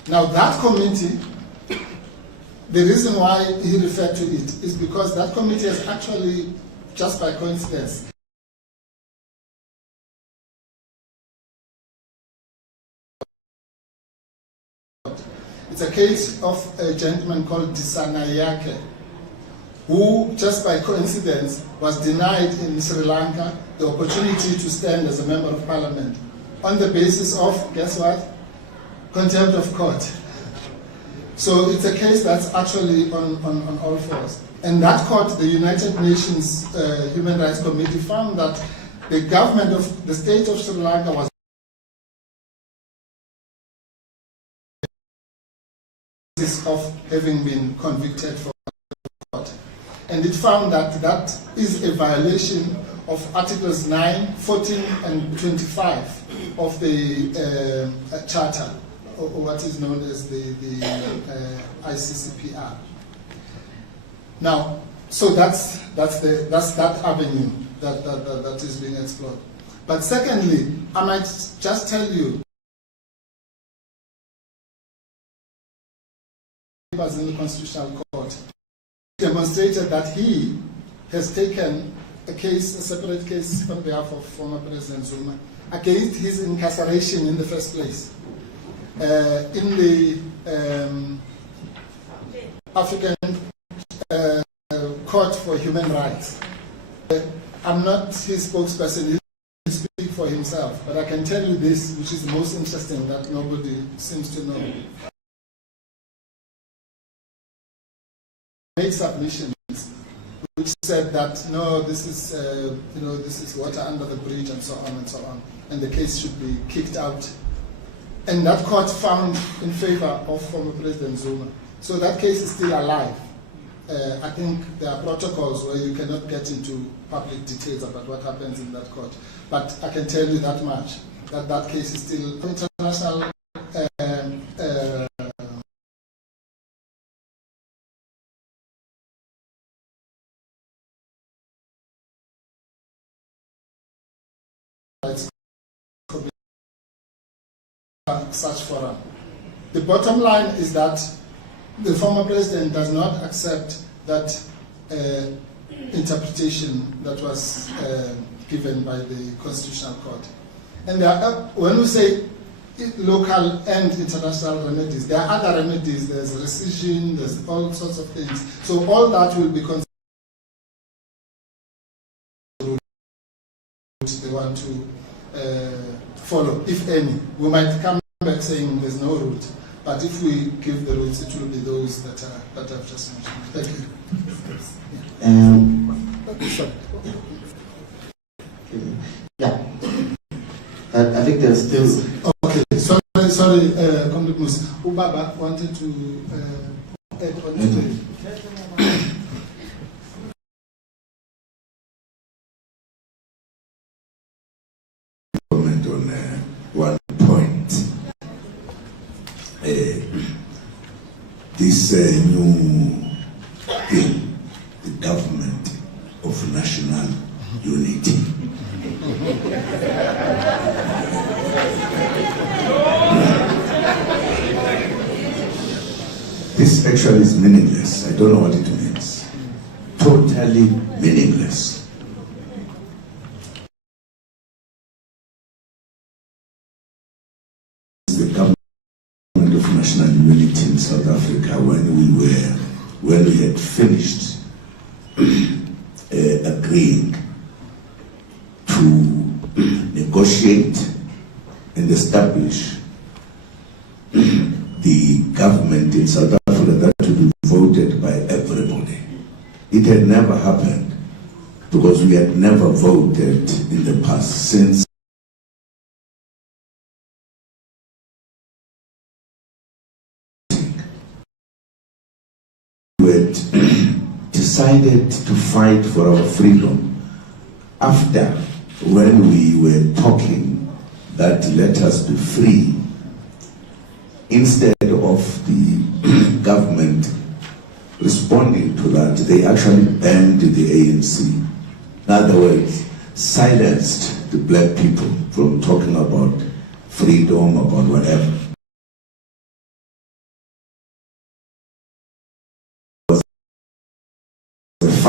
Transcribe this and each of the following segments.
Now that committee, the reason why he referred to it is because that committee has actually, just by coincidence, it's a case of a gentleman called Disanayake, who, just by coincidence, was denied in Sri Lanka the opportunity to stand as a member of parliament on the basis of, guess what? Contempt of court. So it's a case that's actually on all fours. And that court, the United Nations Human Rights Committee, found that the government of the state of Sri Lanka was of having been convicted for court. And it found that that is a violation of Articles 9, 14, and 25 of the Charter, or what is known as the ICCPR. Now, so that's that avenue that is being explored. But secondly, I might just tell you, was in the Constitutional Court demonstrated that he has taken a case, a separate case on behalf of former President Zuma, against his incarceration in the first place. In the African Court for Human Rights. I'm not his spokesperson, he speaks for himself, but I can tell you this, which is the most interesting that nobody seems to know. Made submissions which said that no, this is this is water under the bridge and so on and so on, and the case should be kicked out. And that court found in favor of former President Zuma. So that case is still alive. I think there are protocols where you cannot get into public details about what happens in that court. But I can tell you that much, that that case is still international. Such forum. The bottom line is that the former president does not accept that interpretation that was given by the Constitutional Court. And there are, when we say local and international remedies, there are other remedies. There's rescission, there's all sorts of things. So all that will be considered. They want to follow, if any. We might come back saying there's no route, but if we give the routes, it will be those that I've just mentioned. Thank you. Yeah. I think there's still. Okay. Sorry, Comrade Musa. Ubaba wanted to add on to it. Comment on one point. This new thing, the government of national unity. This actually is meaningless. I don't know what it means. Totally meaningless. The government of national unity in South Africa, when we had finished agreeing to negotiate and establish the government in South Africa that would be voted by everybody. It had never happened because we had never voted in the past since we had decided to fight for our freedom after when we were talking that let us be free. Instead of the government responding to that, they actually banned the ANC. In other words, silenced the black people from talking about freedom, about whatever.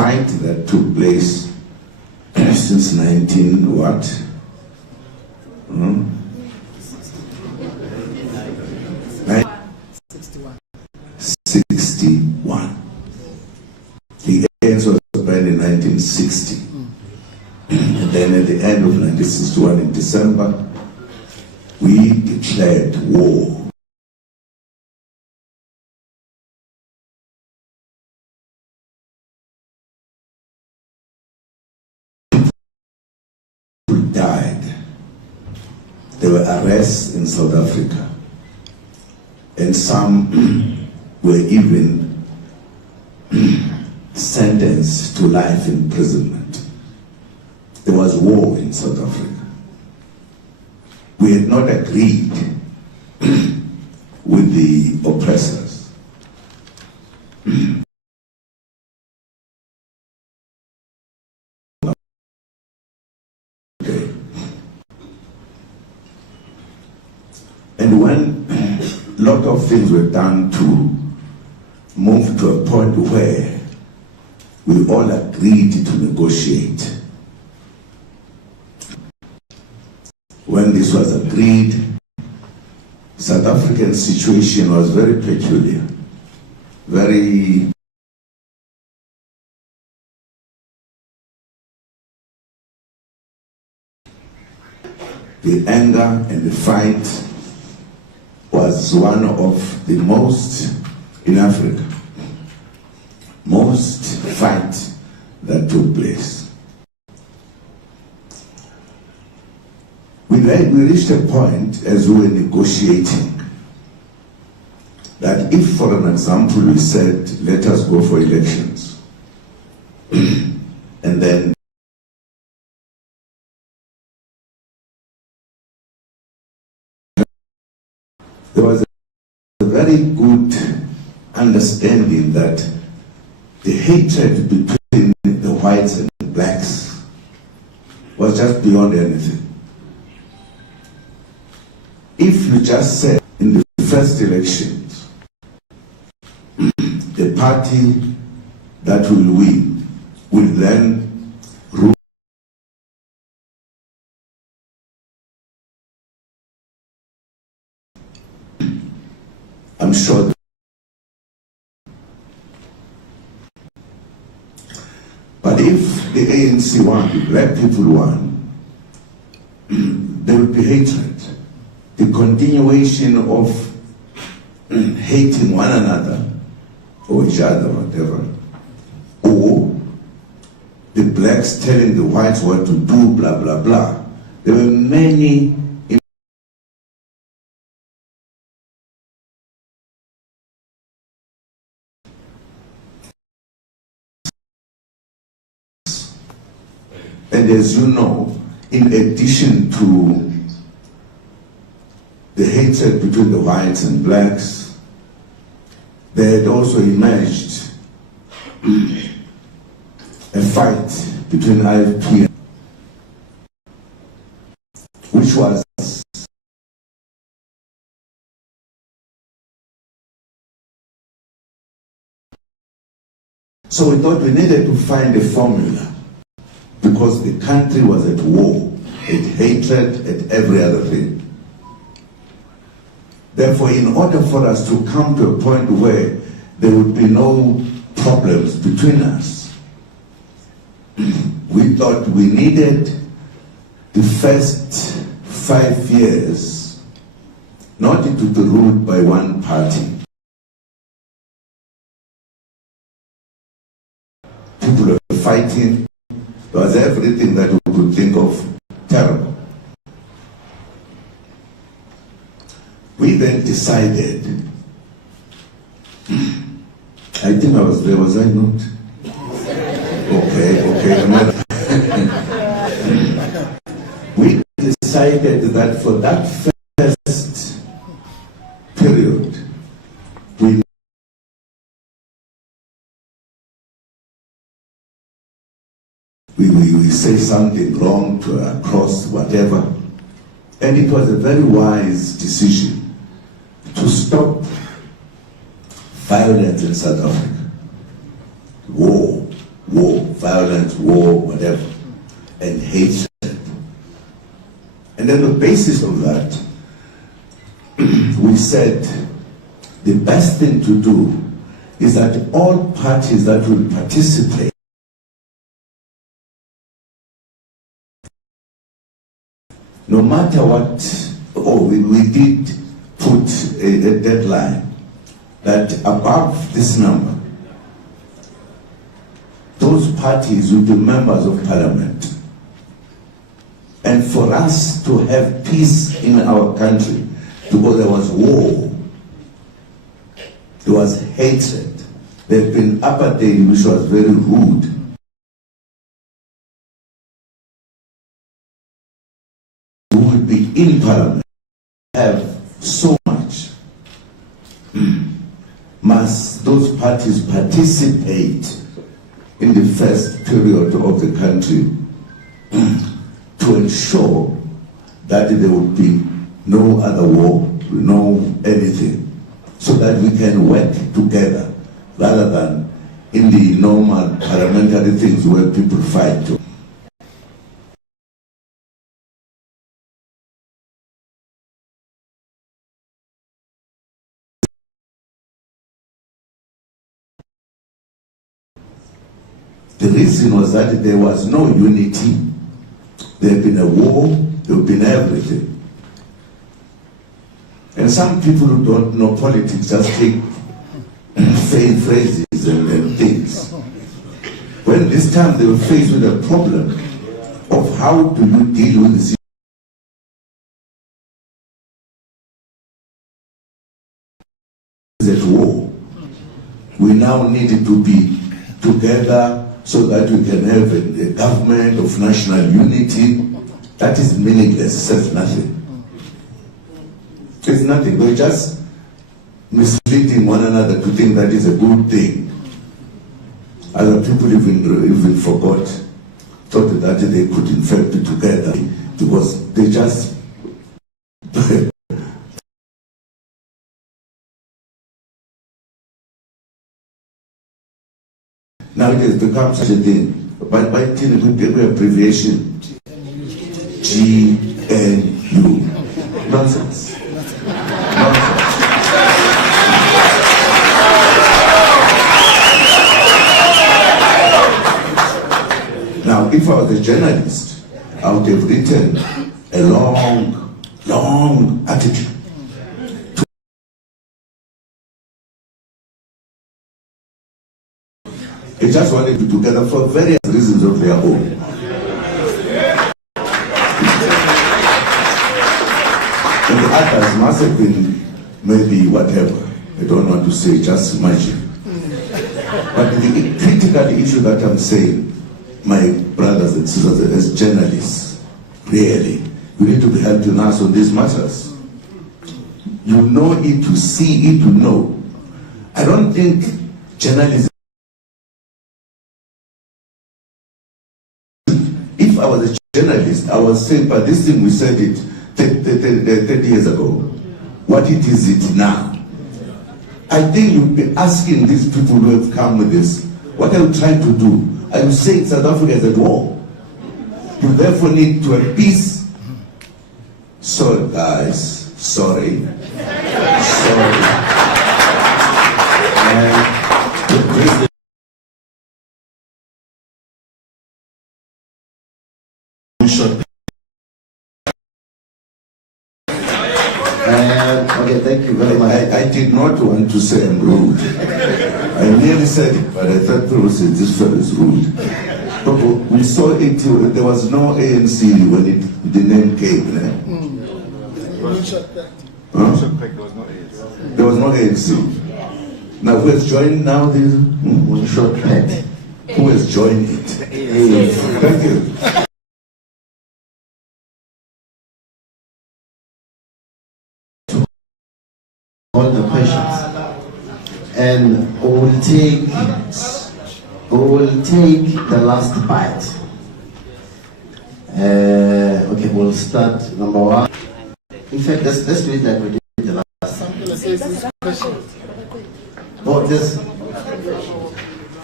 fight that took place since 19 what? 61. The ANC was banned in 1960. And then at the end of 1961, in December, we declared war. People died. There were arrests in South Africa. And some were even sentenced to life imprisonment. There was war in South Africa. We had not agreed with the oppressors. Okay. And when a lot of things were done to move to a point where we all agreed to negotiate. When this was agreed, South African situation was very peculiar, very the anger and the fight was one of the most in Africa, most fight that took place. We reached a point as we were negotiating that if, for an example, we said, let us go for elections, and then there was a very good understanding that the hatred between the whites and the blacks was just beyond anything. If you just said in the first elections, the party that will win will then rule. I'm sure that. But if the ANC won, the black people won, there will be hatred. The continuation of hating one another or each other, whatever, or the blacks telling the whites what to do, blah, blah, blah. There were many and as you know, in addition to the hatred between the whites and blacks, there had also emerged a fight between IFP, which was so we thought we needed to find a formula because the country was at war, at hatred, at every other thing. Therefore, in order for us to come to a point where there would be no problems between us, we thought we needed the first 5 years not to be ruled by one party. People were fighting. There was everything that we could think of terrible. We then decided, I think I was there, was I not? Okay. We decided that for that first period, we say something wrong to across whatever, and it was a very wise decision to stop violence in South Africa. War war, violence, war, whatever, and hatred. And then the basis of that, we said the best thing to do is that all parties that will participate no matter what, we did put a deadline that above this number, those parties will be members of parliament. And for us to have peace in our country, because there was war, there was hatred, there had been apartheid which was very rude. We will be in parliament, have so much. Must those parties participate in the first period of the country to ensure that there would be no other war, no anything, so that we can work together rather than in the normal parliamentary things where people fight. The reason was that there was no unity. There had been a war, there had been everything. And some people who don't know politics just take faint phrases and things. When this time they were faced with a problem of how do you deal with this at war, we now needed to be together so that we can have a government of national unity. That is meaningless, says nothing. It's nothing. We're just misleading one another to think that is a good thing. Other people even forgot, thought that they could in fact be together because they just now it has become such a thing. By the abbreviation GNU. Nonsense. Now, if I was a journalist, I would have written a long article. They just wanted to be together for various reasons of their own. And the others must have been maybe whatever. I don't want to say, just imagine. But the critical issue that I'm saying, my brothers and sisters, as journalists, really, we need to be helping us on these matters. You know it, to see it, to know. I don't think journalism. If I was a journalist, I was saying, but this thing we said it 30 years ago. What it is now? I think you'll be asking these people who have come with this, what are you trying to do? Are you saying South Africa is at war? You therefore need to have peace. Sorry, guys. Sorry. The president okay, thank you very much. I did not want to say I'm rude. I nearly said it, but I thought people said this fellow is rude. But we saw it, there was no ANC when the name came. There was no ANC. Now who has joined now this? Who has joined it? Thank you. All the questions, and we will take the last bite. Okay, we'll start number one. In fact, let's do it like we did the last time. Oh, this.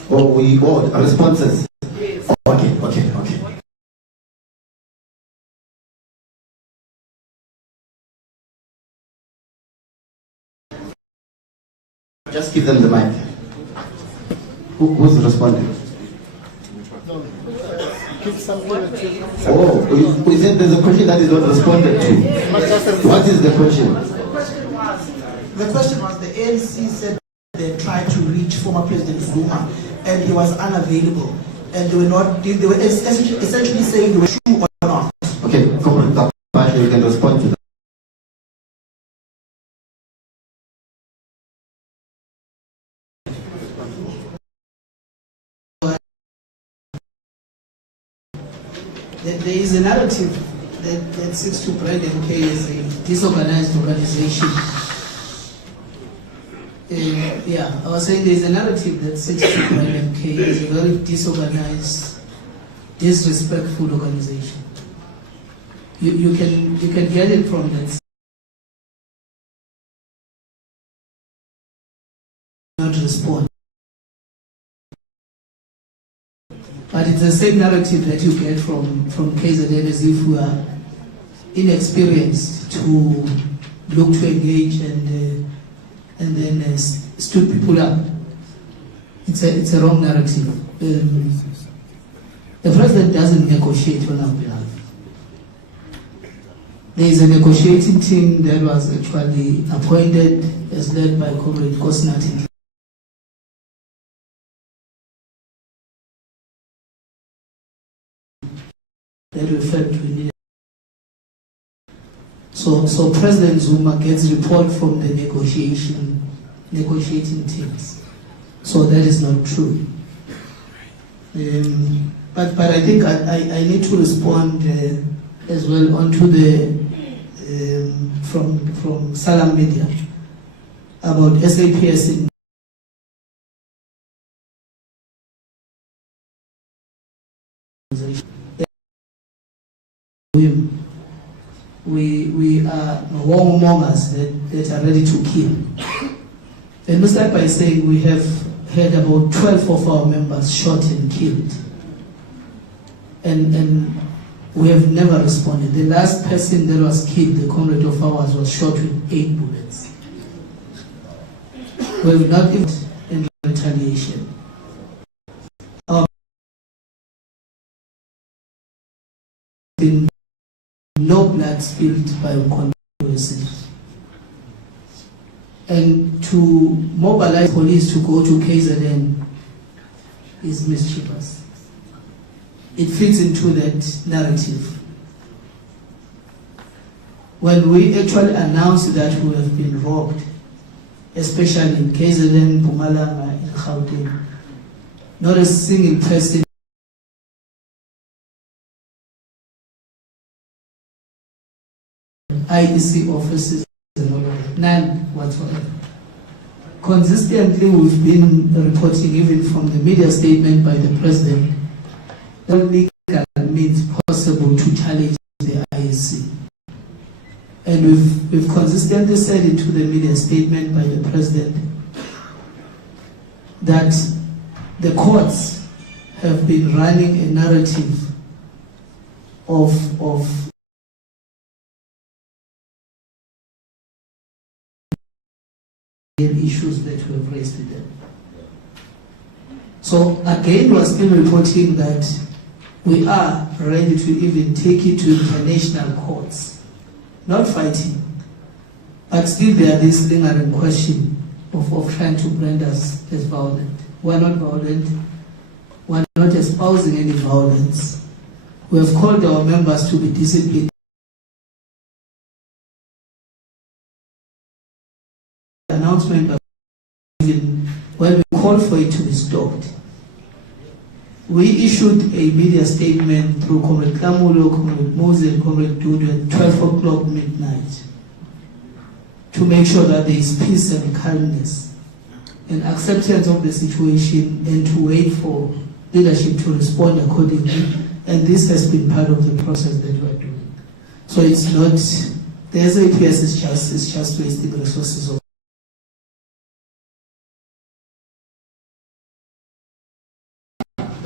Responses? Yes. Okay. Just give them the mic. Who's responding? No, give some clarity. We said there's a question that is not responded to. What is the question? The question was the ANC said they tried to reach former President Zuma and he was unavailable, and they were essentially saying they were true or not. Okay, Comrade Tapashe, you can respond to that. There is a narrative that seeks to brand MK as a disorganized organization. I was saying there is a narrative that seeks to brand MK as a very disorganized, disrespectful organization. You can get it from that. Not respond. But it's the same narrative that you get from KZN, as if we are inexperienced to look to engage and then stood people up. It's a wrong narrative. The president doesn't negotiate on our behalf. There is a negotiating team that was actually appointed as led by Comrade Kosnati. That referred to leadership. So President Zuma gets report from the negotiating teams. So that is not true. But I think I need to respond as well onto the from Salam Media about SAPS in we are warmongers that are ready to kill. And we start by saying we have had about 12 of our members shot and killed. And we have never responded. The last person that was killed, the comrade of ours, was shot with 8 bullets. We have not given in retaliation. Been no blood spilled by controversy. And to mobilize police to go to KZN is mischievous. It fits into that narrative. When we actually announced that we have been robbed, especially in KZN, Mpumalanga, and Gauteng, not a single person IEC offices, none whatsoever. Consistently, we've been reporting, even from the media statement by the president, that legal means possible to challenge the IEC. And we've consistently said into the media statement by the president that the courts have been running a narrative of issues that we have raised with them. So again, we are still reporting that we are ready to even take it to international courts. Not fighting, but still there are this lingering question of trying to brand us as violent. We're not violent. We're not espousing any violence. We have called our members to be disciplined. Announcement of even when we called for it to be stopped. We issued a media statement through Comrade Kamulo, Comrade Mose, and Comrade Dudu at 12 o'clock midnight to make sure that there is peace and calmness and acceptance of the situation, and to wait for leadership to respond accordingly. And this has been part of the process that we are doing. So it's not, the SAPS is just wasting resources.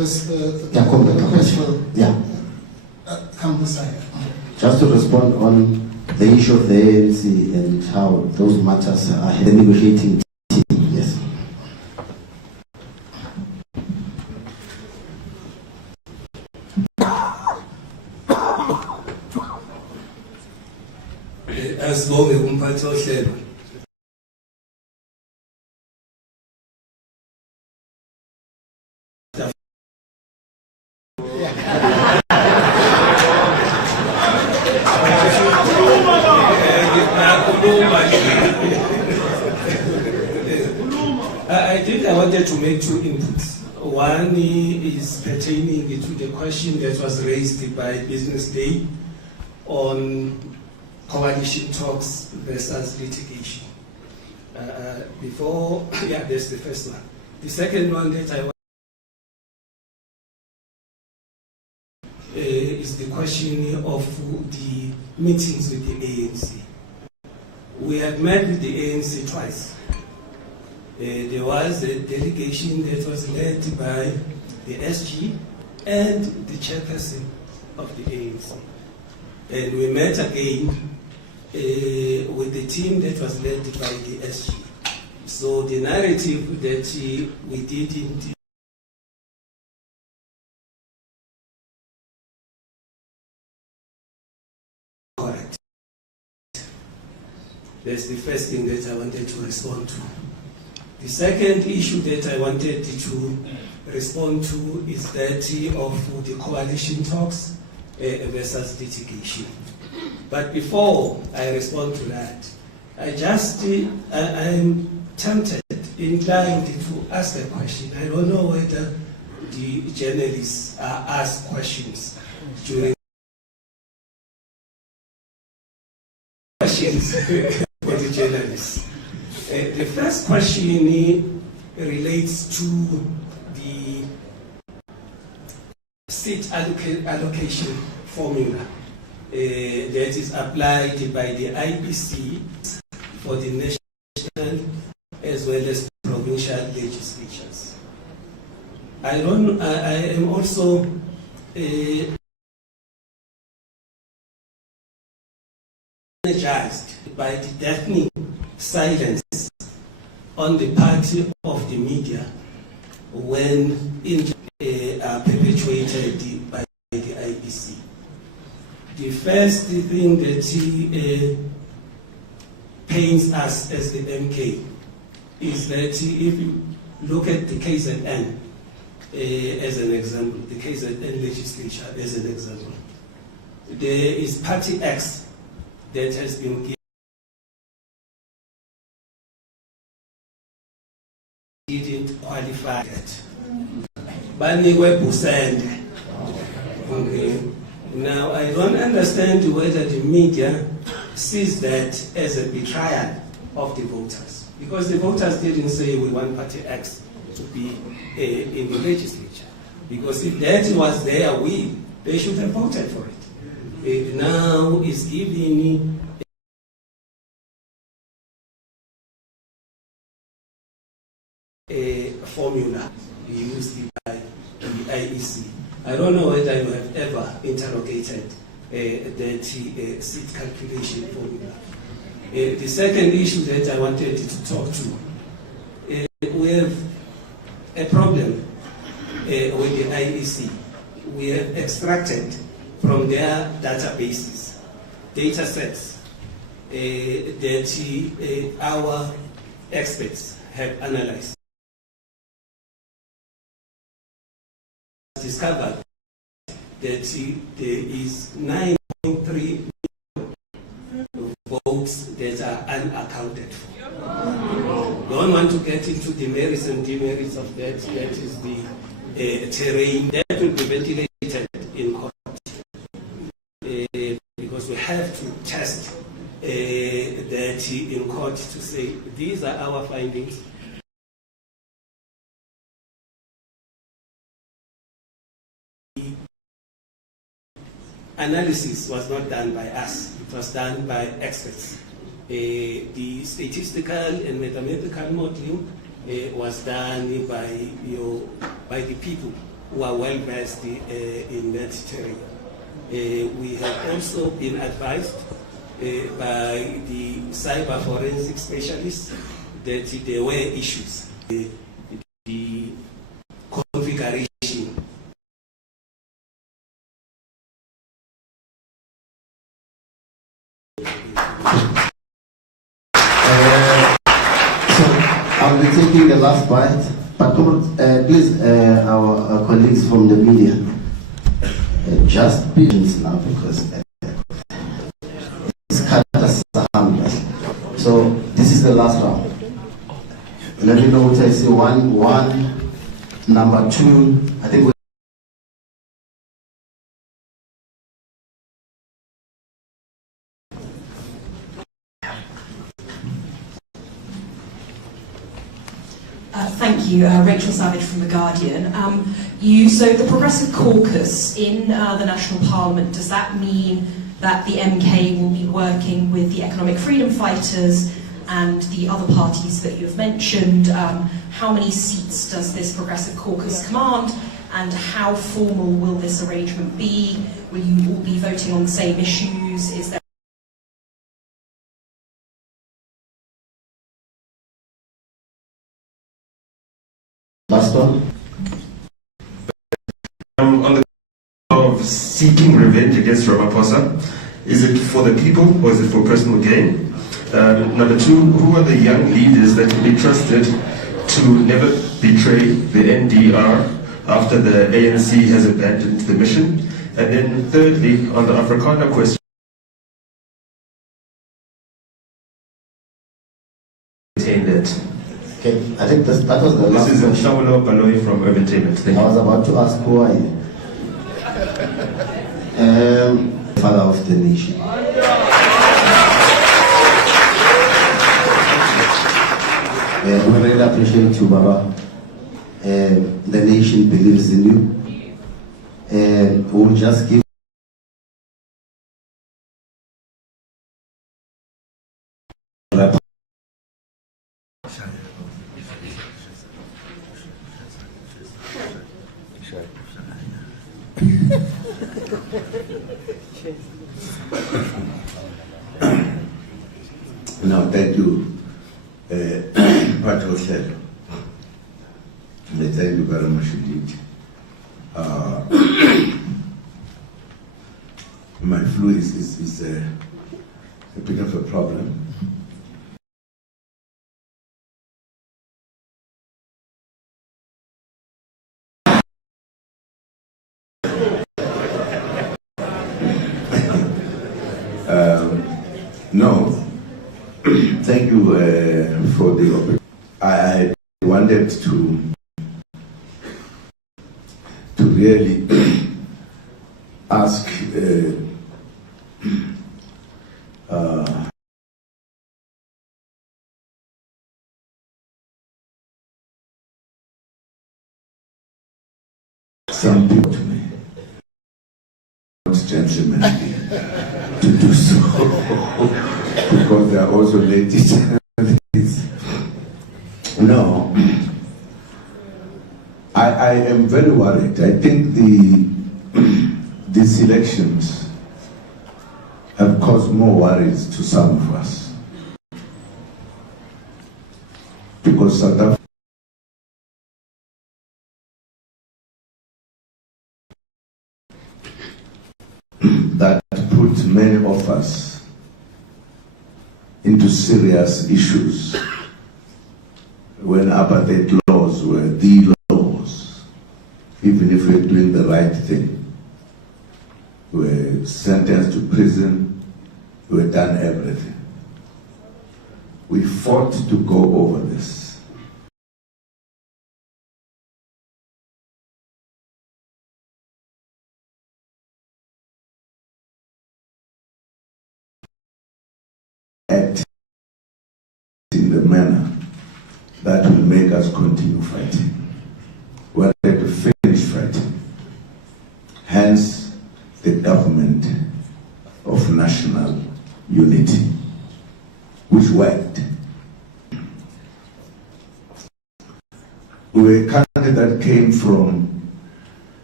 request for Yeah. come this side. Just to respond on the issue of the ANC and how those matters are the negotiating team. Yes. Asibonge kumphathi ohlelo. I think I wanted to make two inputs. One is pertaining to the question that was raised by Business Day on coalition talks versus litigation. That's the first one. The second one that I want is the question of the meetings with the ANC. We have met with the ANC twice. There was a delegation that was led by the SG and the chairperson of the ANC. And we met again with the team that was led by the SG. So the narrative that we didn't correct. That's the first thing that I wanted to respond to. The second issue that I wanted to respond to is that of the coalition talks versus litigation. But before I respond to that, I'm tempted, inclined to ask a question. I don't know whether the journalists are asked questions during questions for the journalists. The first question relates to the seat allocation formula that is applied by the IBC for the national as well as provincial legislatures. I am also energized by the deafening silence on the part of the media when are perpetuated by the IBC. The first thing that pains us as the MK is that if you look at the KZN as an example, the KZN legislature as an example, there is Party X that has been given didn't qualify it. Banikwe Busende. Okay. Now I don't understand whether the media sees that as a betrayal of the voters, because the voters didn't say we want Party X to be in the legislature. Because if that was their will, they should have voted for it. It now is giving a formula used by the IEC. I don't know whether you have ever interrogated that seat calculation formula. The second issue that I wanted to talk to, we have a problem with the IEC. We have extracted from their databases, data sets that our experts have analyzed. Discovered that there is 9.3 million votes that are unaccounted for. Don't want to get into the merits and demerits of that. That is the terrain that will be ventilated in court. Because we have to test that in court to say these are our findings. Analysis was not done by us, it was done by experts. The statistical and mathematical modeling was done by the people were well versed in that terrain. We have also been advised by the cyber forensic specialists that there were issues. The configuration I'll be taking the last bite, but please, our colleagues from the media, just patience now because it's kind of so this is the last round. Let me know what I say. One, number two. I think. Thank you, Rachel Savage from The Guardian. So the Progressive Caucus in the National Parliament, does that mean that the MK will be working with the economic freedom fighters and the other parties that you have mentioned? How many seats does this Progressive Caucus command, and how formal will this arrangement be? Will you all be voting on the same issues? Is there last one? On the of seeking revenge against Ramaphosa, is it for the people or is it for personal gain? Number two, who are the young leaders that can be trusted to never betray the NDR after the ANC has abandoned the mission? And then thirdly, on the Afrikaner question, that. Okay, I think that was the last This is question. Shawolo Baloy from Urbantainment. Thank I you. was about to ask, who are you? Father of the nation. We really appreciate you, Baba. The nation believes in you. We'll just give No, thank you, Patel. Thank you very much indeed. My flu is a bit of a problem. No, thank you for the opportunity. I wanted to really ask some people to me, gentlemen, to do so, because they are also ladies. No, I am very worried. I think these elections have caused more worries to some of us, because South Africa that put many of us into serious issues when apartheid laws were the laws. Even if we're doing the right thing, we're sentenced to prison, we've done everything. We fought to go over this. Act in the manner that will make us continue fighting. We're ready to finish fighting. Hence, the government of national unity, which worked. We were a country that came from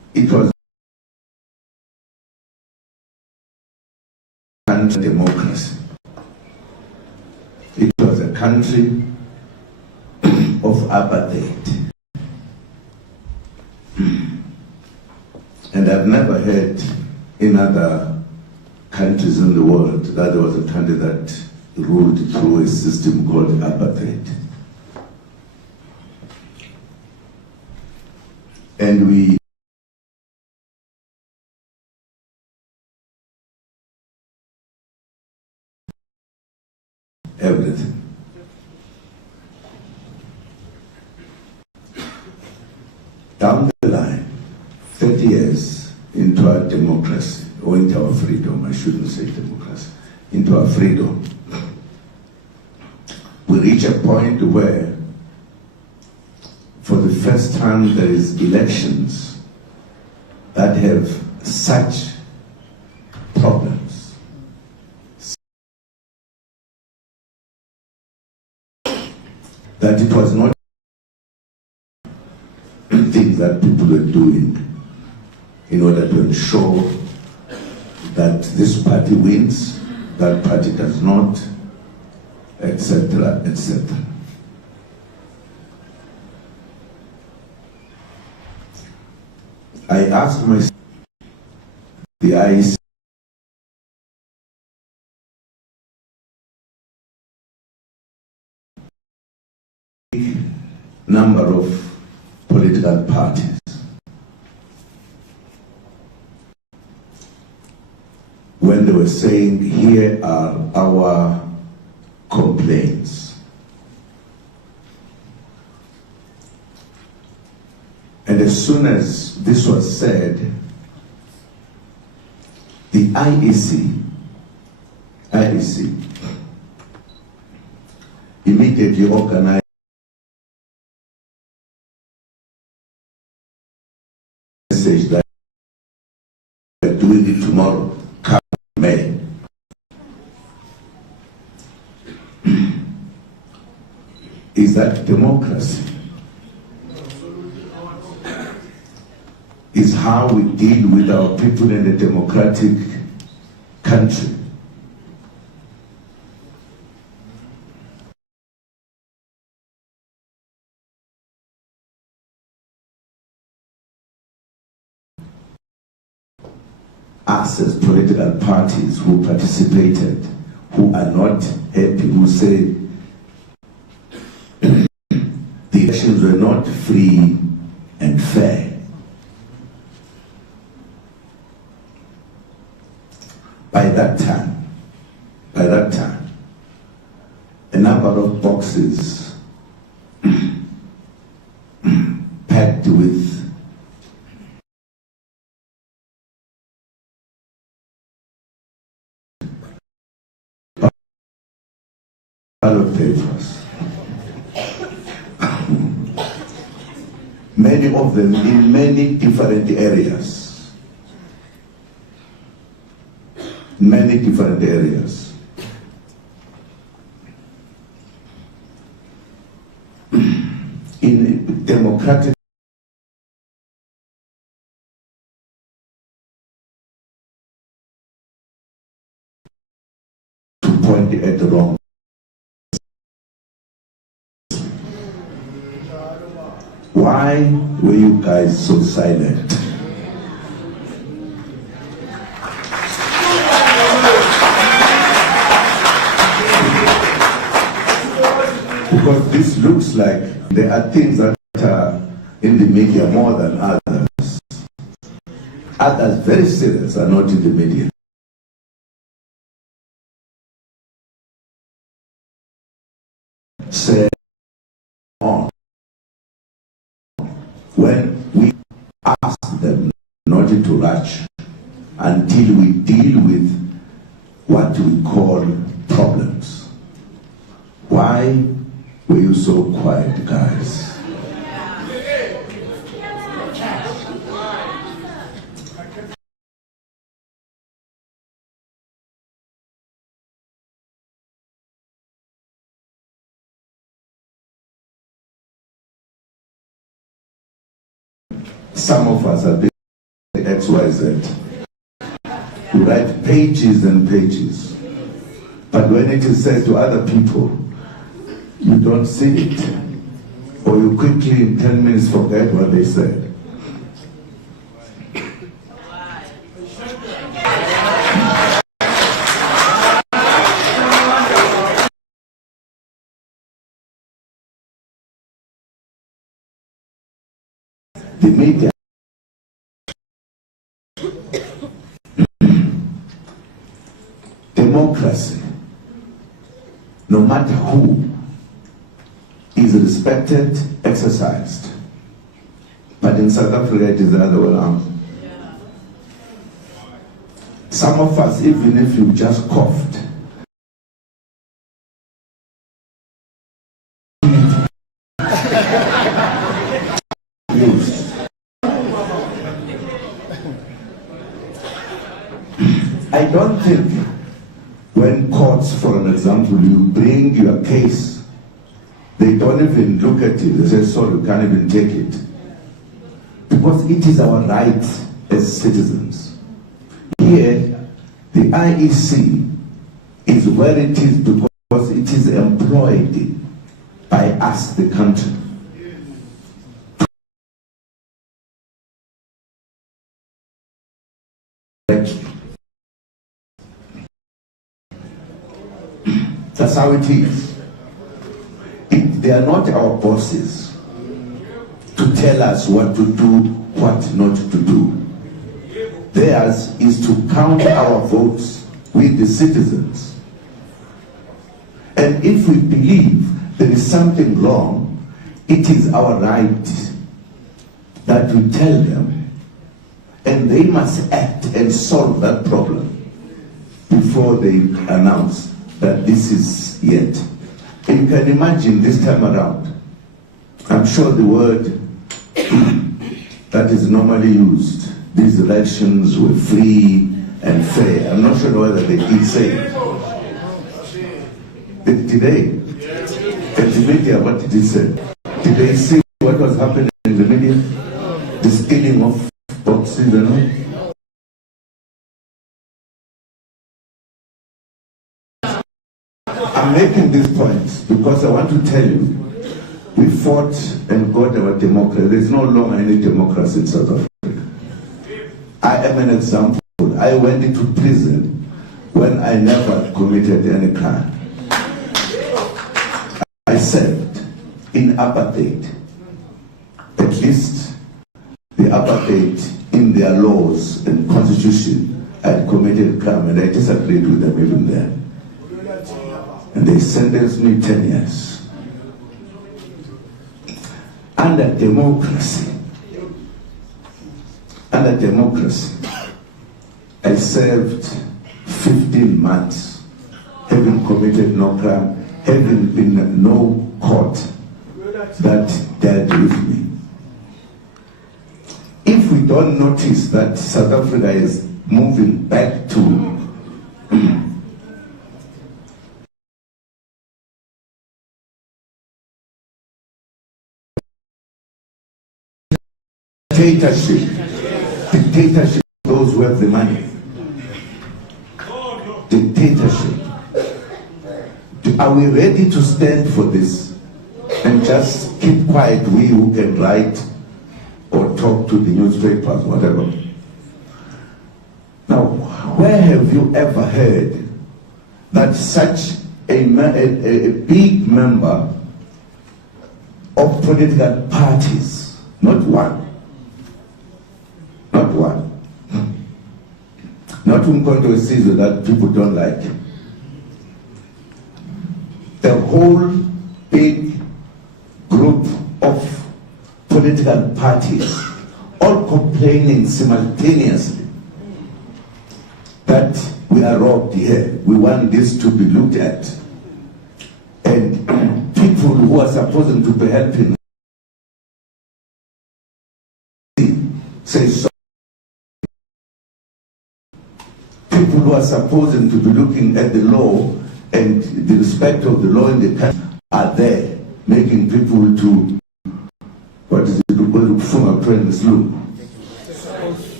it was democracy. It was a country of apartheid. And I've never heard in other countries in the world that there was a country that ruled through a system called apartheid. And we everything. Down the line, 30 years into our democracy, or into our freedom, I shouldn't say democracy, into our freedom, we reach a point where, for the first time, there is elections that have such problems. That it was not things that people were doing in order to ensure that this party wins, that party does not, etc., etc. I asked myself, the IEC number of political parties when they were saying, here are our complaints. And as soon as this was said, the IEC immediately organized a message that we're doing it tomorrow, come May. Is that democracy? Is how we deal with our people in a democratic country. Us as political parties who participated, who are not happy, who say the elections were not free and fair. By that time, a number of boxes packed with ballot papers, many of them in many different areas. Many different areas. In democratic to point at the wrong. Why were you guys so silent? Because this looks like there are things that are in the media more than others. Others very serious are not in the media. Say on. When we ask them not to rush until we deal with what we call problems. Why were you so quiet, guys? Some of us have been XYZ. You write pages and pages. But when it is said to other people, you don't see it. Or you quickly in 10 minutes forget what they said. The media democracy, no matter who, is respected, exercised. But in South Africa it is the other way around. Some of us, even if you just coughed, I don't think when courts, for an example, you bring your case, they don't even look at it. They say, sorry, you can't even take it. Because it is our right as citizens. Here, the IEC is where it is because it is employed by us, the country. That's how it is. They are not our bosses to tell us what to do, what not to do. Theirs is to count our votes with the citizens. And if we believe there is something wrong, it is our right that we tell them, and they must act and solve that problem before they announce that this is yet. And you can imagine this time around, I'm sure the word that is normally used, these elections were free and fair. I'm not sure whether they did say it. Did they? At the media, what did he say? Did they see what was happening in the media? The stealing of boxes and all? I'm making these points because I want to tell you, we fought and got our democracy. There's no longer any democracy in South Africa. I am an example. I went into prison when I never committed any crime. I served in apartheid. At least the apartheid in their laws and constitution had committed crime, and I disagreed with them even then. And they sentenced me 10 years. Under democracy, I served 15 months, having committed no crime, having been in no court that dealt with me. If we don't notice that South Africa is moving back to dictatorship, those who have the money. Dictatorship. Are we ready to stand for this and just keep quiet, we who can write or talk to the newspapers, whatever? Now, where have you ever heard that such a big member of political parties, not one, not Umkhonto Wesizwe that people don't like, the whole big group of political parties all complaining simultaneously that we are robbed here, we want this to be looked at, and people who are supposed to be helping say so. People who are supposed to be looking at the law and the respect of the law in the country are there, making people to, what is it,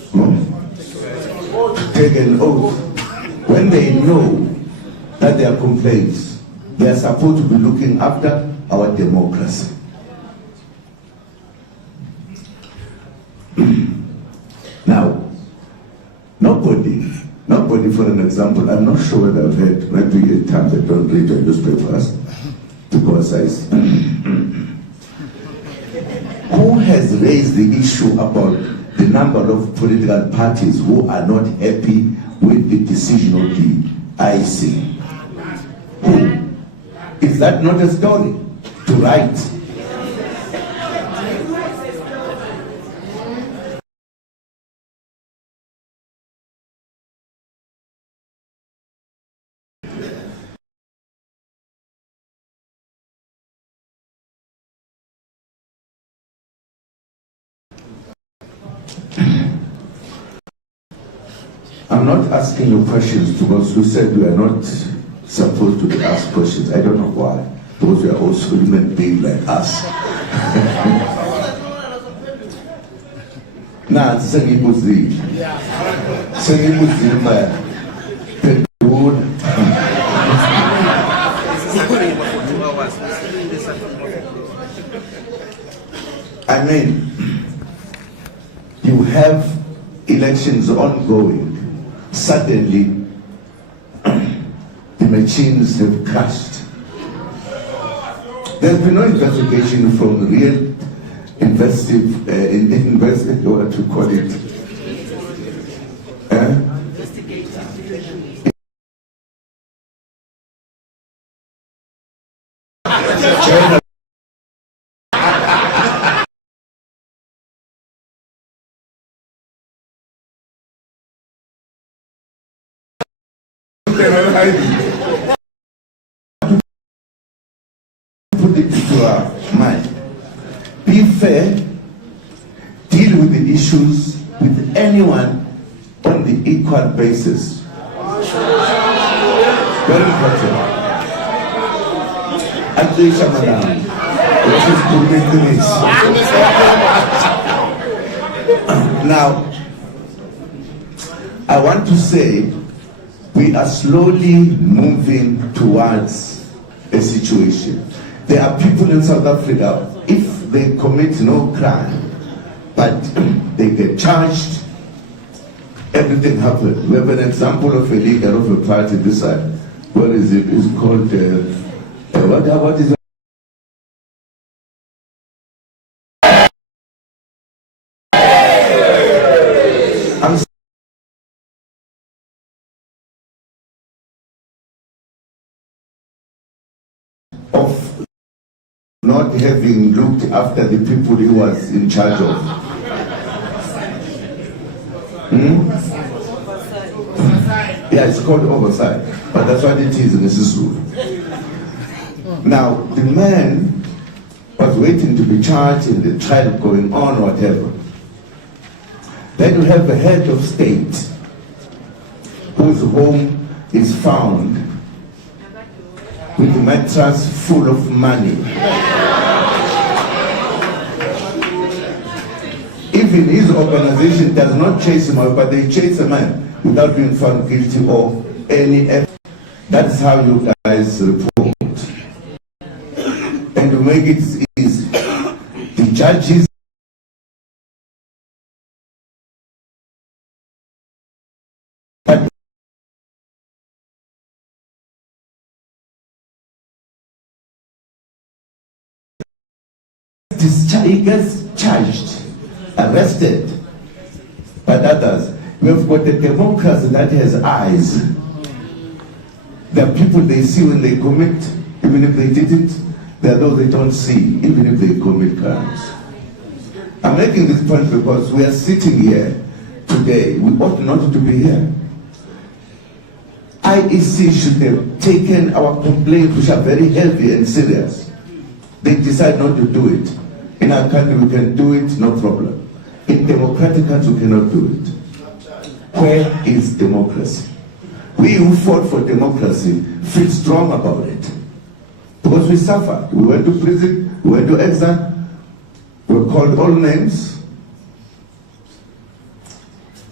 take an oath when they know that their complaints, they are supposed to be looking after our democracy. Now, nobody, for an example, I'm not sure whether I've heard, maybe at times I don't read the newspapers, because who has raised the issue about the number of political parties who are not happy with the decision of the IC? Who? Is that not a story to write? I'm not asking you questions because you said we are not supposed to ask questions. I don't know why. Because we are also human beings like us. Nah, sengibuzile. I mean, you have elections ongoing. Suddenly, the machines have crashed. There's been no investigation from real investigative, what to call it? Put it to our mind. Be fair, deal with the issues with anyone on the equal basis. Very important. Attention, madam. This is this. Now, I want to say we are slowly moving towards a situation. There are people in South Africa, if they commit no crime, but they get charged, everything happens. We have an example of a leader of a party this side. What is it? It's called, what is it? Of not having looked after the people he was in charge of. Yeah, it's called oversight, but that's what it is in this Zulu. Now, the man was waiting to be charged in the trial going on or whatever. Then you have a head of state whose home is found with a mattress full of money. Even his organization does not chase him out, but they chase a man without being found guilty of any effort. That's how you guys report. And to make it easy, the judges he gets charged, arrested, but others. We have got a democracy that has eyes. There are people they see when they commit, even if they didn't. There are those they don't see, even if they commit crimes. I'm making this point because we are sitting here today. We ought not to be here. IEC should have taken our complaints, which are very heavy and serious. They decide not to do it. In our country, we can do it, no problem. In democratic countries, we cannot do it. Where is democracy? We who fought for democracy feel strong about it. Because we suffered. We went to prison, we went to exile, we were called all names.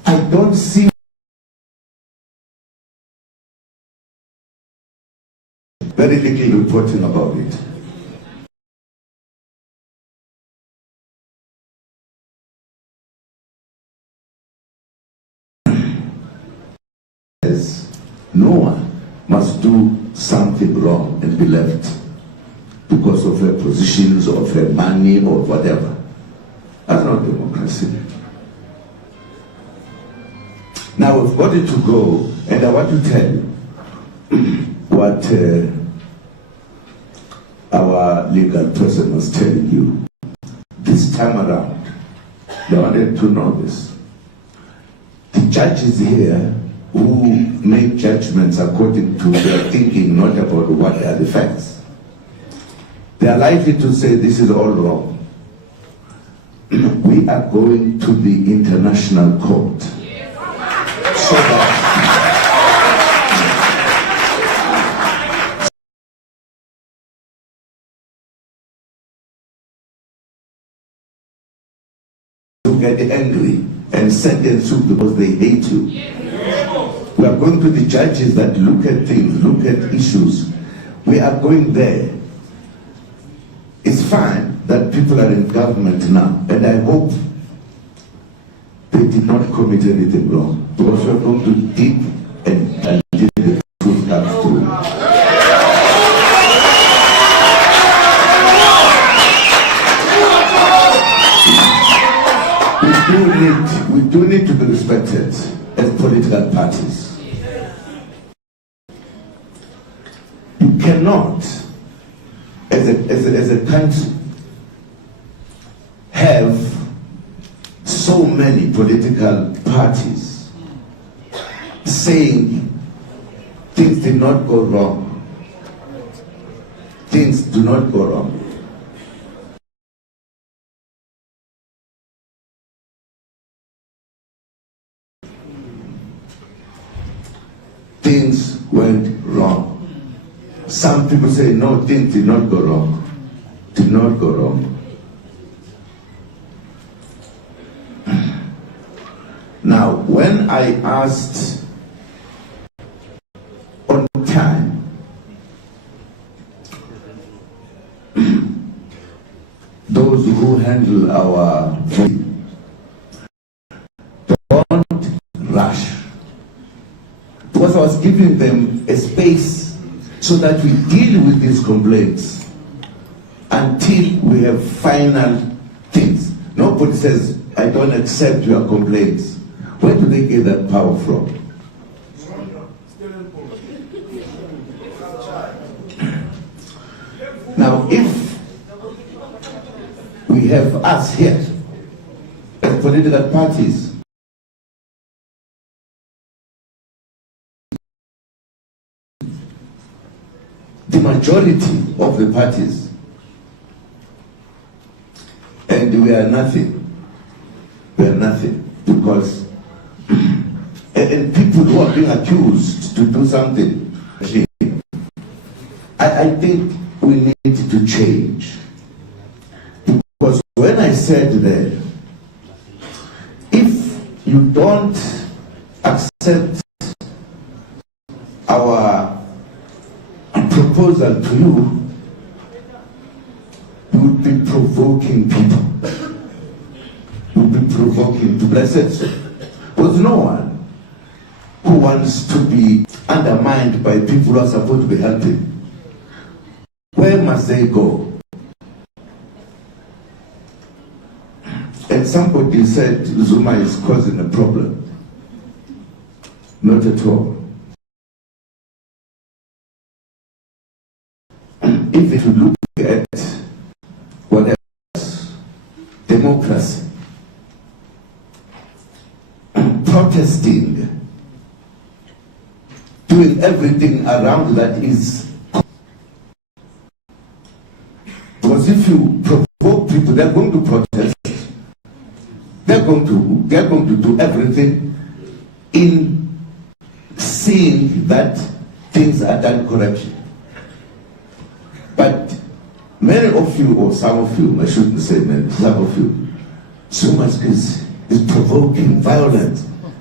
I don't see very little reporting about it. No one must do something wrong and be left because of her positions, of her money, or whatever. That's not democracy. Now we've got it to go, and I want to tell you what our legal person was telling you. This time around, they wanted to know this. The judges here who make judgments according to their thinking, not about what are the facts, they are likely to say this is all wrong. We are going to the international court so that to get angry and sentence you because they hate you. We are going to the judges that look at things, look at issues. We are going there. It's fine that people are in government now, and I hope they did not commit anything wrong, because we are going to dig and until the truth comes through. We do need to be respected as political parties. You cannot, as a country, have so many political parties saying things did not go wrong. Things do not go wrong. Things went wrong. Some people say, no, things did not go wrong. Did not go wrong. Now, when I asked on time, those who handle our voting, don't rush. Because I was giving them a space so that we deal with these complaints until we have final things. Nobody says, I don't accept your complaints. Where do they get that power from? Now, if we have us here as political parties the majority of the parties, and we are nothing. We are nothing because and people who are being accused to do something, I think we need to change. Because when I said that, if you don't accept our proposal to you, you would be provoking people. You would be provoking people. I said so. There's no one who wants to be undermined by people who are supposed to be helping. Where must they go? And somebody said Zuma is causing a problem. Not at all. If you look at what else, democracy, protesting, doing everything around that is, because if you provoke people, they're going to protest. They're going to do everything in seeing that things are done correctly. But many of you, or some of you, I shouldn't say many, some of you, so much is provoking violence.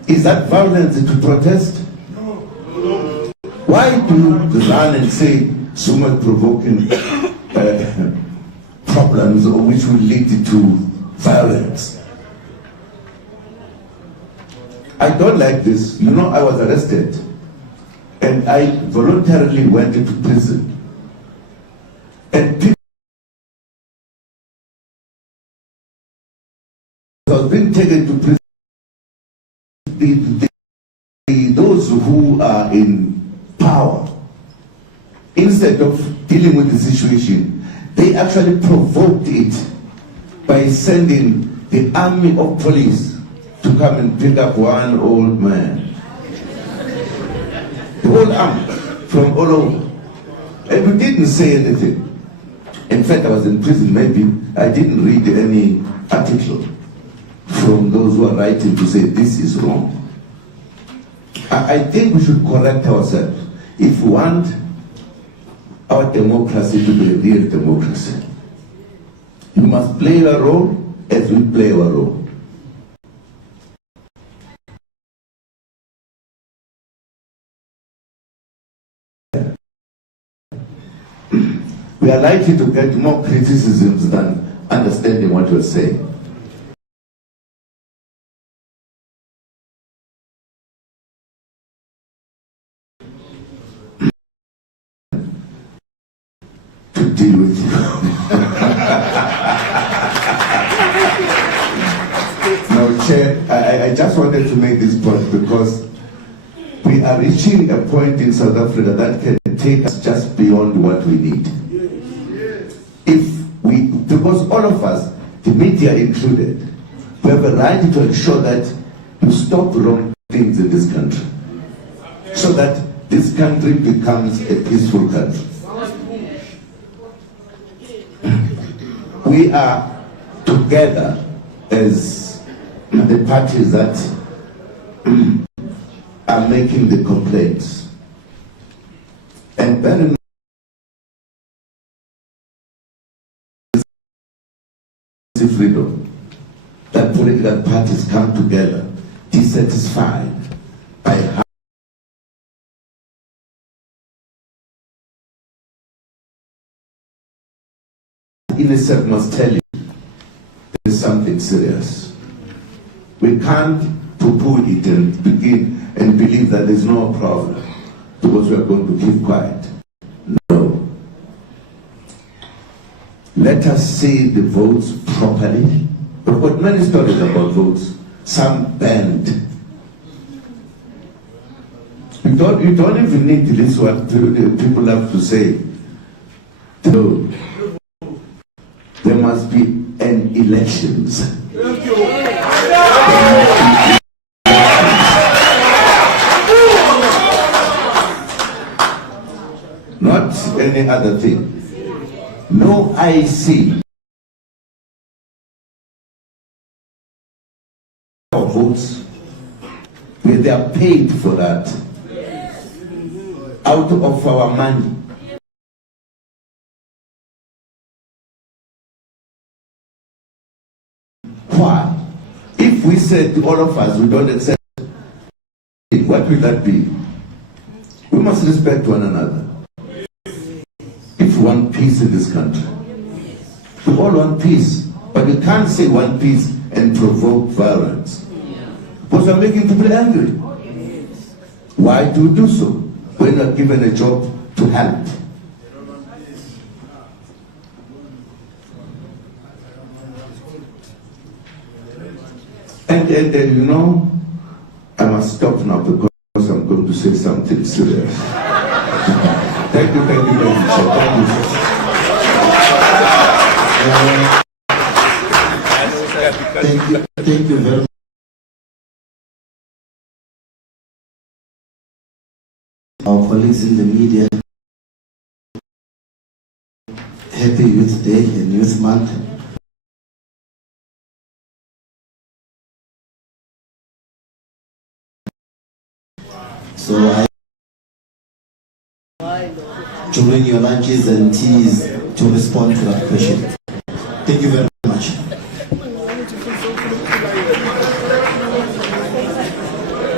Is that violence to protest? Why do you run and say Zuma provoking problems which will lead to violence? I don't like this. You know, I was arrested and I voluntarily went into prison. And people was being taken to prison. Those who are in power, instead of dealing with the situation, they actually provoked it by sending the army of police to come and pick up one old man. The whole army from all over. And we didn't say anything. In fact, I was in prison, maybe I didn't read any article from those who are writing to say this is wrong. I think we should correct ourselves if we want our democracy to be a real democracy. You must play a role as we play our role. We are likely to get more criticisms than understanding what we're saying. To deal with you. Now, Chair, I just wanted to make this point because we are reaching a point in South Africa that can take us just beyond what we need. Because all of us, the media included, we have a right to ensure that you stop wrong things in this country so that this country becomes a peaceful country. We are together as the parties that are making the complaints. And bear in freedom, that political parties come together dissatisfied by how innocent must tell you there is something serious. We can't poo-poo it and begin and believe that there's no problem because we are going to keep quiet. No. Let us see the votes properly. We've got many stories about votes. Some banned. You don't even need to listen to what people have to say. So, there must be an elections. Not any other thing. No IC votes where they are paid for that out of our money. Why? If we said to all of us we don't accept it, what will that be? We must respect one another. If we want peace in this country, we all want peace, but we can't say want peace and provoke violence because we're making people angry. Why do we do so when we're given a job to help? And you know, I must stop now because I'm going to say something serious. Thank you, sir. Thank you, sir. Thank you very much. Our colleagues in the media, Happy Youth Day and Youth Month. So during your lunches and teas to respond to that question. Thank you very much.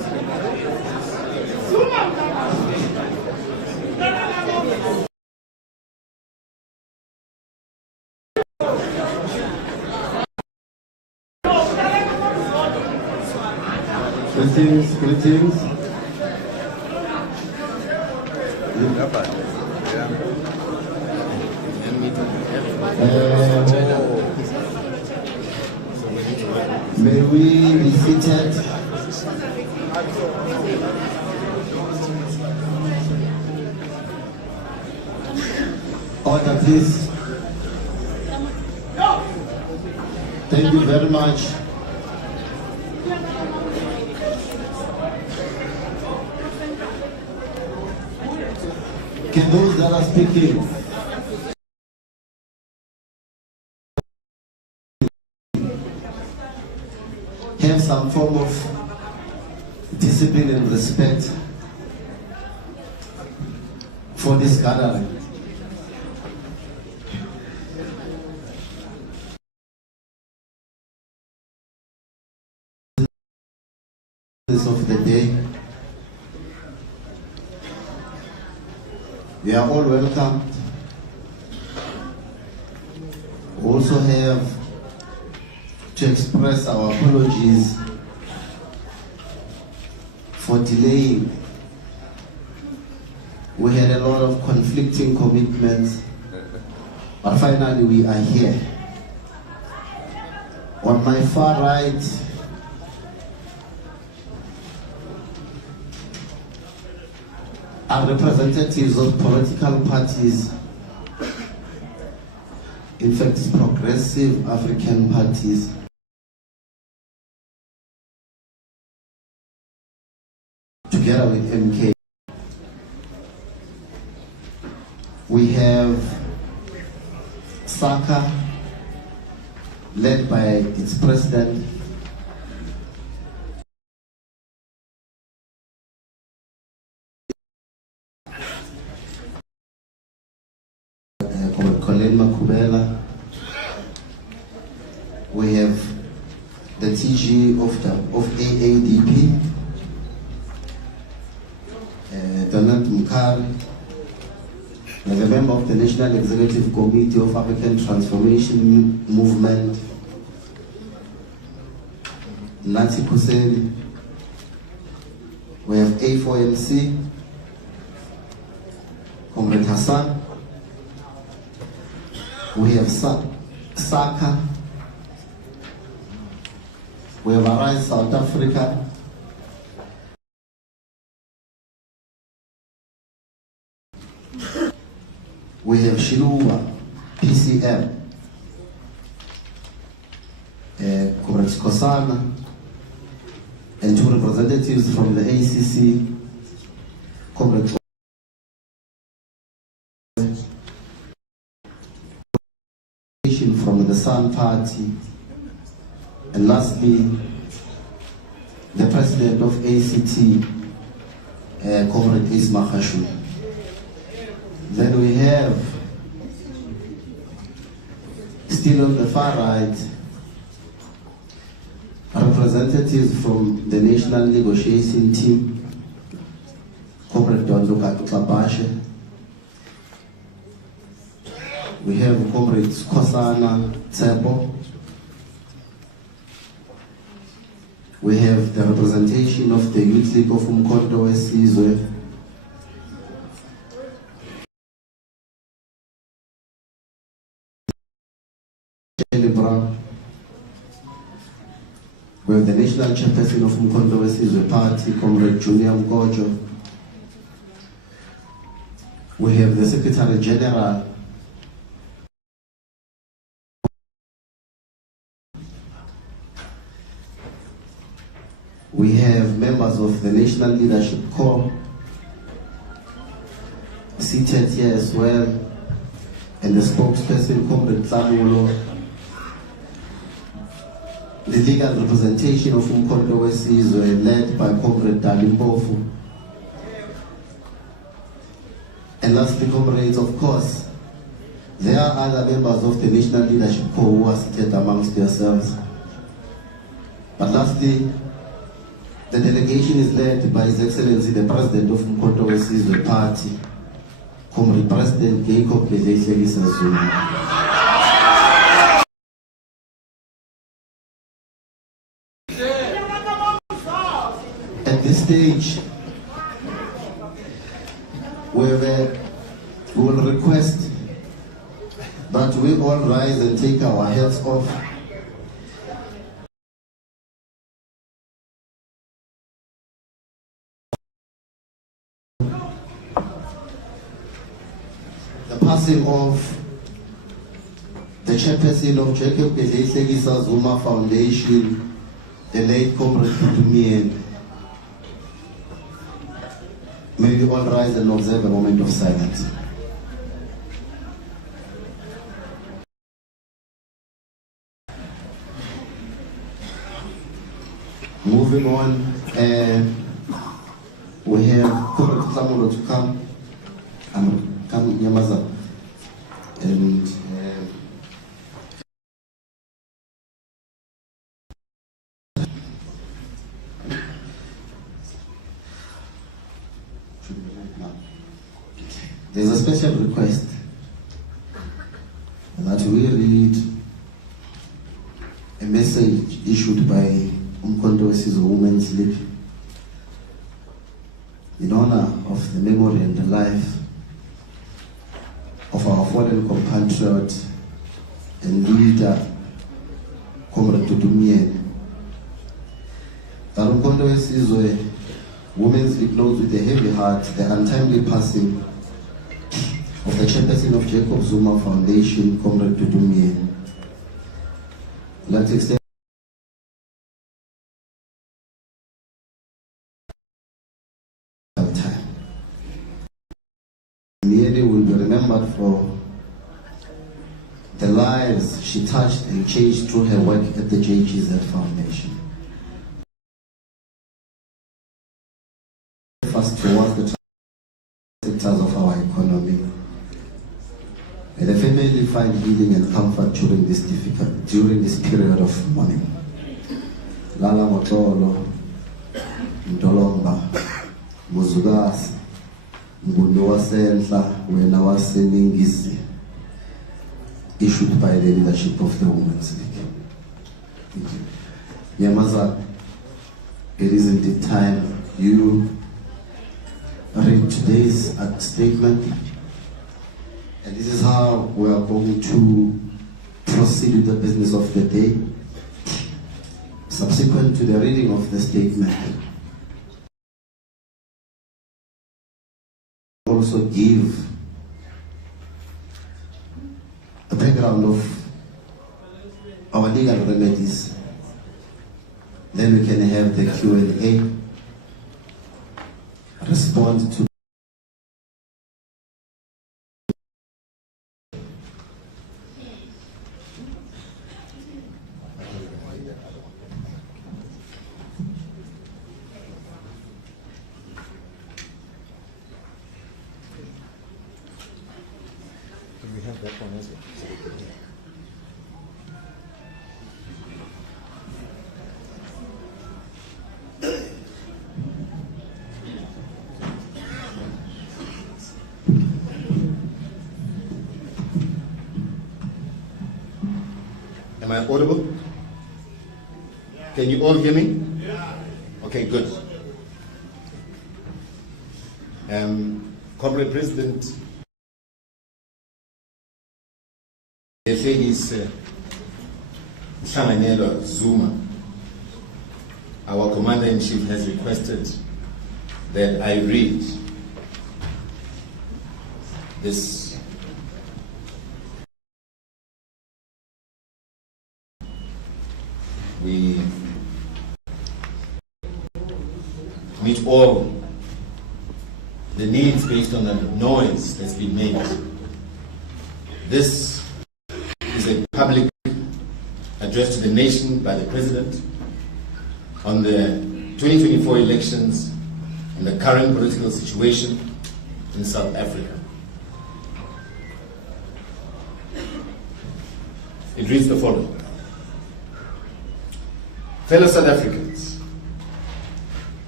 Greetings. May we be seated? Order, please. Thank you very much. Can those that are speaking have some form of discipline and respect for this gathering? Of the day, we are all welcome. We also have to express our apologies for delaying. We had a lot of conflicting commitments, but finally we are here. On my far right are representatives of political parties, in fact progressive African parties. Together with MK. We have SACA, led by its president, we have the TG of AADP, Donald Mukari, we have a member of the National Executive Committee of African Transformation Movement, Nancy Kuseli. We have A4MC, Comrade Hassan. We have SACA. We have Arise South Africa. We have Shiluba, PCM, Comrade Kosana, and two representatives from the ACC, Comrade from the Sun Party, and lastly, the president of ACT, Comrade Isma Khashu. Then we have, still on the far right, representatives from the National Negotiation Team, Comrade Dondoka Tlabashe. We have Comrades Kosana Tsebo. We have the representation of the Youth League of Umkhonto Wesizwe. We have the National Chairperson of Umkhonto Wesizwe Party, Comrade Junior Mkojo. We have the Secretary General We have members of the National Leadership Corps seated here as well, and the spokesperson, Comrade Tlamulo, the legal representation of Umkhonto Wesizwe led by Comrade Dalimpofu, and lastly, comrades, of course, there are other members of the National Leadership Corps who are seated amongst yourselves. But lastly, The delegation is led by His Excellency the President of Mkoto Wesizwe Party, Comrade President Jacob Zuma. At this stage, we will request that we all rise and take our hats off. The passing of the chairperson of Jacob Zuma Foundation, the late Comrade Putumien. May we all rise and observe a moment of silence. Moving on, we have Comrade Samuel to come Nyamaza, and there's a special request that we read a message issued by Umkhonto Wesizwe Women's League in honor of the memory and the life of our fallen compatriot and leader, Comrade Putumien. That Umkhonto Wesizwe Women's League notes with a heavy heart the untimely passing of the chairperson of Jacob Zuma Foundation, Comrade Putumien. Let's extend time. Merely will be remembered for the lives she touched and changed through her work at the JGZ Foundation. First towards the sectors of our economy. May the family find healing and comfort during this period of mourning. Lala Motolo, Ndolomba, Muzugasi, Mgundu Wasenhla, Wena Waseningisi, issued by the leadership of the Women's League. Thank you. Nyamaza, it is indeed time you read today's statement. And this is how we are going to proceed with the business of the day. Subsequent to the reading of the statement, also give a background of our legal remedies. Then we can have the Q&A, respond to Am I audible? Can you all hear me? Yeah. Okay, good. Comrade President, Jacob Zuma, our Commander-in-Chief, has requested that I read this we meet all the needs based on the noise that's been made. This is a public address to the nation by the President on the 2024 elections and the current political situation in South Africa. It reads the following. Fellow South Africans,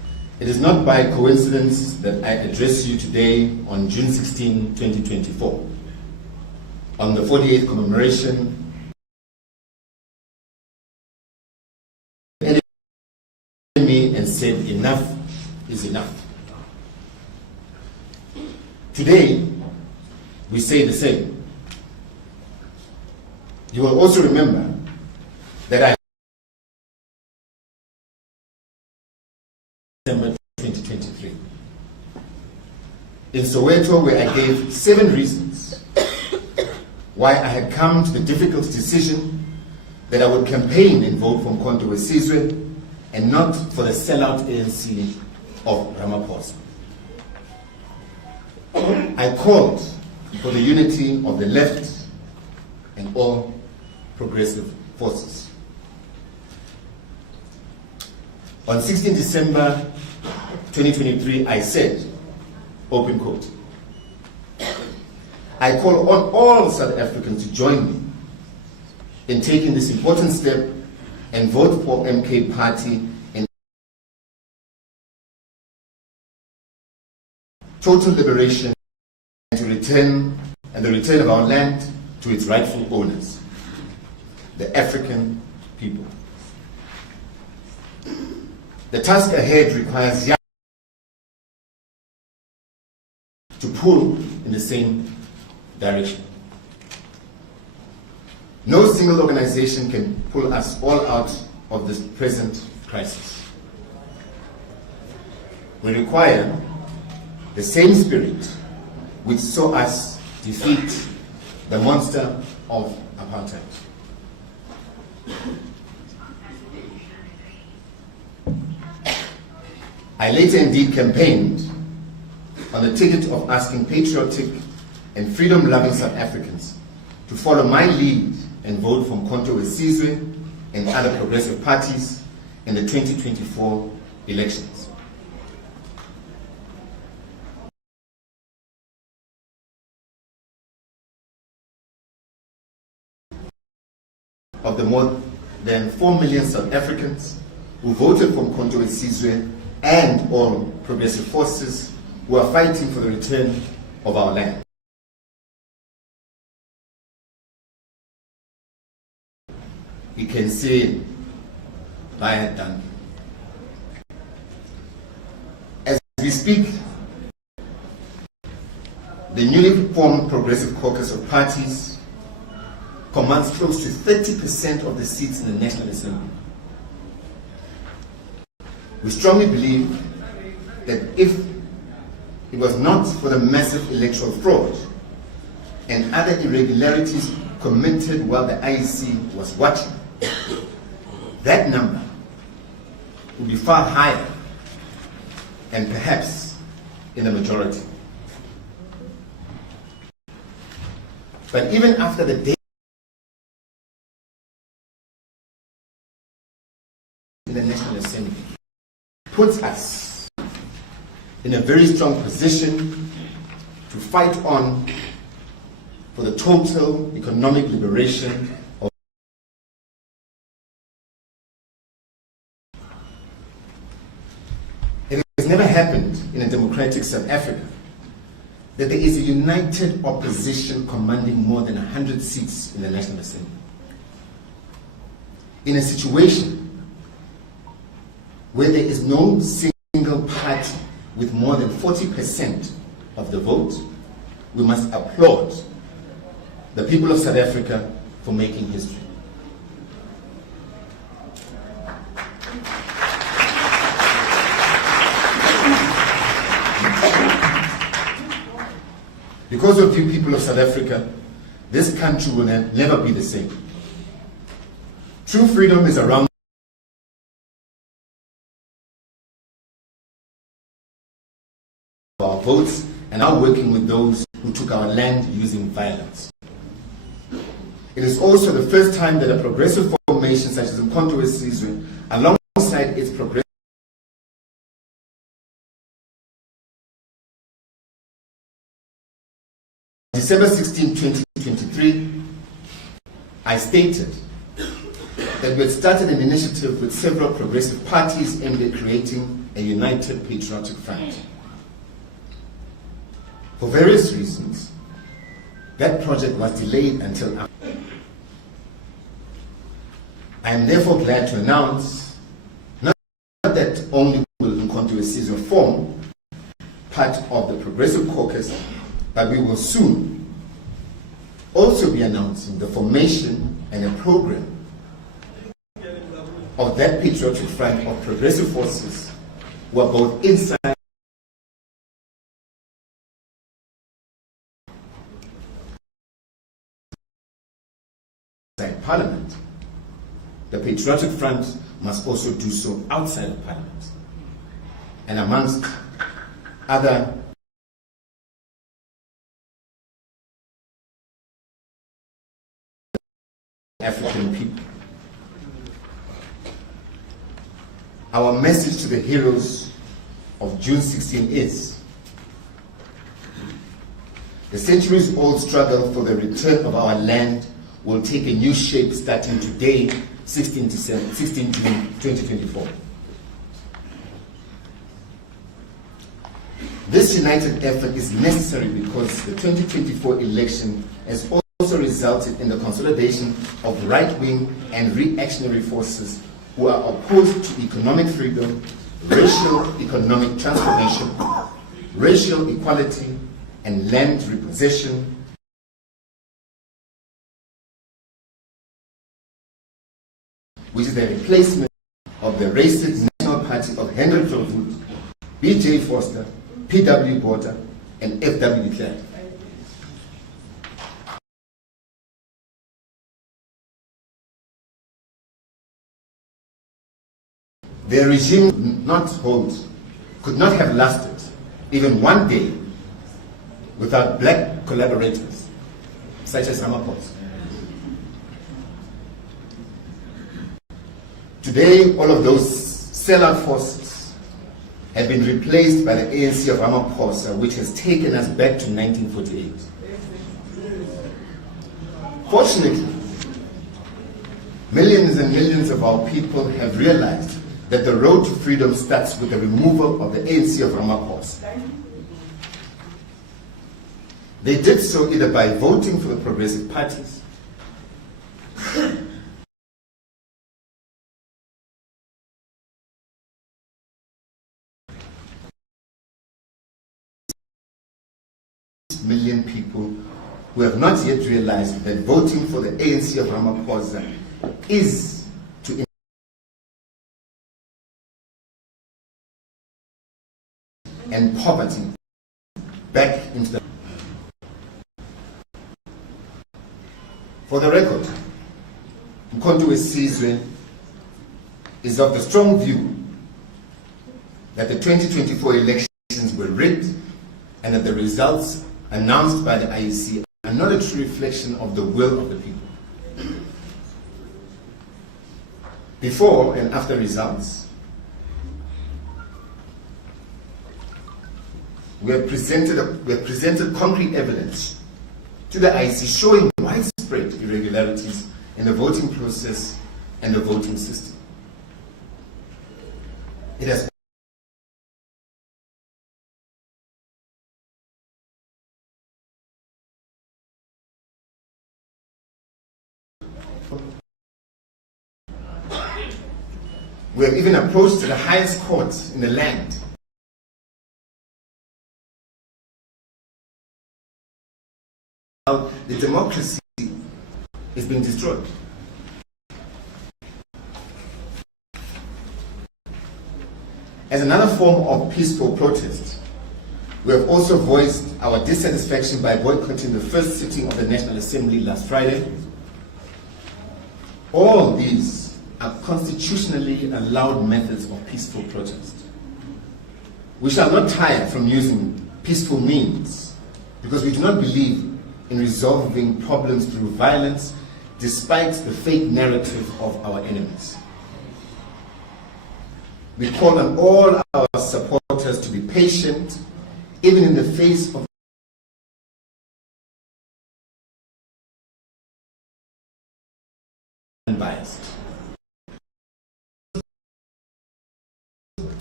It is not by coincidence that I address you today on June 16, 2024, on the 48th commemoration of the enemy, and said enough is enough. Today, we say the same. You will also remember that I December 2023 in Soweto, where I gave 7 reasons why I had come to the difficult decision that I would campaign and vote for Mkhonto weSizwe and not for the sellout ANC of Ramaphosa. I called for the unity of the left and all progressive forces. On 16 December 2023, I said, open quote, I call on all South Africans to join me in taking this important step and vote for MK Party in total liberation and the return of our land to its rightful owners, the African people. The task ahead requires young to pull in the same direction. No single organization can pull us all out of this present crisis. We require the same spirit which saw us defeat the monster of apartheid. I later indeed campaigned on the ticket of asking patriotic and freedom-loving South Africans to follow my lead and vote for Mkhonto weSizwe and other progressive parties in the 2024 elections. Of the more than 4 million South Africans who voted for Mkhonto weSizwe and all progressive forces who are fighting for the return of our land. We can say, by done. As we speak, the newly formed Progressive Caucus of parties commands close to 30% of the seats in the National Assembly. We strongly believe that if it was not for the massive electoral fraud and other irregularities committed while the IEC was watching, that number would be far higher and perhaps in the majority. But even after the day in the National Assembly puts us in a very strong position to fight on for the total economic liberation of it has never happened in a democratic South Africa that there is a united opposition commanding more than 100 seats in the National Assembly. In a situation where there is no single party with more than 40% of the vote, we must applaud the people of South Africa for making history. Because of you people of South Africa, this country will never be the same. True freedom is around our votes and are working with those who took our land using violence. It is also the first time that a progressive formation such as Mkhonto weSizwe, alongside its progressive December 16, 2023, I stated that we had started an initiative with several progressive parties aimed at creating a united patriotic front. For various reasons, that project was delayed until after. I am therefore glad to announce not that only will Umkhonto weSizwe form part of the Progressive Caucus, but we will soon also be announcing the formation and a program of that patriotic front of progressive forces who are both inside Parliament. The patriotic front must also do so outside of Parliament, and amongst other African people. Our message to the heroes of June 16 is: the centuries-old struggle for the return of our land will take a new shape starting today, 16 June 2024. This united effort is necessary because the 2024 election has also resulted in the consolidation of right-wing and reactionary forces who are opposed to economic freedom, racial economic transformation, racial equality, and land repossession, which is the replacement of the racist National Party of Henry Verwoerd, B.J. Foster, P.W. Botha, and F.W. de Klerk. Their regime could not have lasted even one day without black collaborators such as Ramaphosa. Today, all of those sellout forces have been replaced by the ANC of Ramaphosa, which has taken us back to 1948. Fortunately, millions and millions of our people have realized that the road to freedom starts with the removal of the ANC of Ramaphosa. They did so either by voting for the progressive parties, million people who have not yet realized that voting for the ANC of Ramaphosa is to and poverty back into the... For the record, Umkhonto weSizwe is of the strong view that the 2024 elections were rigged and that the results announced by the IEC are not a true reflection of the will of the people. Before and after results, we have presented concrete evidence to the IEC showing widespread irregularities in the voting process and the voting system. It has We have even approached the highest court in the land how the democracy is being destroyed. As another form of peaceful protest, we have also voiced our dissatisfaction by boycotting the first sitting of the National Assembly last Friday. All these are constitutionally allowed methods of peaceful protest. We shall not tire from using peaceful means because we do not believe in resolving problems through violence despite the fake narrative of our enemies. We call on all our supporters to be patient, even in the face of unbiased.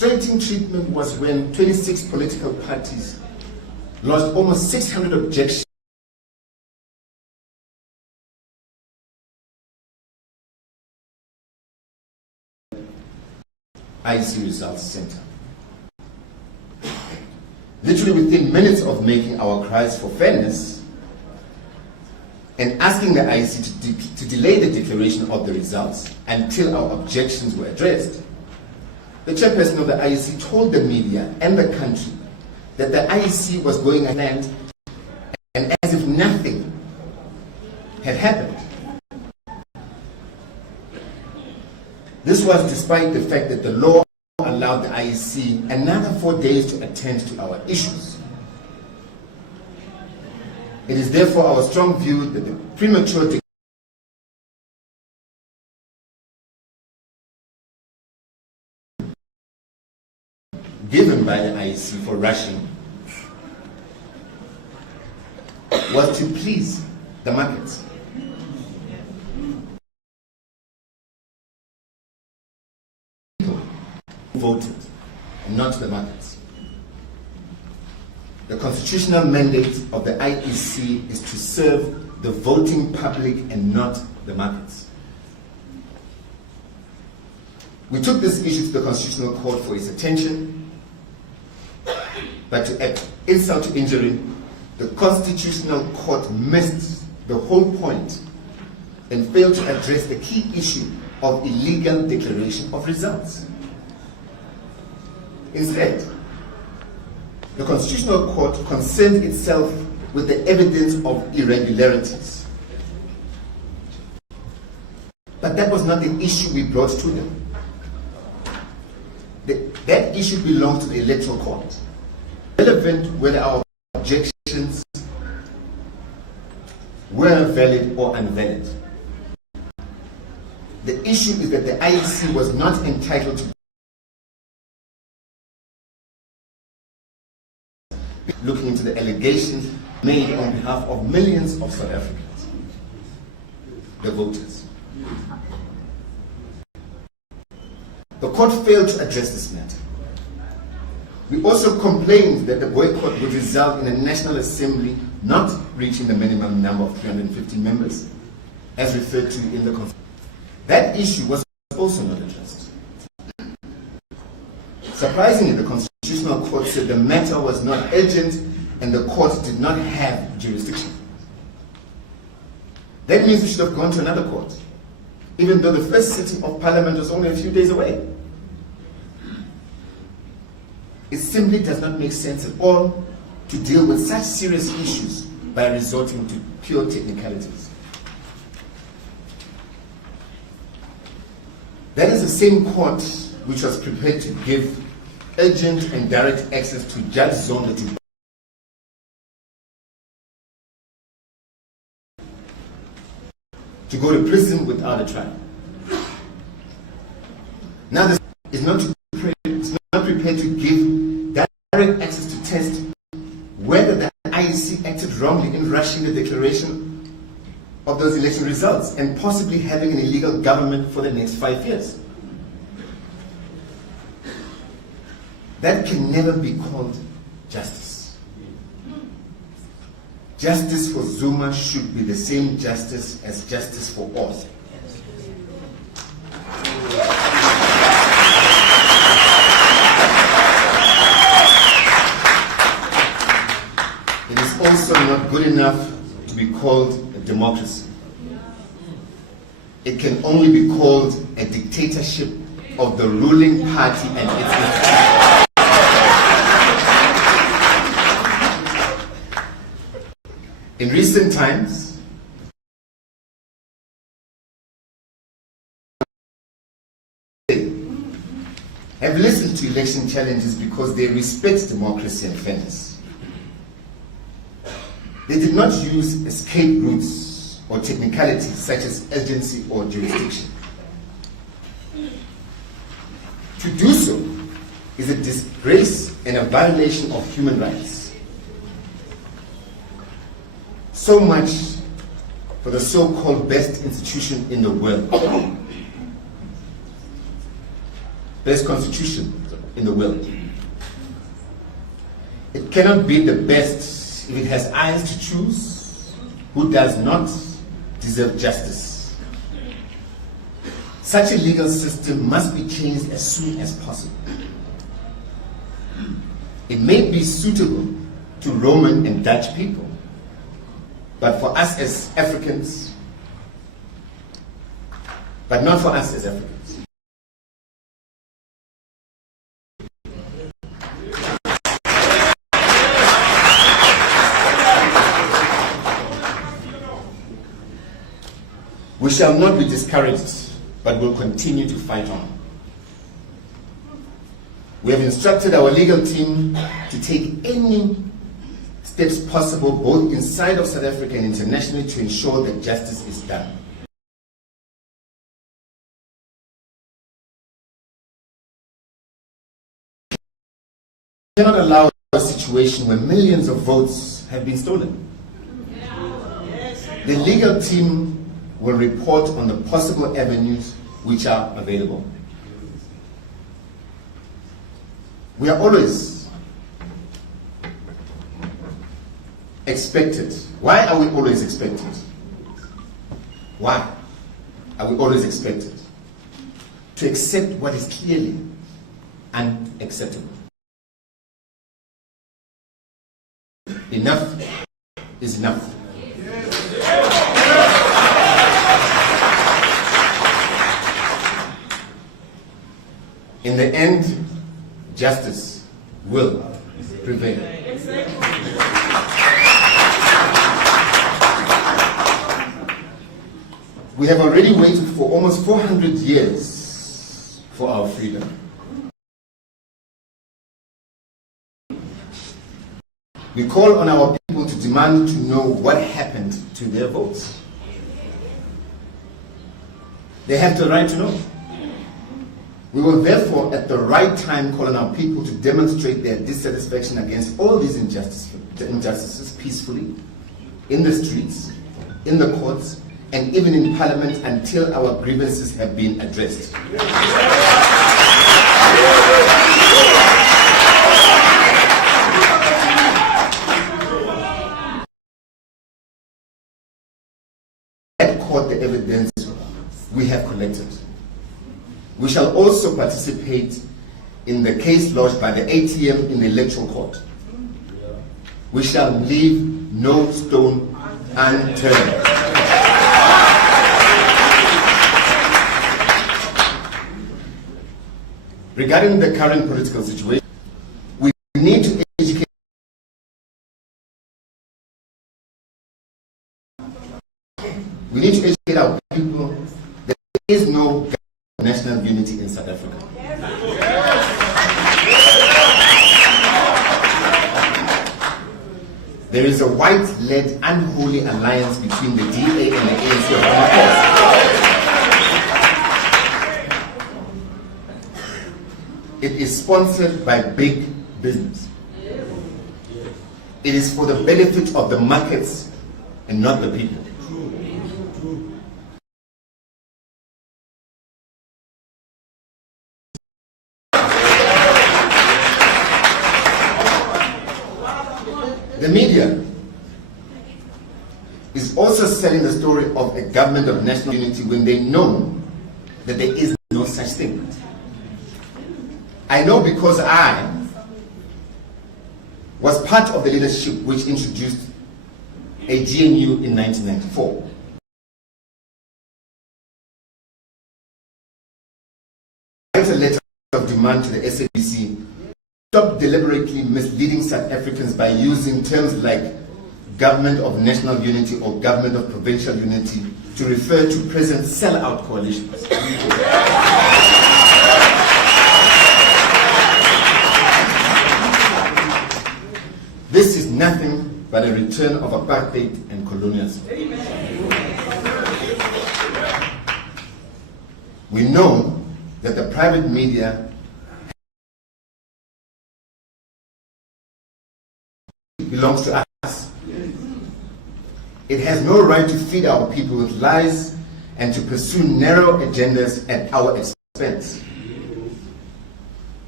frustrating treatment was when 26 political parties lodged almost 600 objections IEC Results Center. Literally within minutes of making our cries for fairness and asking the IEC to delay the declaration of the results until our objections were addressed, the chairperson of the IEC told the media and the country that the IEC was going ahead and as if nothing had happened. This was despite the fact that the law allowed the IEC another 4 days to attend to our issues. It is therefore our strong view that the premature given by the IEC for rushing was to please the markets. Voted, and not the markets. The constitutional mandate of the IEC is to serve the voting public and not the markets. We took this issue to the Constitutional Court for its attention, but to add insult to injury, the Constitutional Court missed the whole point and failed to address the key issue of illegal declaration of results. Instead, the Constitutional Court concerned itself with the evidence of irregularities. But that was not the issue we brought to them. That issue belongs to the Electoral Court. Relevant whether our objections were valid or invalid. The issue is that the IEC was not entitled to looking into the allegations made on behalf of millions of South Africans, the voters. The court failed to address this matter. We also complained that the boycott would result in a National Assembly not reaching the minimum number of 350 members, as referred to in the Constitution. That issue was also not addressed. Surprisingly, the Constitutional Court said the matter was not urgent and the court did not have jurisdiction. That means we should have gone to another court, even though the first sitting of Parliament was only a few days away. It simply does not make sense at all to deal with such serious issues by resorting to pure technicalities. That is the same court which was prepared to give urgent and direct access to Judge Zondo to go to prison without a trial. Now this is not prepared to give direct access to test whether the IEC acted wrongly in rushing the declaration of those election results and possibly having an illegal government for the next 5 years. That can never be called justice. Justice for Zuma should be the same justice as justice for all. It is also not good enough to be called a democracy. It can only be called a dictatorship of the ruling party and its institutions. In recent times, have listened to election challenges because they respect democracy and fairness. They did not use escape routes or technicalities such as urgency or jurisdiction. To do so is a disgrace and a violation of human rights. So much for the so-called best institution in the world. Best constitution in the world. It cannot be the best if it has eyes to choose who does not deserve justice. Such a legal system must be changed as soon as possible. It may be suitable to Roman and Dutch people, but for us as Africans, but not for us as Africans. We shall not be discouraged, but will continue to fight on. We have instructed our legal team to take any steps possible, both inside of South Africa and internationally, to ensure that justice is done. We cannot allow a situation where millions of votes have been stolen. The legal team will report on the possible avenues which are available. We are always expected. Why are we always expected? Why are we always expected? To accept what is clearly unacceptable. Enough is enough. In the end, justice will prevail. We have already waited for almost 400 years for our freedom. We call on our people to demand to know what happened to their votes. They have the right to know. We will therefore, at the right time, call on our people to demonstrate their dissatisfaction against all these injustices peacefully, in the streets, in the courts, and even in Parliament until our grievances have been addressed. At court, the evidence we have collected. We shall also participate in the case lodged by the ATM in the Electoral Court. We shall leave no stone unturned. Regarding the current political situation, we need to educate. We need to educate our people that there is no national unity in South Africa. There is a white-led, unholy alliance between the DA and the ANC of Caucus. It is sponsored by big business. It is for the benefit of the markets and not the people. The media is also selling the story of a government of national unity when they know that there is no such thing. I know because I was part of the leadership which introduced a GNU in 1994. I wrote a letter of demand to the SABC. Stop deliberately misleading South Africans by using terms like government of national unity or government of provincial unity to refer to present sellout coalitions. This is nothing but a return of apartheid and colonialism. We know that the private media belongs to us. It has no right to feed our people with lies and to pursue narrow agendas at our expense.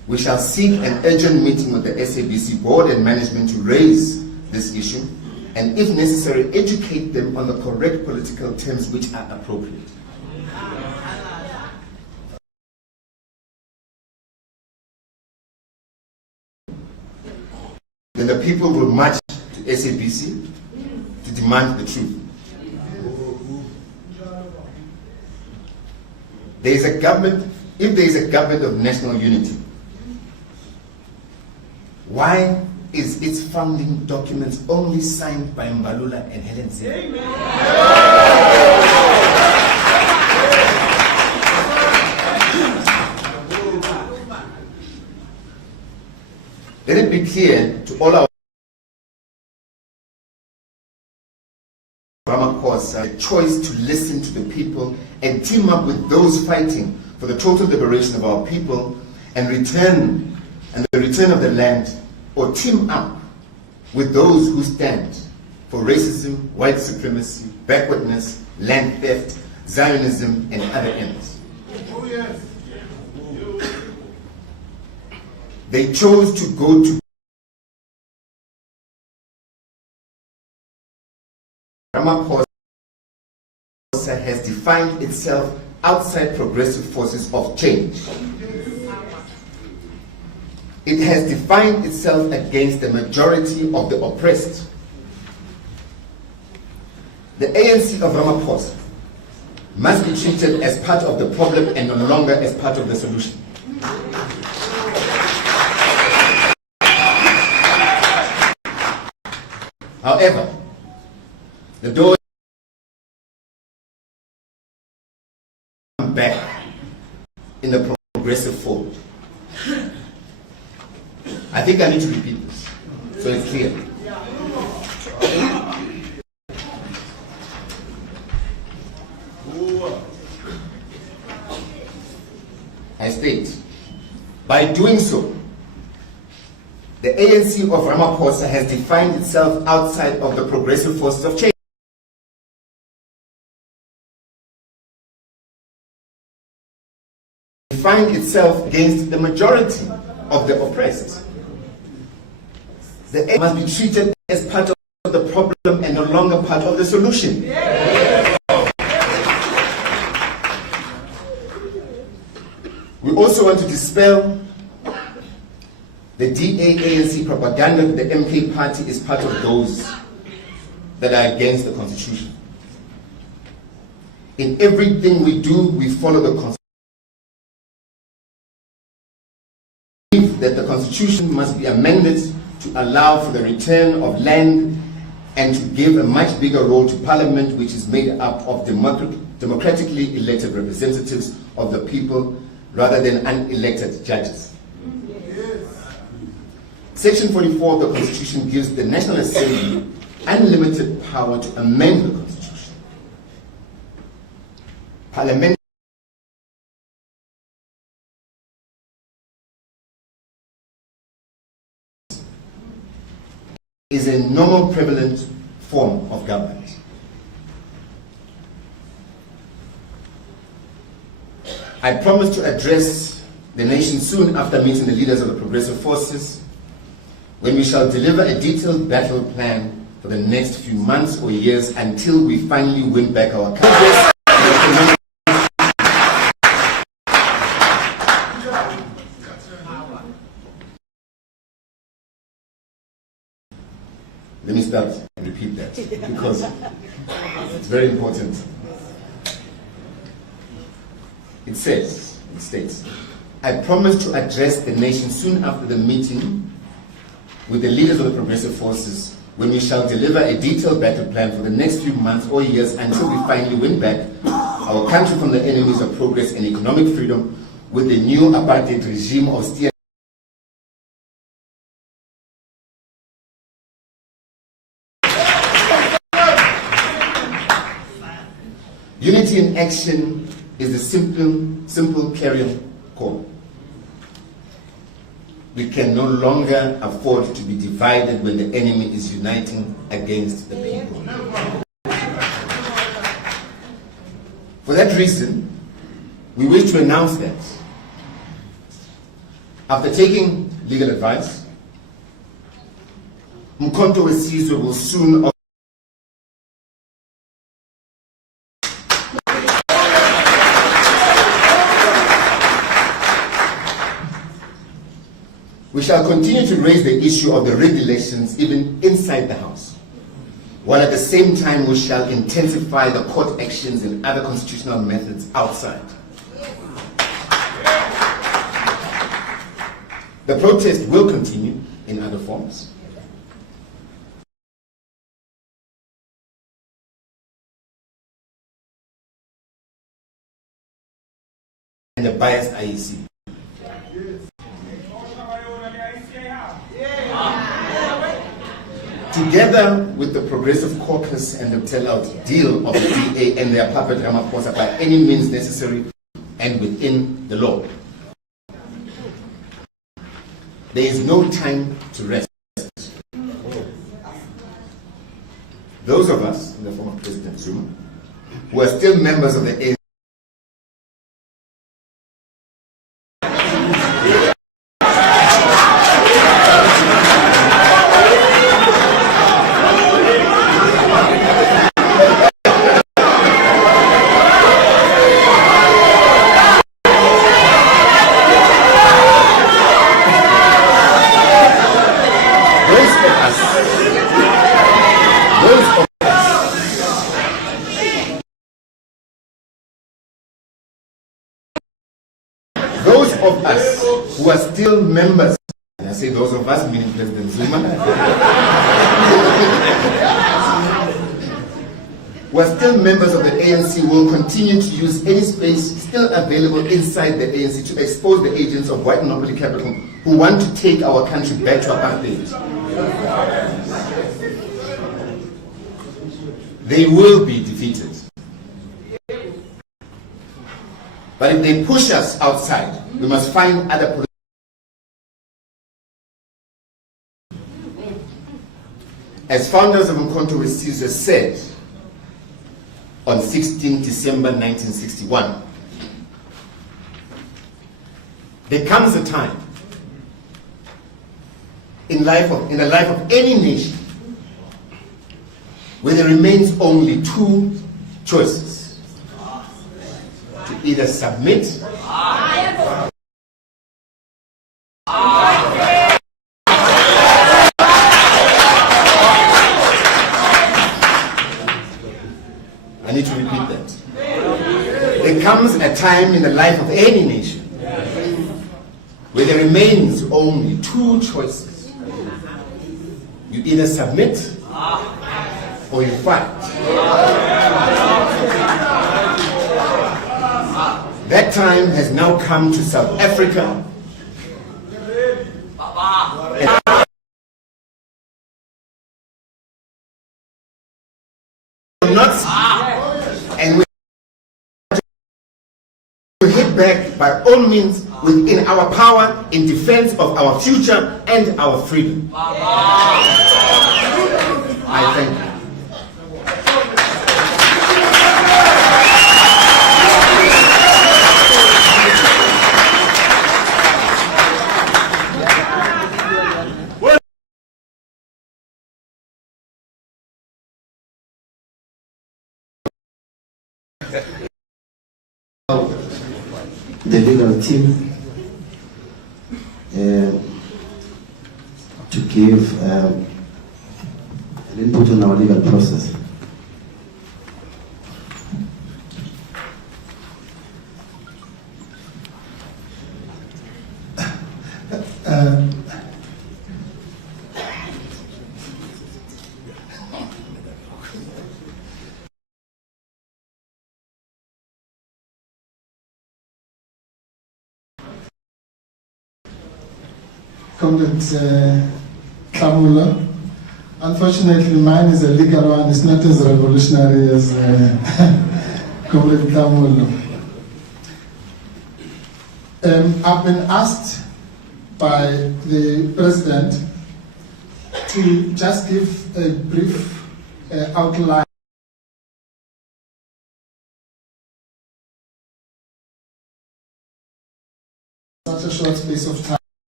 we shall seek an urgent meeting with the SABC board and management to raise this issue and, if necessary, educate them on the correct political terms which are appropriate. Then the people will march to SABC to demand the truth. There is a government, if there is a government of national unity, why is its founding documents only signed by Mbalula and Helen Zille? Let it be clear to all our Ramaphosa choice to listen to the people and team up with those fighting for the total liberation of our people and the return of the land, or team up with those who stand for racism, white supremacy, backwardness, land theft, Zionism, and other ends. They chose to go to Ramaphosa has defined itself outside progressive forces of change. It has defined itself against the majority of the oppressed. The ANC of Ramaphosa must be treated as part of the problem and no longer as part of the solution. However, the door is back in the progressive fold. I think I need to repeat this, so it's clear. I state, by doing so, the ANC of Ramaphosa has defined itself outside of the progressive forces of change. Defined itself against the majority of the oppressed. The ANC must be treated as part of the problem and no longer part of the solution. We also want to dispel the DA-ANC propaganda that the MK party is part of those that are against the Constitution. In everything we do, we follow the Constitution. That the Constitution must be amended to allow for the return of land and to give a much bigger role to Parliament, which is made up of democratically elected representatives of the people rather than unelected judges. Section 44 of the Constitution gives the National Assembly unlimited power to amend the Constitution. Parliament is a normal, prevalent form of government. I promise to address the nation soon after meeting the leaders of the progressive forces, when we shall deliver a detailed battle plan for the next few months or years until we finally win back our country. Let me start and repeat that because it's very important. It states, I promise to address the nation soon after the meeting with the leaders of the progressive forces when we shall deliver a detailed battle plan for the next few months or years until we finally win back our country from the enemies of progress and economic freedom with the new apartheid regime of steer. Unity in action is the simple carrier call. We can no longer afford to be divided when the enemy is uniting against the people. For that reason, we wish to announce that After taking legal advice, Umkhonto Wesizwe will soon we shall continue to raise the issue of the rigged elections even inside the House, while at the same time we shall intensify the court actions and other constitutional methods outside. The protest will continue in other forms. And the biased IEC. Together with the Progressive Caucus and the tell-out deal of the DA and their puppet Ramaphosa by any means necessary and within the law. There is no time to rest. Those of us, in the form of President Zuma, who are still members of the ANC, those of us who are still members, and I say those of us meaning President Zuma, who are still members of the ANC will continue to use any space still available inside the ANC to expose the agents of white monopoly capital who want to take our country back to apartheid. They will be defeated. But if they push us outside, we must find other As founders of Umkhonto Wesizwe said on 16 December 1961, there comes a time in the life of any nation where there remains only two choices: to either submit I need to repeat that. There comes a time in the life of any nation where there remains only two choices. You either submit or you fight. That time has now come to South Africa. And we hit back by all means within our power in defense of our future and our freedom. I thank you. The legal team to give an input on our legal process. Comrade Kamula. Unfortunately, mine is a legal one. It's not as revolutionary as Comrade Kamula. I've been asked by the President to just give a brief outline in such a short space of time.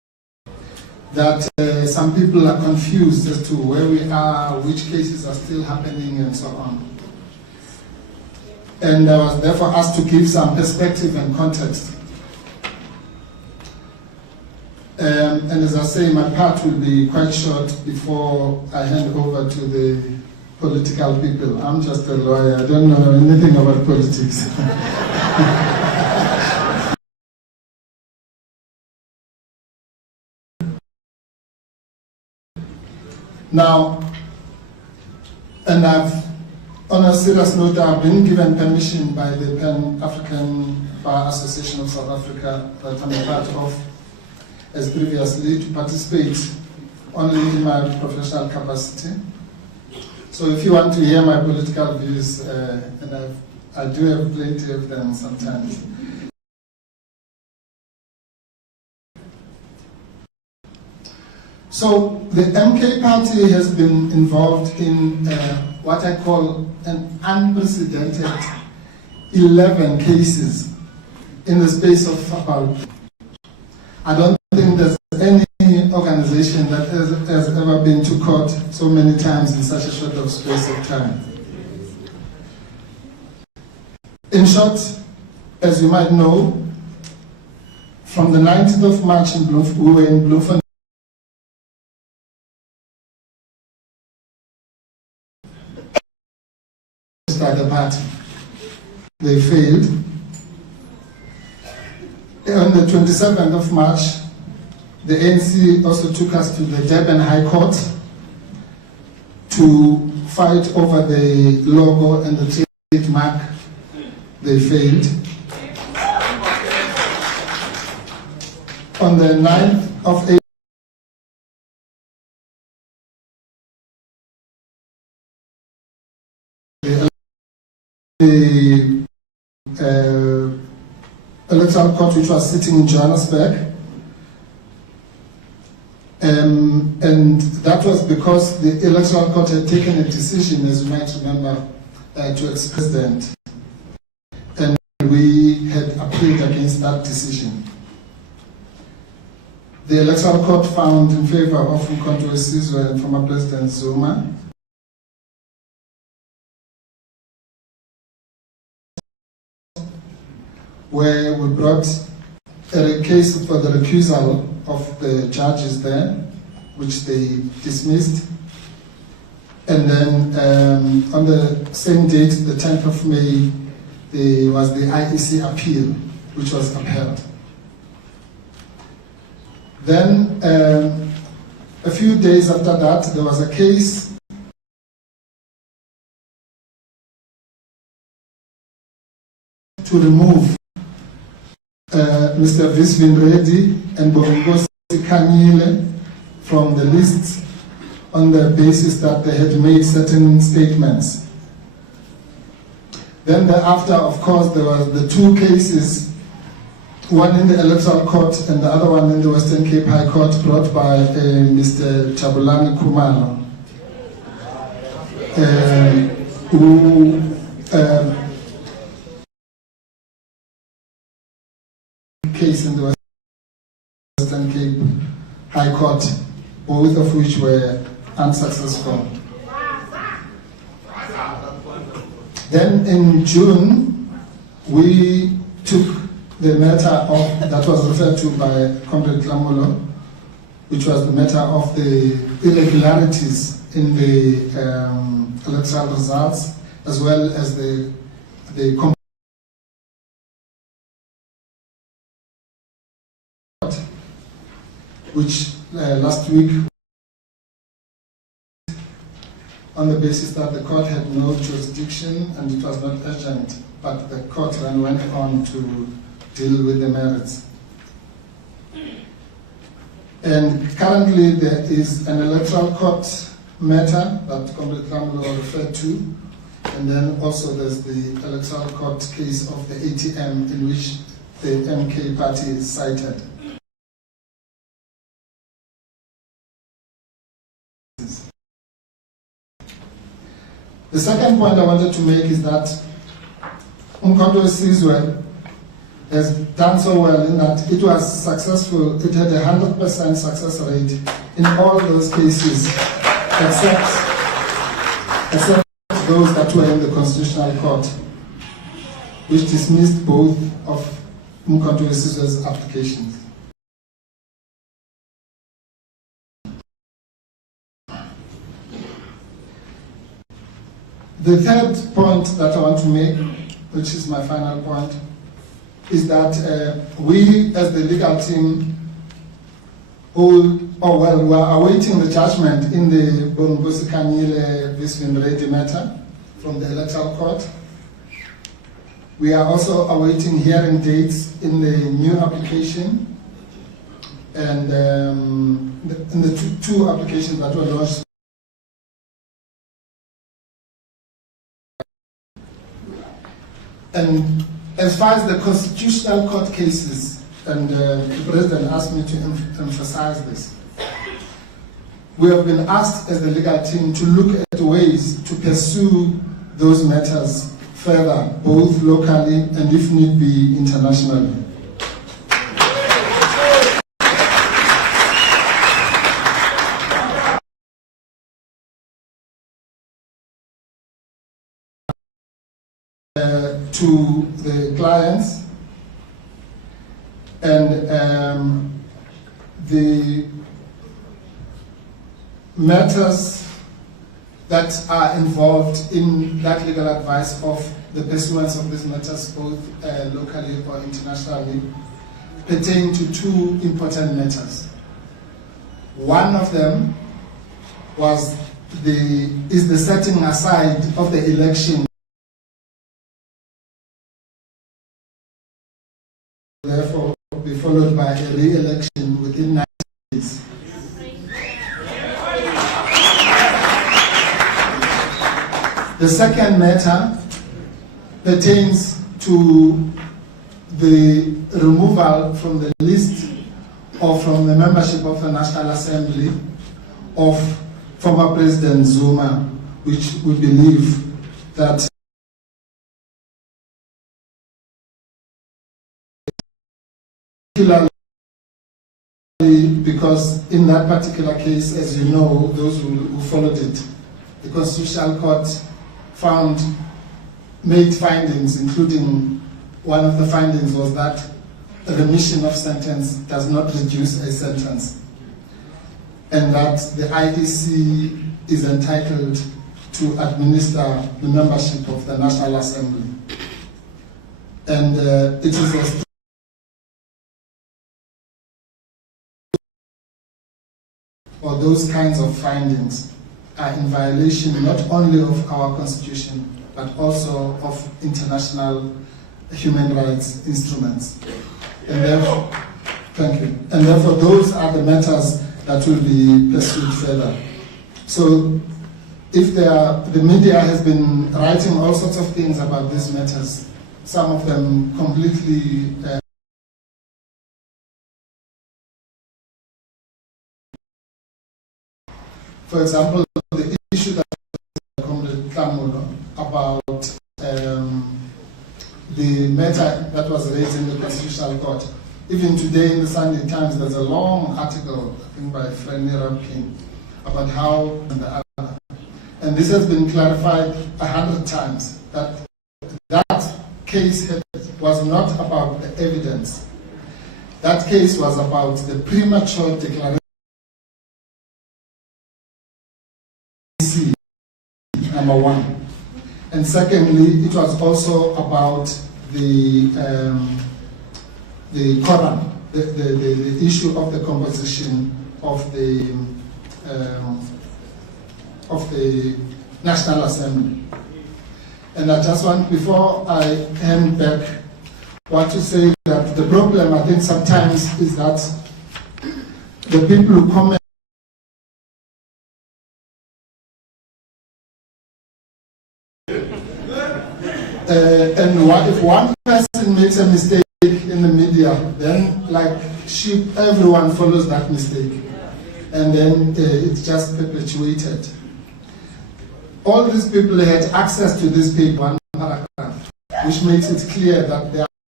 that some people are confused as to where we are, which cases are still happening, and so on. And I was therefore asked to give some perspective and context. And as I say, my part will be quite short before I hand over to the political people. I'm just a lawyer, I don't know anything about politics. Now, and on a serious note, I've been given permission by the Pan-African Bar Association of South Africa that I'm a part of, as previously, to participate only in my professional capacity. So if you want to hear my political views, and I do have plenty of them sometimes. So the MK party has been involved in what I call an unprecedented 11 cases in the space of about, I don't think there's any organization that has ever been to court so many times in such a short of space of time. In short, as you might know, from the 19th of March we were in Bloemfontein. By the party. They failed. On the 27th of March, the ANC also took us to the Durban High Court to fight over the logo and the trademark. They failed. On the 9th of April, the electoral court, which was sitting in Johannesburg, and that was because the electoral court had taken a decision, as you might remember, to ex-president, and we had appealed against that decision. The electoral court found in favor of Mkhonto weSizwe and former President Zuma. Where we brought a case for the recusal of the judges there, which they dismissed. And then on the same date, the 10th of May, there was the IEC appeal, which was upheld. Then a few days after that, there was a case to remove Mr. Visvin Reddy and Bongosi Kanyile from the list on the basis that they had made certain statements. Then thereafter, of course, there were the two cases, one in the electoral court and the other one in the Western Cape High Court, brought by Mr. Jabulani Khumalo, who case in the Western Cape High Court, both of which were unsuccessful. Then in June, we took the matter of, that was referred to by Comrade Tlamulo, which was the matter of the irregularities in the electoral results, as well as the which last week, on the basis that the court had no jurisdiction and it was not urgent, but the court then went on to deal with the merits. And currently there is an electoral court matter that Comrade Tlamulo referred to, and then also there's the electoral court case of the ATM in which the MK party is cited. The second point I wanted to make is that Mkhonto weSizwe has done so well in that it was successful. It had a 100% success rate in all those cases, except those that were in the Constitutional Court, which dismissed both of Mkhonto we Sizwe's applications. The third point that I want to make, which is my final point, is that we as the legal team we are awaiting the judgment in the Bonbusi Kanyile Visvin matter from the Electoral Court. We are also awaiting hearing dates in the new application and in the two applications that were launched. And as far as the Constitutional Court cases, and the President asked me to emphasize this, we have been asked as the legal team to look at ways to pursue those matters further, both locally and if need be internationally. To the clients and the matters that are involved in that legal advice of the pursuance of these matters, both locally or internationally, pertain to two important matters. One of them is the setting aside of the election, therefore be followed by a re-election within 90 days. The second matter pertains to the removal from the list or from the membership of the National Assembly of former President Zuma, which we believe that particularly because in that particular case, as you know, those who followed it, the Constitutional Court made findings, including one of the findings was that the remission of sentence does not reduce a sentence, and that the IEC is entitled to administer the membership of the National Assembly. And it is a or those kinds of findings are in violation not only of our Constitution, but also of international human rights instruments. And therefore, thank you. And therefore, those are the matters that will be pursued further. So, if the media has been writing all sorts of things about these matters, some of them completely for example, the issue that about the matter that was raised in the Constitutional Court. Even today in the Sunday Times, there's a long article, I think by Franny Rapkin, about how, and this has been clarified 100 times, that that case was not about the evidence. That case was about the premature declaration. Number one. And secondly, it was also about the quorum, the issue of the composition of the National Assembly. And I just want, before I hand back, want to say that the problem, I think, sometimes is that the people who comment and if one person makes a mistake in the media, then like sheep, everyone follows that mistake, and then it's just perpetuated. All these people had access to this paper, one paragraph, which makes it clear that there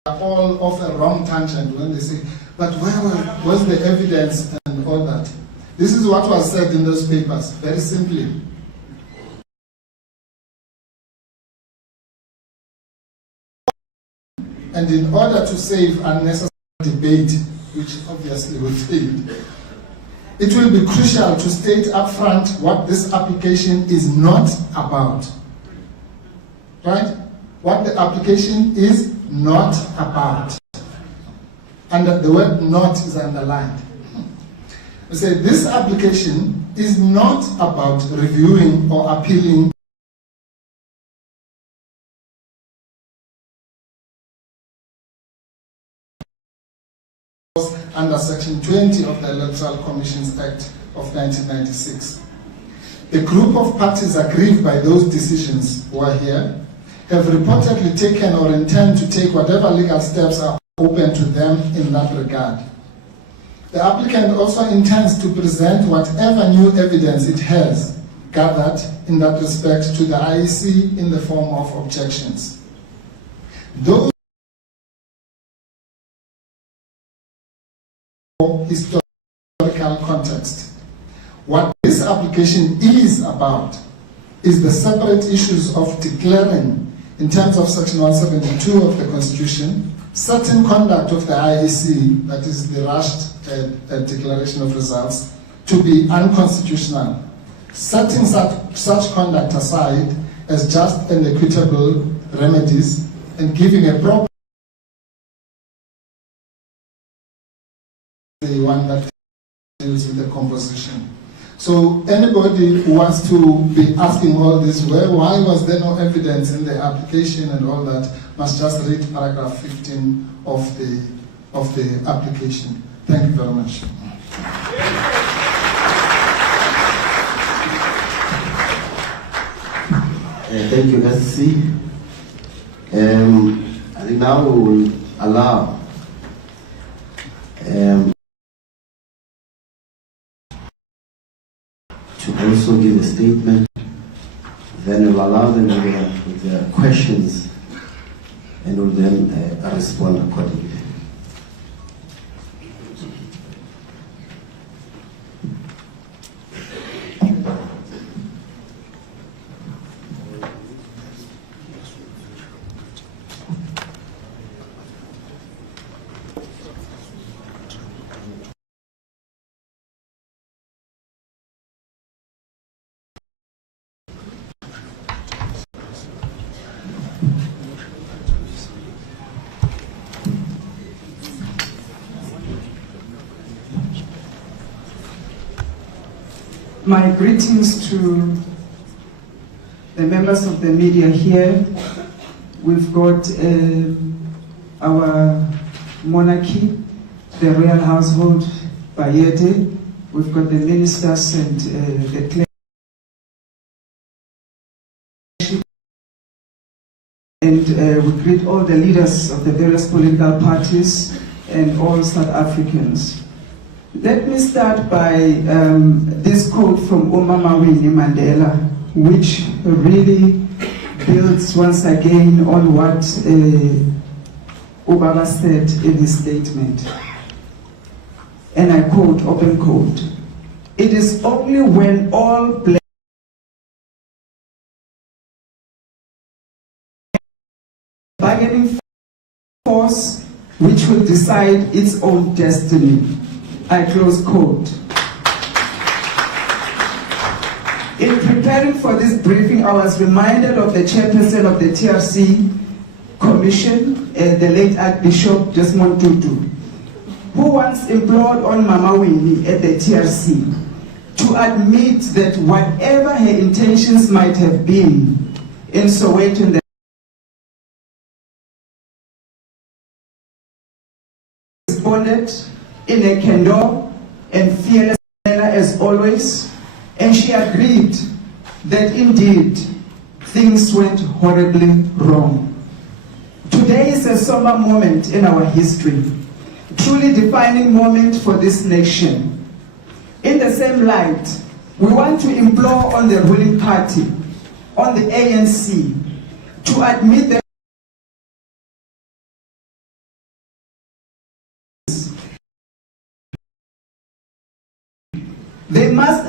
all off a wrong tangent when they say, but where was the evidence and all that? This is what was said in those papers, very simply. And in order to save unnecessary debate, which obviously will fail, it will be crucial to state upfront what this application is not about. Right? What the application is not about. And the word not is underlined. We say this application is not about reviewing or appealing under Section 20 of the Electoral Commissions Act of 1996. The group of parties aggrieved by those decisions who are here have reportedly taken or intend to take whatever legal steps are open to them in that regard. The applicant also intends to present whatever new evidence it has gathered in that respect to the IEC in the form of objections. Those historical context. What this application is about is the separate issues of declaring, in terms of Section 172 of the Constitution, certain conduct of the IEC, that is the rushed declaration of results, to be unconstitutional, setting such conduct aside as just and equitable remedies and giving a proper one that deals with the composition. So anybody who wants to be asking all this, why was there no evidence in the application and all that, must just read paragraph 15 of the application. Thank you very much. Thank you, SC. I think now we will allow to also give a statement. Then we'll allow them with their questions and will then respond accordingly. My greetings to the members of the media here. We've got our monarchy, the royal household, Bayete. We've got the ministers and the clergy. And we greet all the leaders of the various political parties and all South Africans. Let me start by this quote from Umama Winnie Mandela, which really builds once again on what Obama said in his statement. And I quote, open quote, "It is only when all black bargaining force which will decide its own destiny." I close quote. In preparing for this briefing, I was reminded of the chairperson of the TRC Commission, the late Archbishop Desmond Tutu, who once implored on Mama Winnie at the TRC to admit that whatever her intentions might have been in Soweto in the responded in a candor and fearless manner as always, and she agreed that indeed things went horribly wrong. Today is a somber moment in our history, truly defining moment for this nation. In the same light, we want to implore on the ruling party, on the ANC, to admit that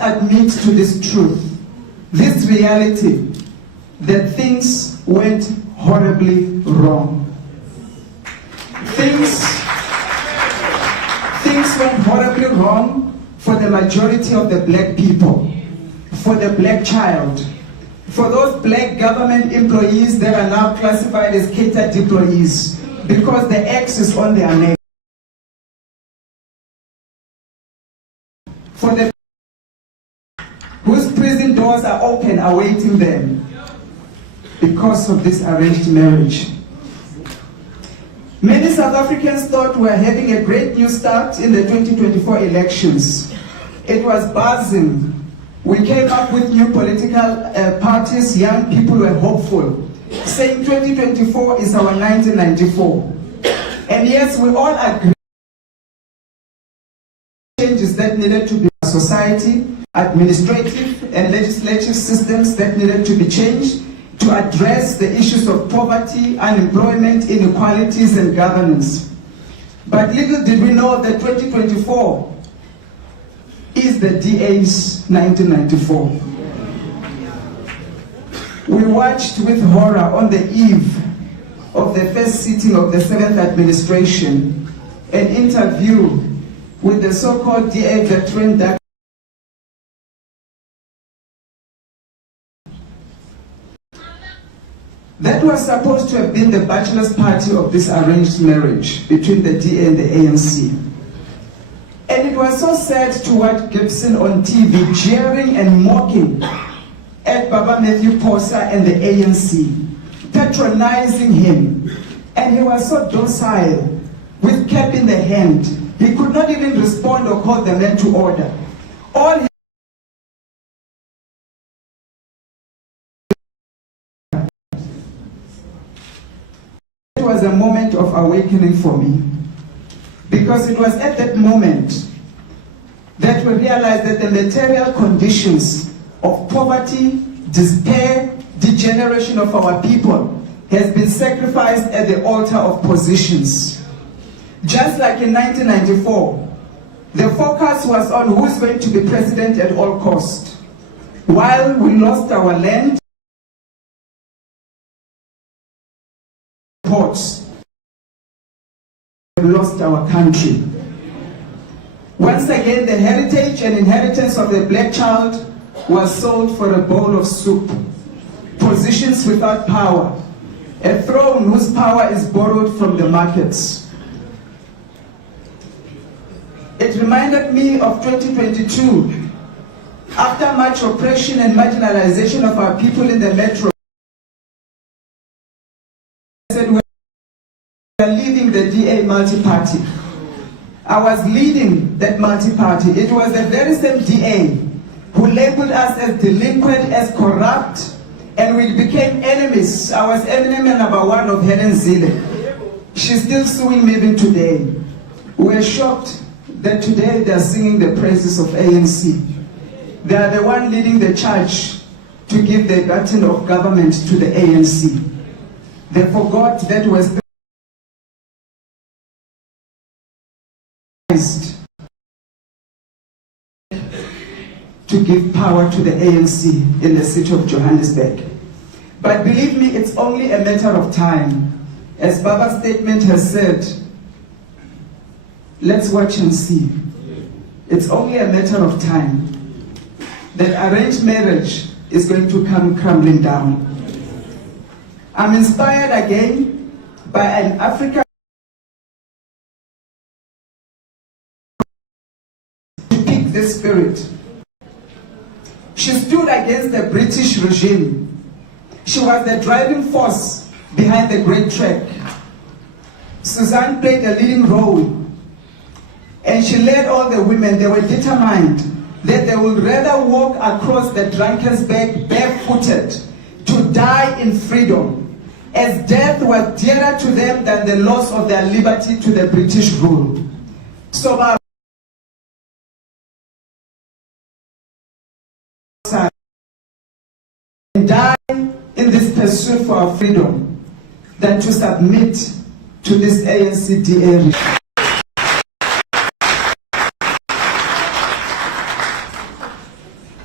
admit to this truth, this reality, that things went horribly wrong. Things went horribly wrong for the majority of the black people, for the black child, for those black government employees that are now classified as catered employees, because the X is on their neck. For the whose prison doors are open awaiting them because of this arranged marriage. Many South Africans thought we were having a great new start in the 2024 elections. It was buzzing. We came up with new political parties. Young people were hopeful, saying 2024 is our 1994. And yes, we all agree changes that needed to be in society, administrative and legislative systems that needed to be changed to address the issues of poverty, unemployment, inequalities, and governance. But little did we know that 2024 is the DA's 1994. We watched with horror on the eve of the first sitting of the 7th administration an interview with the so-called DA veteran that was supposed to have been the bachelor's party of this arranged marriage between the DA and the ANC. And it was so sad to watch Gibson on TV jeering and mocking at Baba Matthew Posa and the ANC, patronizing him. And he was so docile, with cap in the hand. He could not even respond or call the men to order. All he It was a moment of awakening for me, because it was at that moment that we realized that the material conditions of poverty, despair, degeneration of our people has been sacrificed at the altar of positions. Just like in 1994, the focus was on who's going to be president at all costs. While we lost our land, ports, we lost our country. Once again, the heritage and inheritance of the black child was sold for a bowl of soup. Positions without power, a throne whose power is borrowed from the markets. It reminded me of 2022, after much oppression and marginalization of our people in the metro. I said, we are leaving the DA multi-party. I was leading that multi-party. It was the very same DA who labeled us as delinquent, as corrupt, and we became enemies. I was enemy number one of Helen Zille. She's still suing me even today. We're shocked that today they're singing the praises of ANC. They are the one leading the charge to give the baton of government to the ANC. They forgot that was to give power to the ANC in the city of Johannesburg. But believe me, it's only a matter of time. As Baba's statement has said, let's watch and see. It's only a matter of time that arranged marriage is going to come crumbling down. I'm inspired again by an African to pick this spirit. She stood against the British regime. She was the driving force behind the Great Trek. Suzanne played a leading role. And she led all the women. They were determined that they would rather walk across the Drakensberg barefooted to die in freedom, as death was dearer to them than the loss of their liberty to the British rule. So and die in this pursuit for our freedom than to submit to this ANC-DA regime.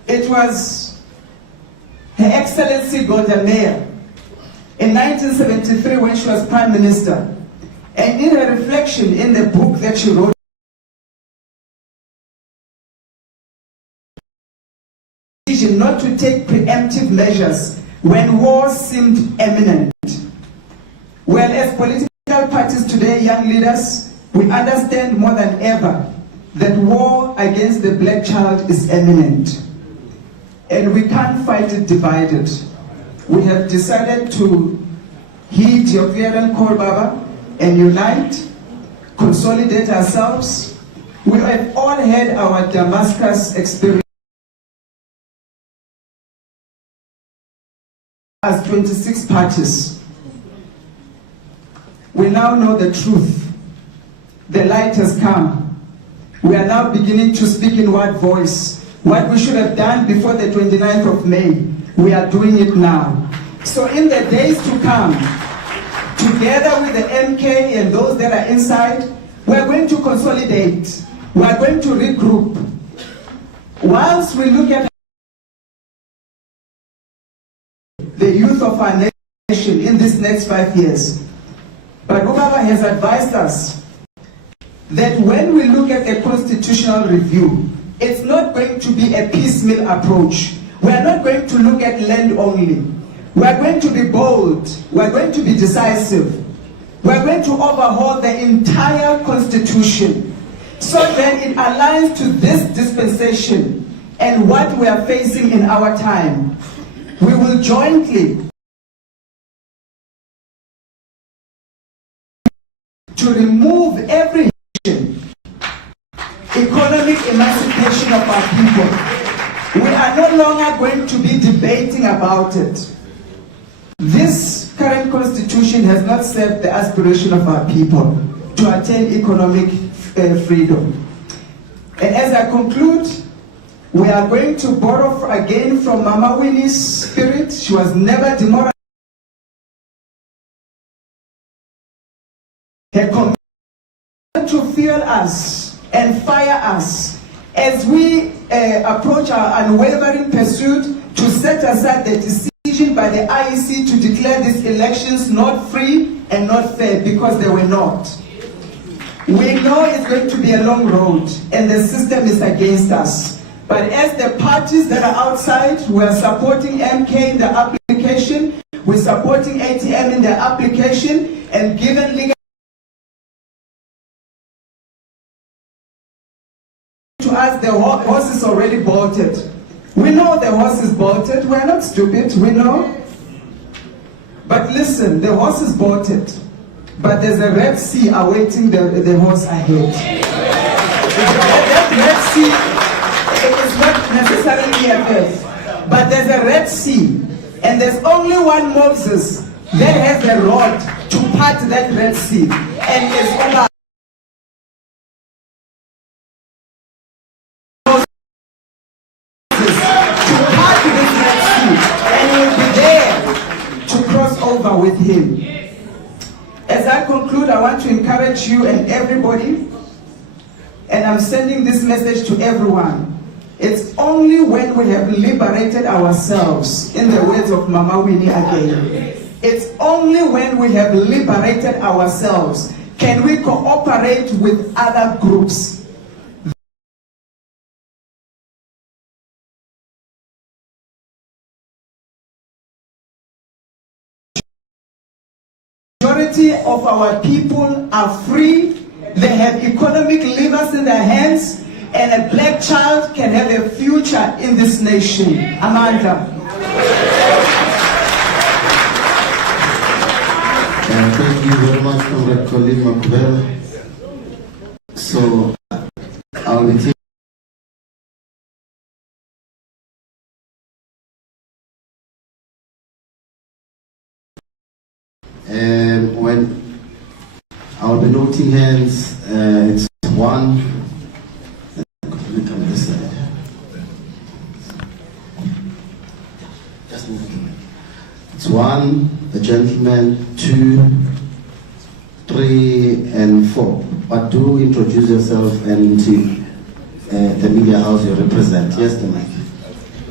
It was Her Excellency Golda Meir in 1973 when she was Prime Minister. And in her reflection in the book that she wrote, not to take preemptive measures when war seemed imminent. Well, as political parties today, young leaders, we understand more than ever that war against the black child is imminent. And we can't fight it divided. We have decided to heed your clearing call, Baba, and unite, consolidate ourselves. We have all had our Damascus experience as 26 parties. We now know the truth. The light has come. We are now beginning to speak in one voice. What we should have done before the 29th of May, we are doing it now. So in the days to come, together with the MK and those that are inside, we are going to consolidate. We are going to regroup. Whilst we look at the youth of our nation in these next 5 years, but Obama has advised us that when we look at a constitutional review, it's not going to be a piecemeal approach. We are not going to look at land only. We are going to be bold. We are going to be decisive. We are going to overhaul the entire constitution so that it aligns to this dispensation and what we are facing in our time. We will jointly to remove every economic emancipation of our people. We are no longer going to be debating about it. This current constitution has not served the aspiration of our people to attain economic freedom. And as I conclude, we are going to borrow again from Mama Winnie's spirit. She was never demoralized. Her commitment to fuel us and fire us as we approach our unwavering pursuit to set aside the decision by the IEC to declare these elections not free and not fair, because they were not. We know it's going to be a long road and the system is against us. But as the parties that are outside, we are supporting MK in the application, we're supporting ATM in the application, and given legal to us, the horse is already bolted. We know the horse is bolted. We're not stupid, we know. But listen, the horse is bolted, but there's a Red Sea awaiting the horse ahead. That Red Sea, it is not necessarily EFF, but there's a Red Sea, and there's only one Moses that has the rod to part that Red Sea, and it's over. With him. As I conclude, I want to encourage you and everybody, and I'm sending this message to everyone. It's only when we have liberated ourselves, in the words of Mama Winnie again, it's only when we have liberated ourselves can we cooperate with other groups. Majority of our people are free, they have economic levers in their hands, and a black child can have a future in this nation. Amanda. Thank you very much, Comrade Colleen Makubela. So, I'll be taking when I'll be noting hands, it's one. Look on this side. Just move. It's one, the gentleman, 2, 3, and 4. But do introduce yourself and the media house you represent. Yes, the mic.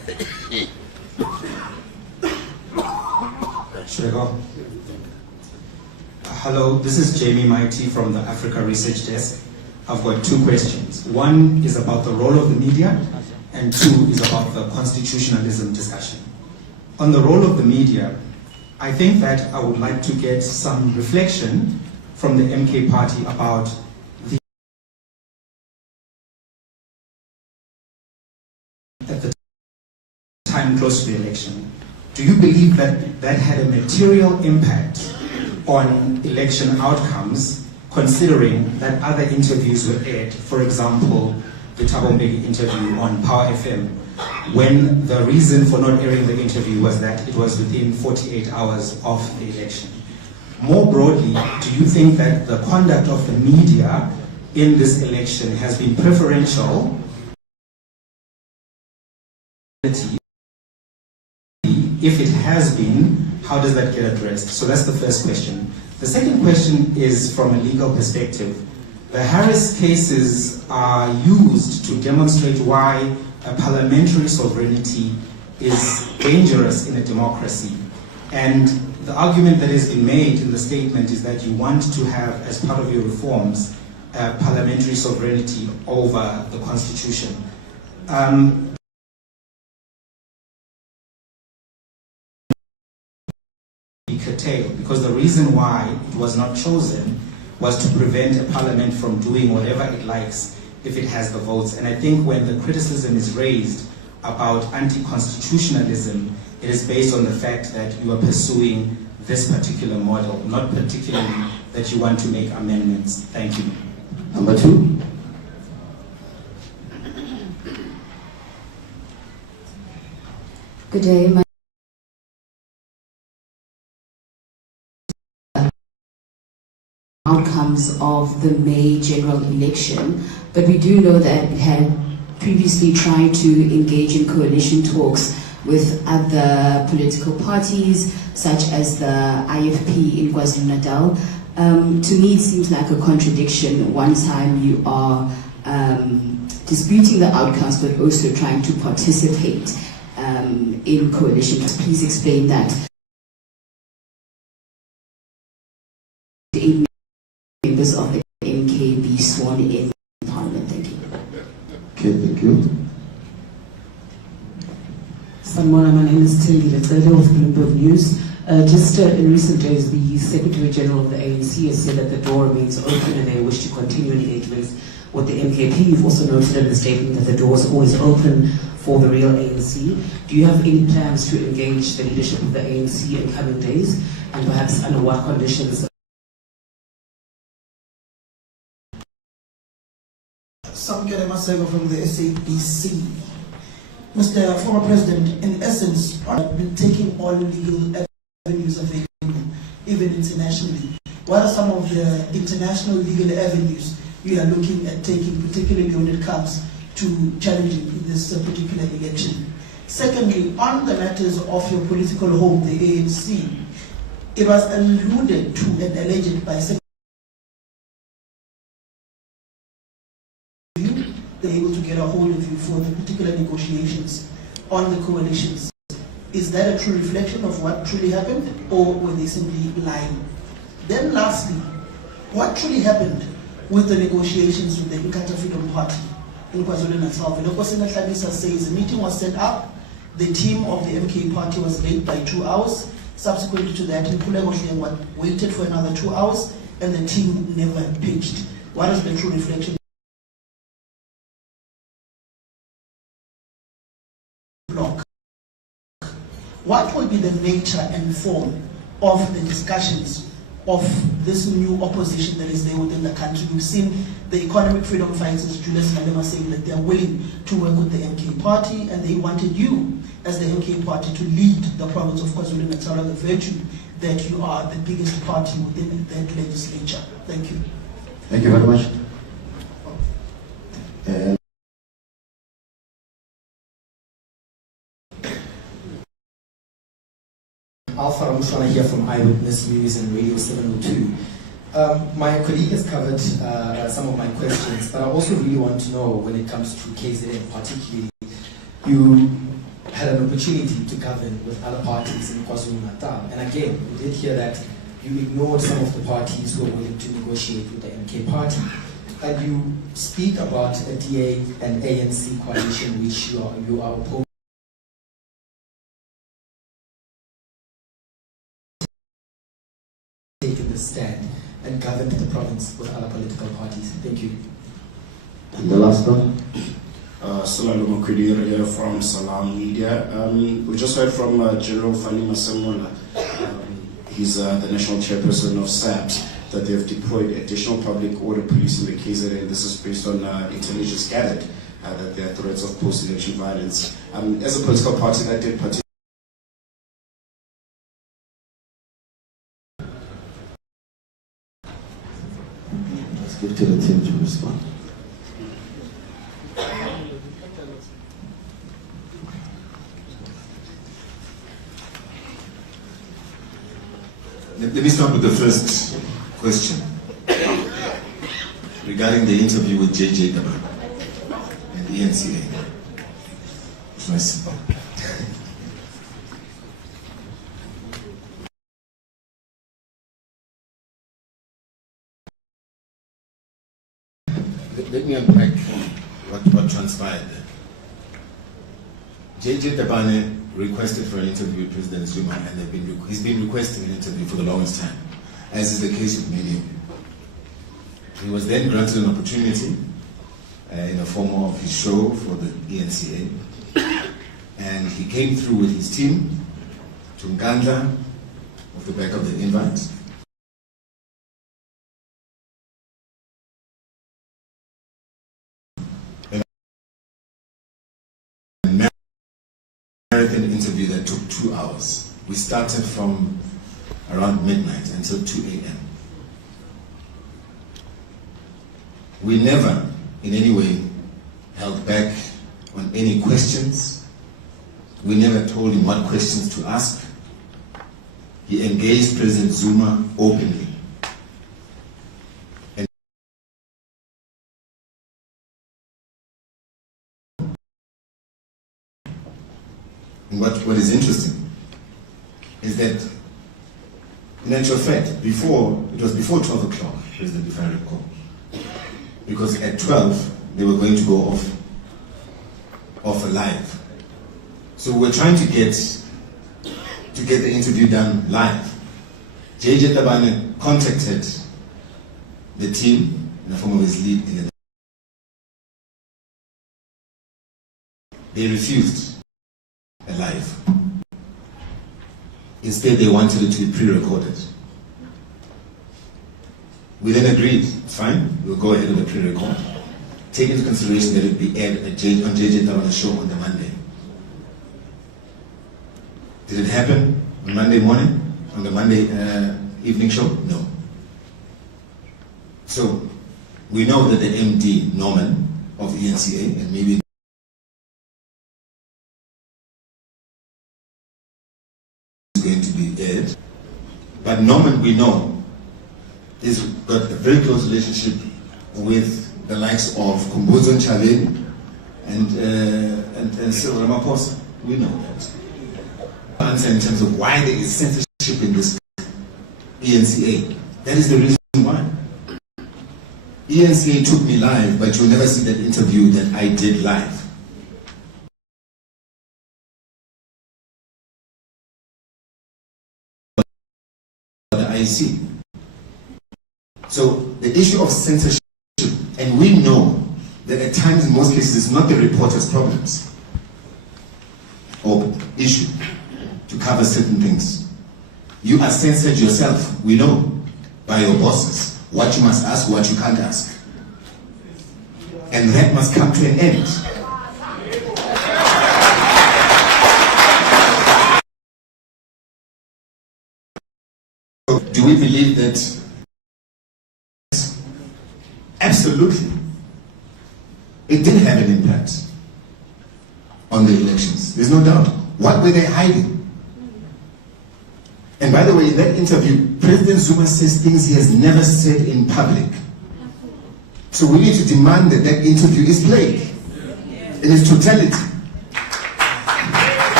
Should I go? Hello, this is Jamie Mighty from the Africa Research Desk. I've got two questions. One is about the role of the media, and two is about the constitutionalism discussion. On the role of the media, I think that I would like to get some reflection from the MK party about the at the time close to the election. Do you believe that that had a material impact on election outcomes, considering that other interviews were aired, for example, the Thabo Mbeki interview on Power FM, when the reason for not airing the interview was that it was within 48 hours of the election? More broadly, do you think that the conduct of the media in this election has been preferential? If it has been, how does that get addressed? So that's the first question. The second question is from a legal perspective. The Harris cases are used to demonstrate why a parliamentary sovereignty is dangerous in a democracy. And the argument that has been made in the statement is that you want to have, as part of your reforms, parliamentary sovereignty over the constitution. Curtailed, because the reason why it was not chosen was to prevent a parliament from doing whatever it likes if it has the votes. And I think when the criticism is raised about anti-constitutionalism, it is based on the fact that you are pursuing this particular model, not particularly that you want to make amendments. Thank you. Number two. Good day. Outcomes of the May general election, but we do know that it had previously tried to engage in coalition talks with other political parties, such as the IFP in KwaZulu-Natal. To me, it seems like a contradiction. One time you are disputing the outcomes, but also trying to participate in coalition. Please explain that. Members of the MK be sworn in Parliament. Thank you. Okay, thank you. Sanmona, my name is Tilly Letzele with Bloomberg News. Just in recent days, the Secretary General of the ANC has said that the door remains open and they wish to continue engagements with the MKP. You've also noted in the statement that the door is always open for the real ANC. Do you have any plans to engage the leadership of the ANC in coming days, and perhaps under what conditions? Samkele Masego from the SABC. Mr. Former President, in essence, I've been taking all legal avenues available, even internationally. What are some of the international legal avenues you are looking at taking, particularly when it comes to challenging this particular election? Secondly, on the matters of your political home, the ANC, it was alluded to and alleged by they're able to get a hold of you for the particular negotiations on the coalitions. Is that a true reflection of what truly happened, or were they simply lying? Then lastly, what truly happened with the negotiations with the Inkatha Freedom Party in KwaZulu-Natal? Velokosina Hlabisa says a meeting was set up, the team of the MK party was late by 2 hours. Subsequently to that, Mpulego Hlengwa waited for another 2 hours, and the team never pitched. What is the true reflection? What will be the nature and form of the discussions of this new opposition that is there within the country? We've seen the economic freedom fighters, Julius Malema, saying that they're willing to work with the MK party, and they wanted you, as the MK party, to lead the province of KwaZulu-Natal, the virtue that you are the biggest party within that legislature. Thank you. Thank you very much. Alpha Ramswana here from Eyewitness News and Radio 702. My colleague has covered some of my questions, but I also really want to know, when it comes to KZN particularly, you had an opportunity to govern with other parties in KwaZulu-Natal. And again, we did hear that you ignored some of the parties who were willing to negotiate with the MK party. And you speak about a DA and ANC coalition which you are opposed. Taken the stand and governed the province with other political parties. Thank you. And the last one? Salam here from Salam Media. We just heard from General Fani Masemola. He's the national chairperson of SAPS, that they've deployed additional public order police in the KZN. This is based on intelligence gathered that there are threats of post-election violence. As a political party that did participate. Let's give to the team to respond. Let me start with the first question regarding the interview with Jacob and the NCA. It's very simple. Let me unpack what transpired there. JJ Tabane requested for an interview with President Zuma, and he's been requesting an interview for the longest time, as is the case with many of you. He was then granted an opportunity in the form of his show for the ENCA, and he came through with his team to Ngandla, off the back of the invite. Marathon interview that took 2 hours. We started from around midnight until 2 a.m. We never in any way held back on any questions. We never told him what questions to ask. He engaged President Zuma openly. And what is interesting is that, in actual fact, it was before 12 o'clock, President, if I recall. Because at 12, they were going to go off live. So we're trying to get the interview done live. JJ Tabane contacted the team in the form of his lead. They refused live. Instead, they wanted it to be pre-recorded. We then agreed, it's fine, we'll go ahead with the pre-record. Take into consideration that it would be aired on JJ Tabane's show on the Monday. Did it happen on Monday morning? On the Monday evening show? No. So, we know that the MD, Norman, of ENCA, and maybe going to be aired. But Norman, we know, has got a very close relationship with the likes of Kumbuzo Ntshavheni and Cyril Ramaphosa. We know that. Answer in terms of why there is censorship in this ENCA. That is the reason why. ENCA took me live, but you'll never see that interview that I did live. So the issue of censorship, and we know that at times in most cases it's not the reporter's problems or issue to cover certain things. You are censored yourself, we know, by your bosses, what you must ask, what you can't ask. And that must come to an end. Do we believe that? Absolutely. It did have an impact on the elections. There's no doubt. What were they hiding? And by the way, in that interview, President Zuma says things he has never said in public. So we need to demand that that interview is played in its totality.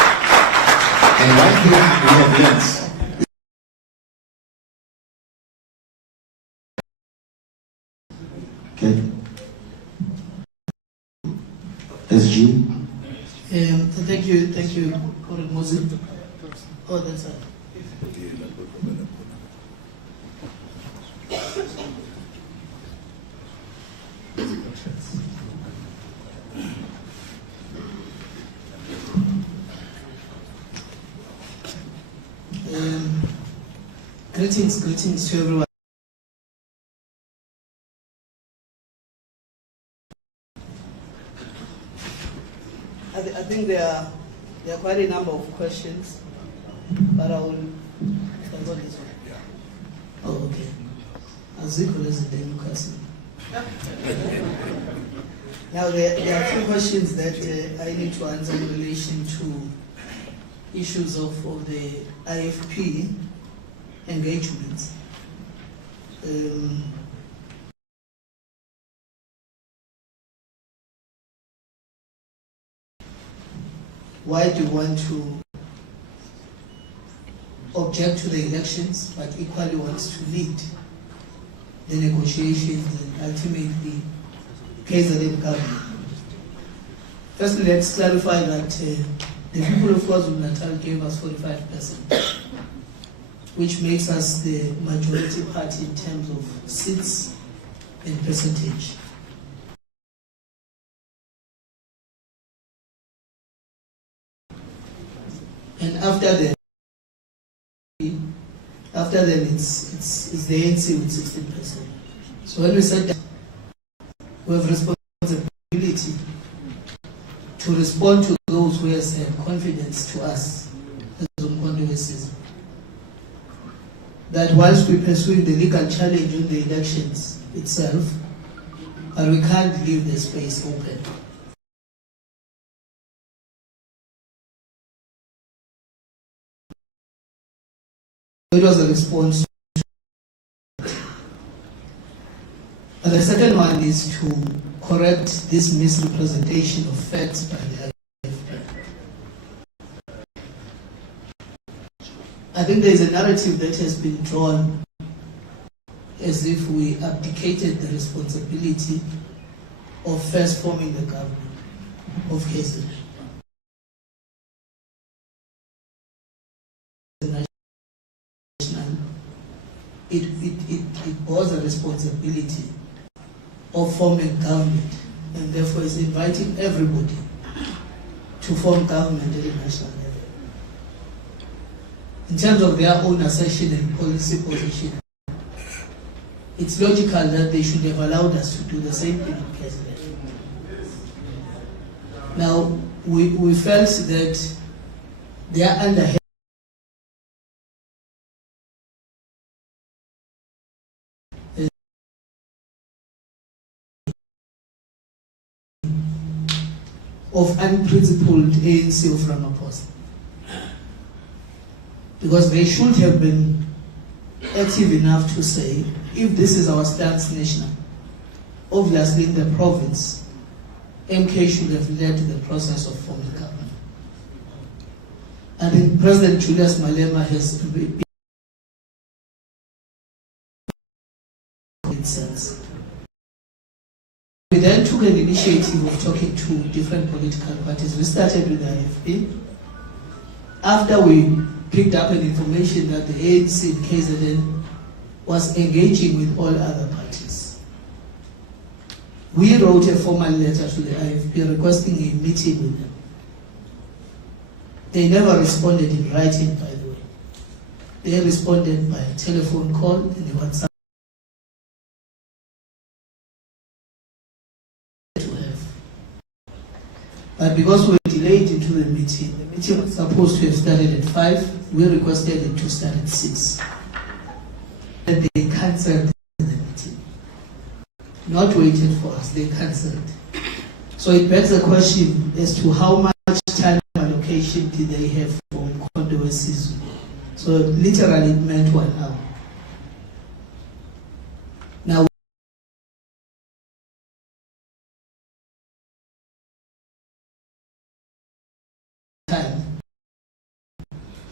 And one thing we have learned, okay. SG. Thank you, Comrade Moses. Oh, that's right. Greetings to everyone. I think there are quite a number of questions, but I will go this one. Oh, okay. As equal as the democracy. Now there are two questions that I need to answer in relation to issues of the IFP engagements. Why do you want to object to the elections but equally wants to lead the negotiations and ultimately KZN government? Firstly, let's clarify that the people of KwaZulu-Natal gave us 45%, which makes us the majority party in terms of seats and percentage. And after then it's the ANC with 16%. So when we said that, we have responsibility to respond to those who have said confidence to us as Umkhonto, that whilst we're pursuing the legal challenge on the elections itself, but we can't leave the space open. It was a response. And the second one is to correct this misrepresentation of facts by the IFP. I think there is a narrative that has been drawn as if we abdicated the responsibility of first forming the government of KZN. It was a responsibility of forming government, and therefore is inviting everybody to form government at the national level. In terms of their own assertion and policy position, it's logical that they should have allowed us to do the same thing in KZN. Now, we felt that they are under of unprincipled ANC of Ramaphosa, because they should have been active enough to say, if this is our stance national, obviously in the province, MK should have led the process of forming government. I think President Julius Malema has been sense. We then took an initiative of talking to different political parties. We started with the IFP. After we picked up an information that the ANC in KZN was engaging with all other parties, we wrote a formal letter to the IFP requesting a meeting with them. They never responded in writing, by the way. They responded by a telephone call and a WhatsApp. But because we were delayed into the meeting was supposed to have started at 5, we requested it to start at 6. And they cancelled the meeting. Not waited for us, they cancelled. So it begs the question as to how much time allocation did they have for Umkhonto Sizwe. So literally it meant 1 hour. Now, time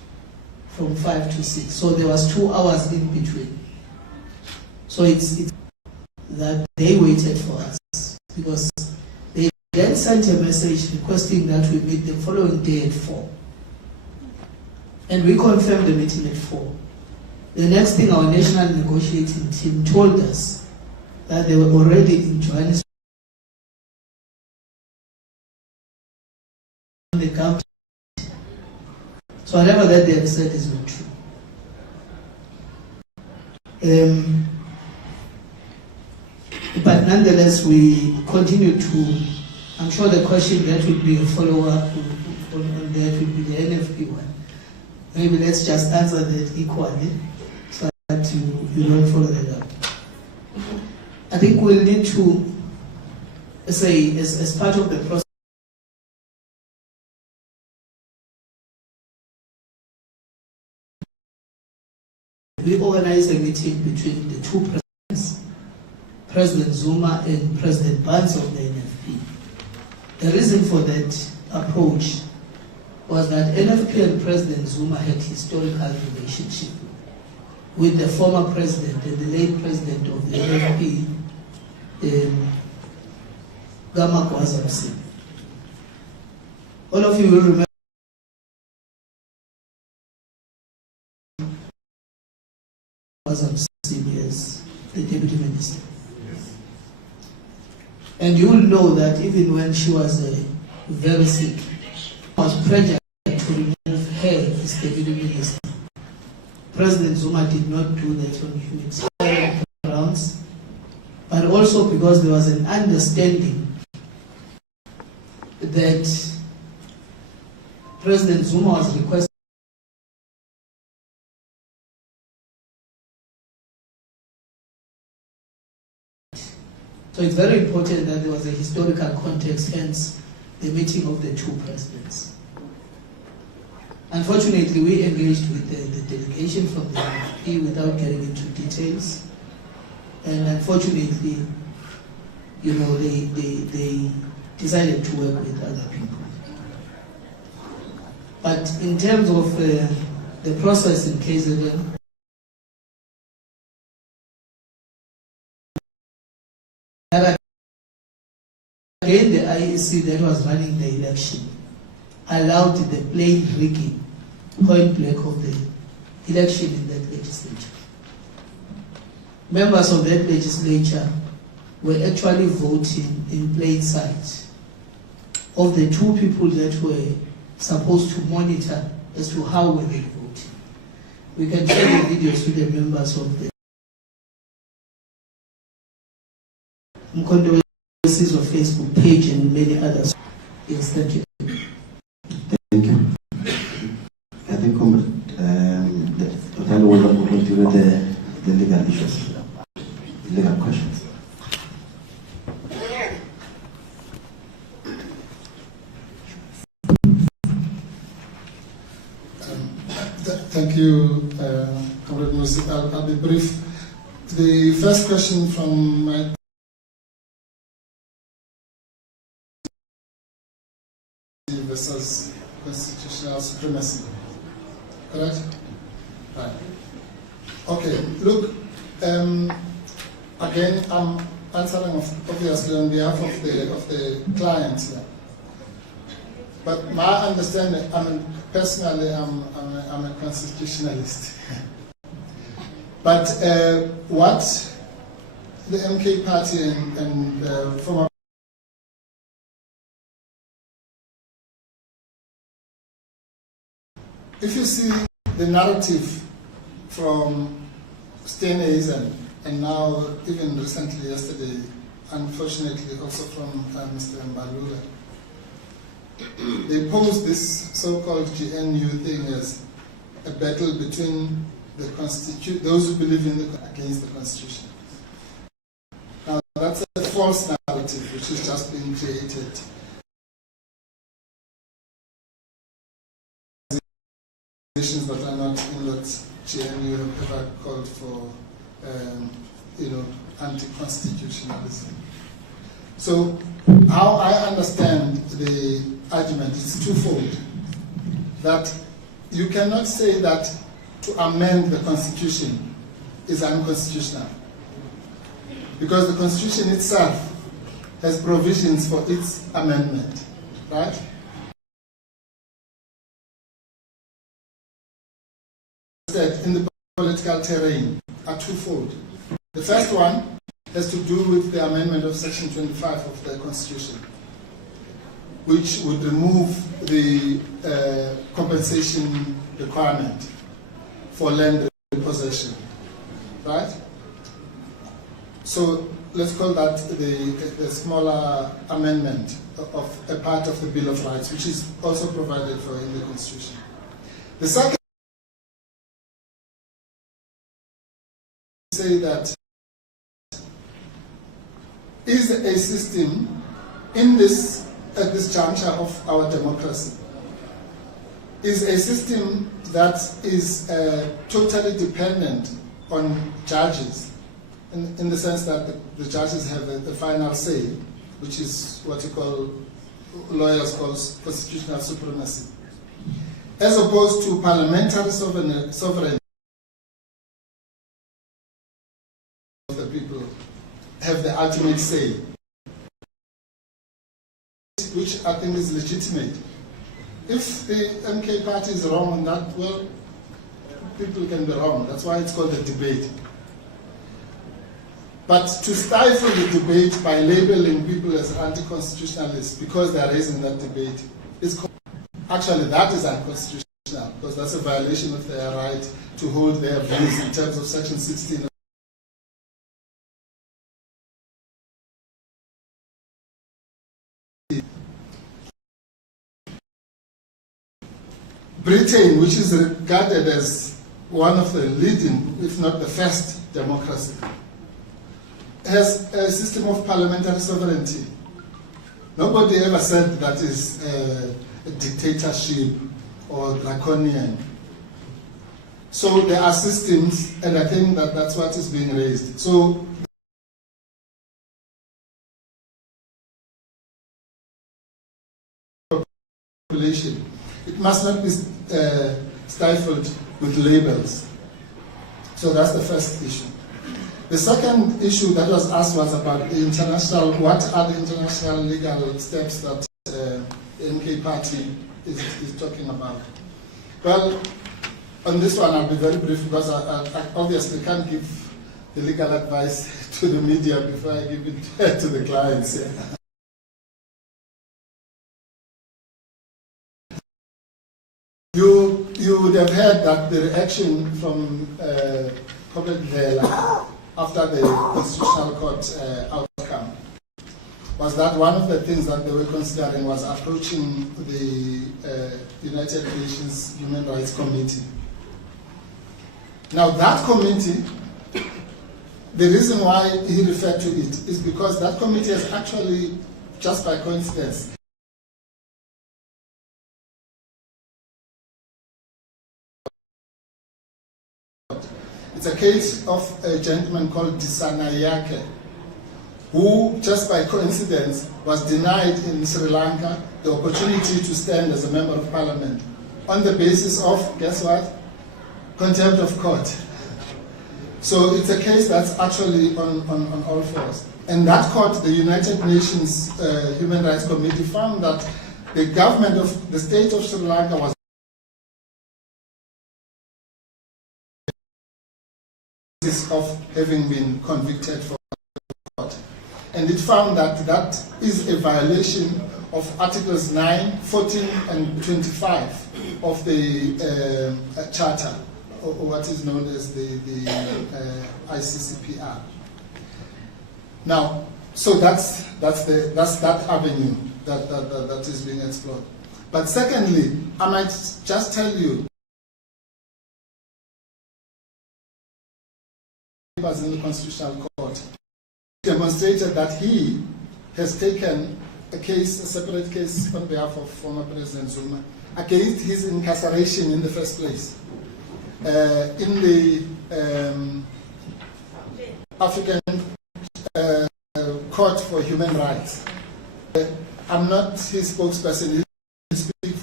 from 5 to 6. So there was 2 hours in between. So it's that they waited for us because they then sent a message requesting that we meet the following day at 4. And we confirmed the meeting at 4. The next thing, our national negotiating team told us that they were already in Johannesburg. The county. So whatever that they have said is not true. But nonetheless, we continue to, I'm sure the question that will be a follow-up on that will be the NFP one. Maybe let's just answer that equally so that you don't follow that up. I think we'll need to say, as part of the process, we organized a meeting between the 2 presidents, President Zuma and President Barnes of the NFP. The reason for that approach was that NFP and President Zuma had historical relationship with the former president and the late president of the NFP, Jacob Zuma. All of you will remember as the deputy minister. And you will know that even when she was very sick, was pressured to remove her as deputy minister. President Zuma did not do that on human grounds, but also because there was an understanding that President Zuma was requesting So it's very important that there was a historical context, hence the meeting of the 2 presidents. Unfortunately, we engaged with the delegation from the NFP without getting into details. And unfortunately, you know, they decided to work with other people. But in terms of the process in KZN, again, the IEC that was running the election allowed the plain rigging, point blank, of the election in that legislature. Members of that legislature were actually voting in plain sight of the 2 people that were supposed to monitor as to how were they voting. We can share the videos with the members of the of Facebook page and many others. Yes, thank you. Thank you. I think we'll go through the legal issues, legal questions. Thank you, Comrade Musi. I'll be brief. The first question from my versus constitutional supremacy. Correct? Right. Okay, look, again, I'm answering obviously on behalf of the client here. But my understanding, personally, I'm a constitutionalist. But what the MK party and former if you see the narrative from Steenhuisen and now even recently yesterday, unfortunately also from Mr. Mbalula, they pose this so-called GNU thing as a battle between the those who believe in against the Constitution. Now that's a false narrative which is just being created. That are not in what GNU have ever called for, anti-constitutionalism. So, how I understand the argument is twofold. That you cannot say that to amend the Constitution is unconstitutional. Because the Constitution itself has provisions for its amendment, right? In the political terrain are twofold. The first one has to do with the amendment of Section 25 of the Constitution, which would remove the compensation requirement for land repossession, right? So let's call that the smaller amendment of a part of the Bill of Rights, which is also provided for in the Constitution. The second say that is a system in this at this juncture of our democracy is a system that is totally dependent on judges, in the sense that the judges have the final say, which is what you call, lawyers call constitutional supremacy, as opposed to parliamentary sovereignty. The people have the ultimate say, which I think is legitimate. If the MK party is wrong on that, well, people can be wrong. That's why it's called a debate. But to stifle the debate by labeling people as anti-constitutionalists because they are raising that debate is actually, that is unconstitutional, because that's a violation of their right to hold their views in terms of Section 16. Britain, which is regarded as one of the leading, if not the first democracy, has a system of parliamentary sovereignty. Nobody ever said that is a dictatorship or draconian. So there are systems, and I think that that's what is being raised. So population, it must not be stifled with labels. So that's the first issue. The second issue that was asked was about the international, what are the international legal steps that the MK party is talking about? Well, on this one I'll be very brief, because I obviously can't give the legal advice to the media before I give it to the clients. Yeah. You would have heard that the reaction from after the Constitutional Court outcome was that one of the things that they were considering was approaching the United Nations Human Rights Committee. Now that committee, the reason why he referred to it is because that committee has actually, just by coincidence, it's a case of a gentleman called Disanayake, who, just by coincidence, was denied in Sri Lanka the opportunity to stand as a member of parliament on the basis of, guess what? Contempt of court. So it's a case that's actually on all fours. And that court, the United Nations Human Rights Committee, found that the government of the state of Sri Lanka was of having been convicted for court. And it found that that is a violation of Articles 9, 14, and 25 of the Charter, or what is known as the ICCPR. Now, so that's that avenue that is being explored. But secondly, I might just tell you, was in the Constitutional Court demonstrated that he has taken a case, a separate case on behalf of former President Zuma, against his incarceration in the first place in the African Court for Human Rights. I'm not his spokesperson. He speaks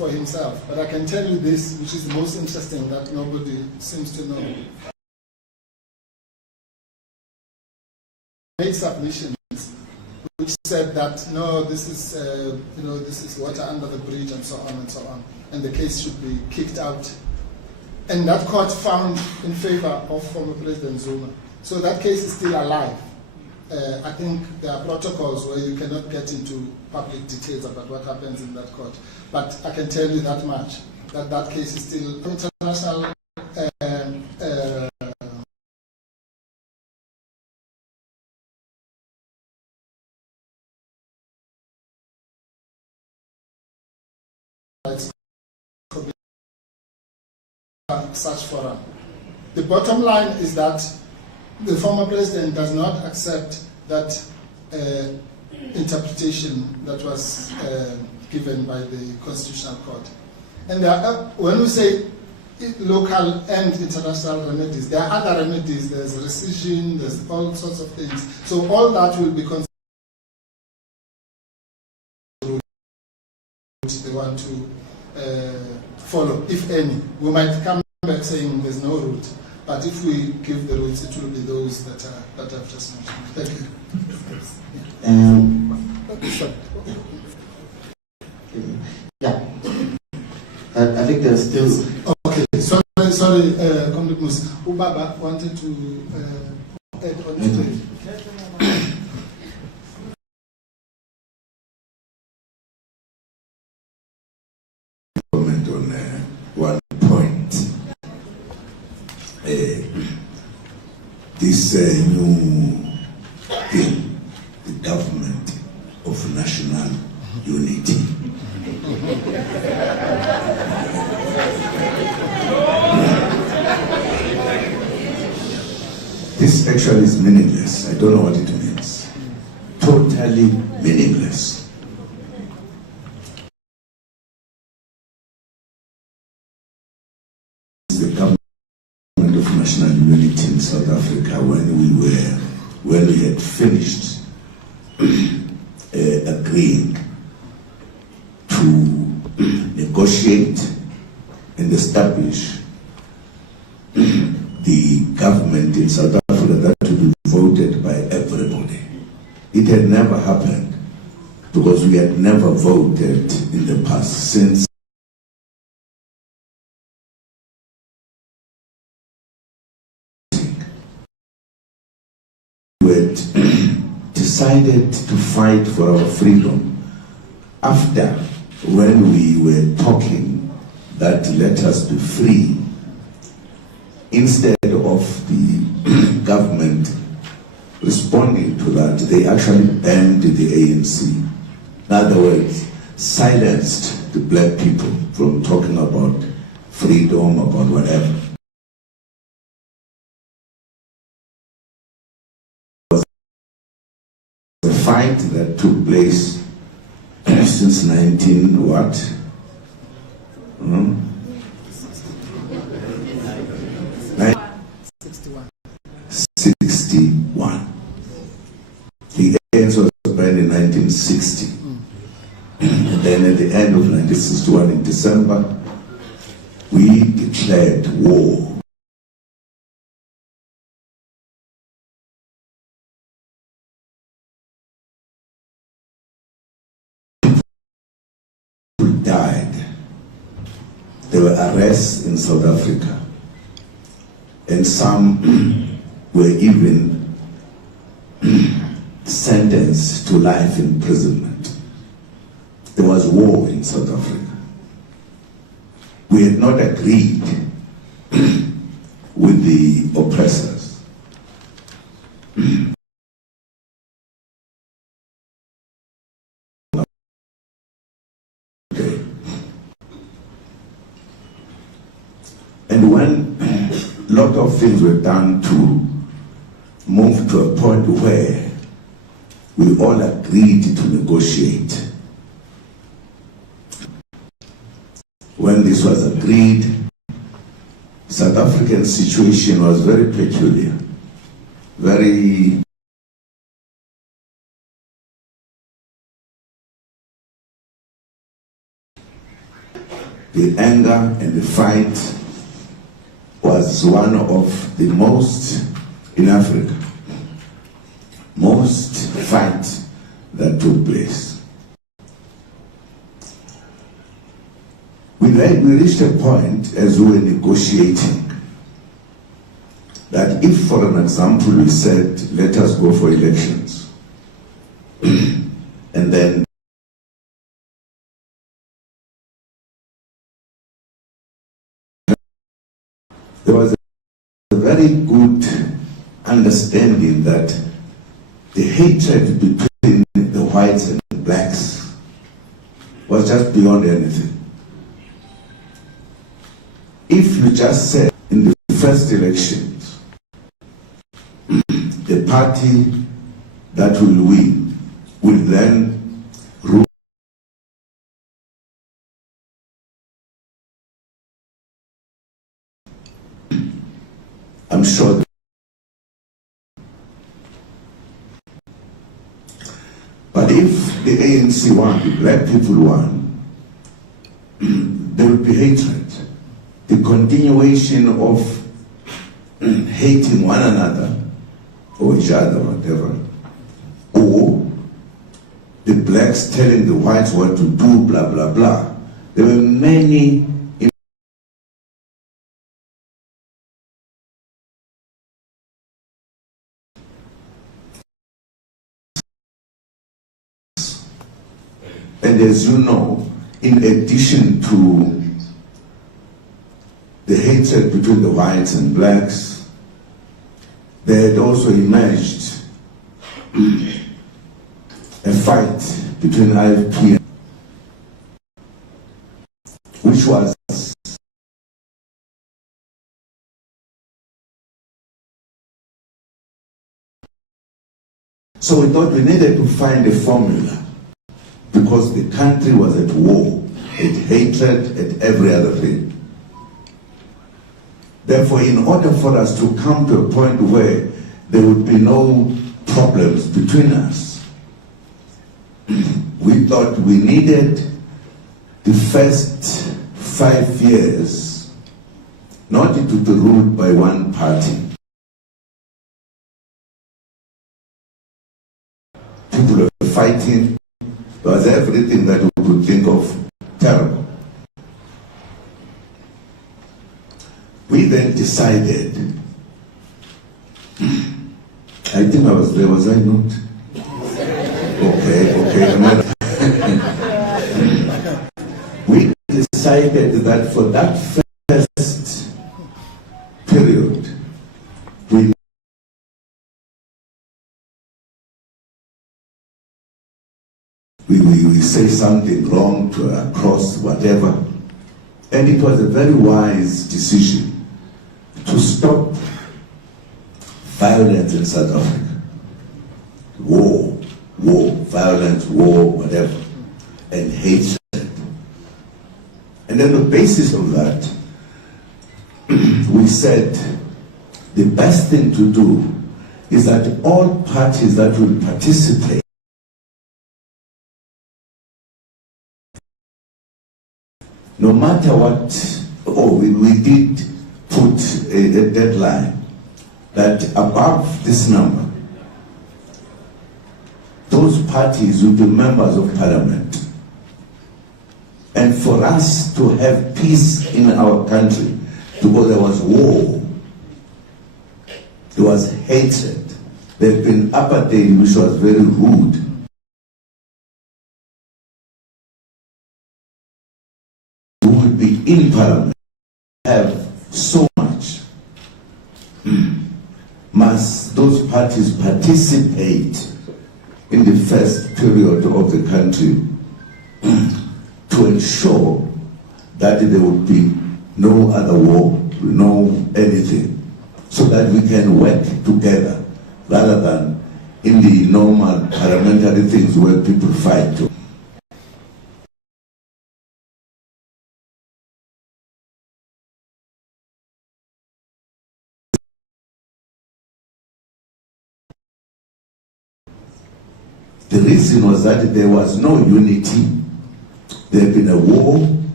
for himself. But I can tell you this, which is the most interesting, that nobody seems to know. Made submissions which said that no, this is this is water under the bridge and so on and so on, and the case should be kicked out. And that court found in favor of former President Zuma. So that case is still alive. I think there are protocols where you cannot get into public details about what happens in that court. But I can tell you that much, that that case is still international. Such forum. The bottom line is that the former president does not accept that interpretation that was given by the Constitutional Court. And there are, when we say local and international remedies, there are other remedies. There's rescission, there's all sorts of things. So all that will be considered. They want to follow, if any. We might come back saying there's no route, but if we give the routes, it will be those that I've just mentioned. Thank you. Yeah. I think there's still. Okay. Sorry, Comrade Musa. Ubaba wanted to add on to it. Comment on one point. This new thing, the government of national unity. This actually is meaningless. I don't know what it means. Totally meaningless. The government of national unity in South Africa, when we had finished agreeing to negotiate and establish the government in South Africa that would be voted by everybody. It had never happened because we had never voted in the past since we had decided to fight for our freedom after when we were talking that let us be free. Instead of the government responding to that, they actually banned the ANC. In other words, silenced the black people from talking about freedom, about whatever. The fight that took place since 1961. The ANC was banned in 1960. And then at the end of 1961, in December, we declared war. People died. There were arrests in South Africa. And some were even sentenced to life imprisonment. There was war in South Africa. We had not agreed with the oppressors. Okay. And when a lot of things were done to move to a point where we all agreed to negotiate. When this was agreed, South African situation was very peculiar, very the anger and the fight was one of the most in Africa, most fight that took place. We reached a point as we were negotiating that if, for an example, we said, let us go for elections, and then there was a very good understanding that the hatred between the whites and the blacks was just beyond anything. If you just said in the first elections, the party that will win will then rule. I'm sure that. But if the ANC won, the black people won, there will be hatred. The continuation of hating one another or each other, whatever, or the blacks telling the whites what to do, blah, blah, blah. There were many and as you know, in addition to the hatred between the whites and blacks, there had also emerged a fight between IFP, which was so we thought we needed to find a formula because the country was at war, at hatred, at every other thing. Therefore, in order for us to come to a point where there would be no problems between us, we thought we needed the first 5 years not to be ruled by one party. People were fighting. There was everything that we could think of terrible. We then decided, I think I was there, was I not? Okay. We decided that for that first period, we say something wrong to across whatever, and it was a very wise decision to stop violence in South Africa. War, violence, whatever, and hatred. And on the basis of that, we said the best thing to do is that all parties that will participate no matter what, we did put a deadline that above this number, those parties will be members of parliament. And for us to have peace in our country, because there was war, there was hatred, there had been apartheid which was very rude. We would be in parliament, have so much. Must those parties participate in the first period of the country to ensure that there would be no other war, no anything, so that we can work together rather than in the normal parliamentary things where people fight to. The reason was that there was no unity. There had been a war, there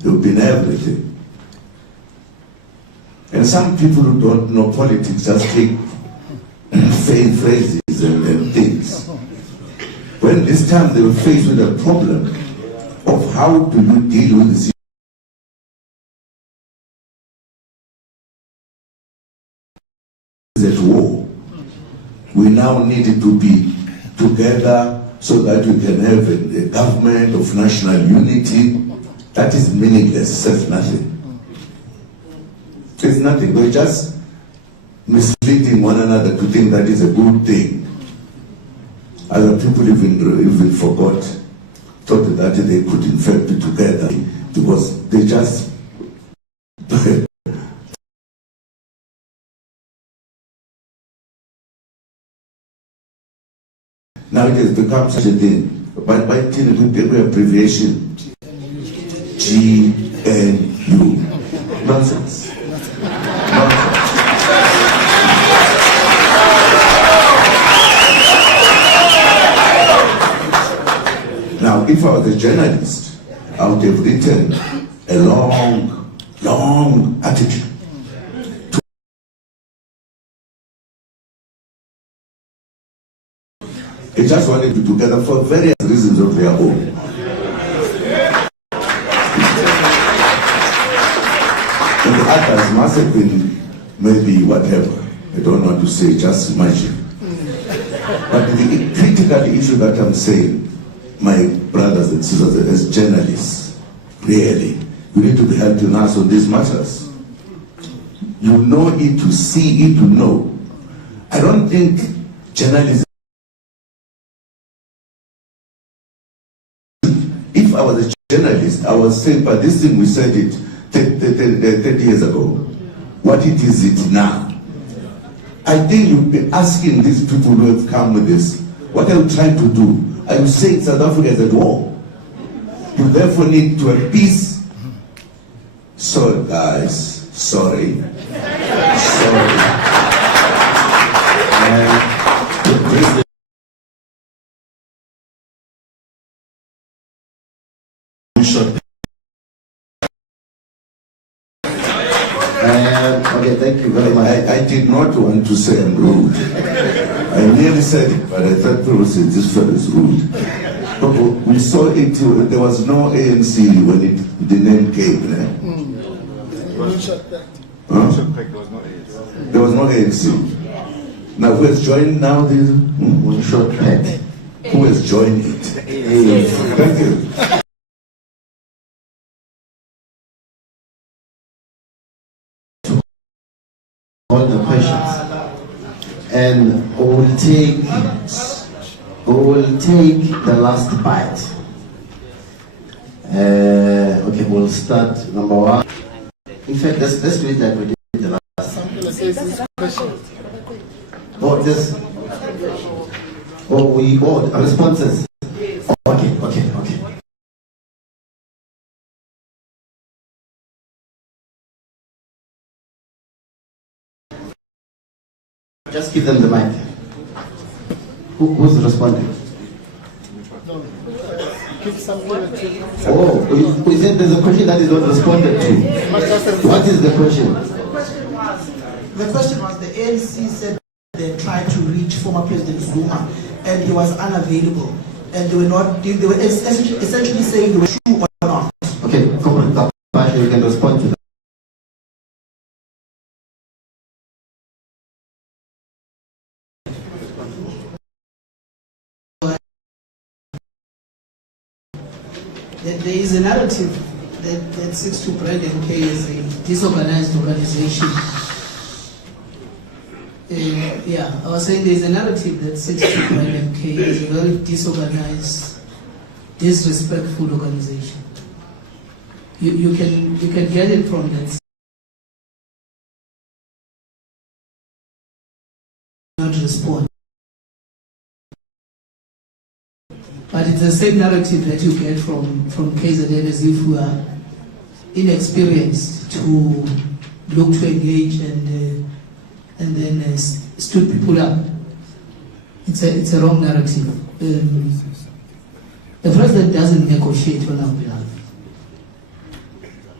They've been everything. And some people who don't know politics just take vain phrases and things. When this time they were faced with a problem of how do you deal with this at war, we now needed to be together so that we can have a government of national unity. That is meaningless, says nothing. It's nothing. We're just misleading one another to think that is a good thing. Other people even forgot, thought that they could in fact be together because they just now it has become such a thing. By the abbreviation GNU. Nonsense. Now, if I was a journalist, I would have written a long article. They just wanted to be together for various reasons of their own. And the others must have been maybe whatever. I don't want to say, just imagine. But the critical issue that I'm saying, my brothers and sisters, as journalists, really, we need to be helping us on these matters. You know it to see it to know. I don't think journalism. If I was a journalist, I was saying, but this thing we said it 30 years ago. What it is it now? I think you've been asking these people who have come with this, what are you trying to do? Are you saying South Africa is at war? You therefore need to have peace. Sorry, guys. Sorry. The president okay, thank you very much. I did not want to say I'm rude. I nearly said it, but I thought people said this fellow is rude. But we saw it, there was no ANC when the name came there. There was no ANC. Now who has joined now this one shot pack? Who has joined it? Thank you. All the questions, and we will take the last bite. Okay, we'll start number one. In fact, let's do it like we did the last time. Oh, this. Oh, responses. Okay. Just give them the mic. Who's responding? Oh, we said there's a question that is not responded to. What is the question? The question was the ANC said they tried to reach former President Zuma and he was unavailable, and they were essentially saying they were true or not. Okay, Comrade Tapashi, you can respond to that. There is a narrative that seeks to brand MK as a disorganized organization. I was saying there is a narrative that seeks to brand MK as a very disorganized, disrespectful organization. You can get it from that. Not respond. But it's the same narrative that you get from KZN, as if we are inexperienced to look to engage and then stood people up. It's a wrong narrative. The president doesn't negotiate on our behalf.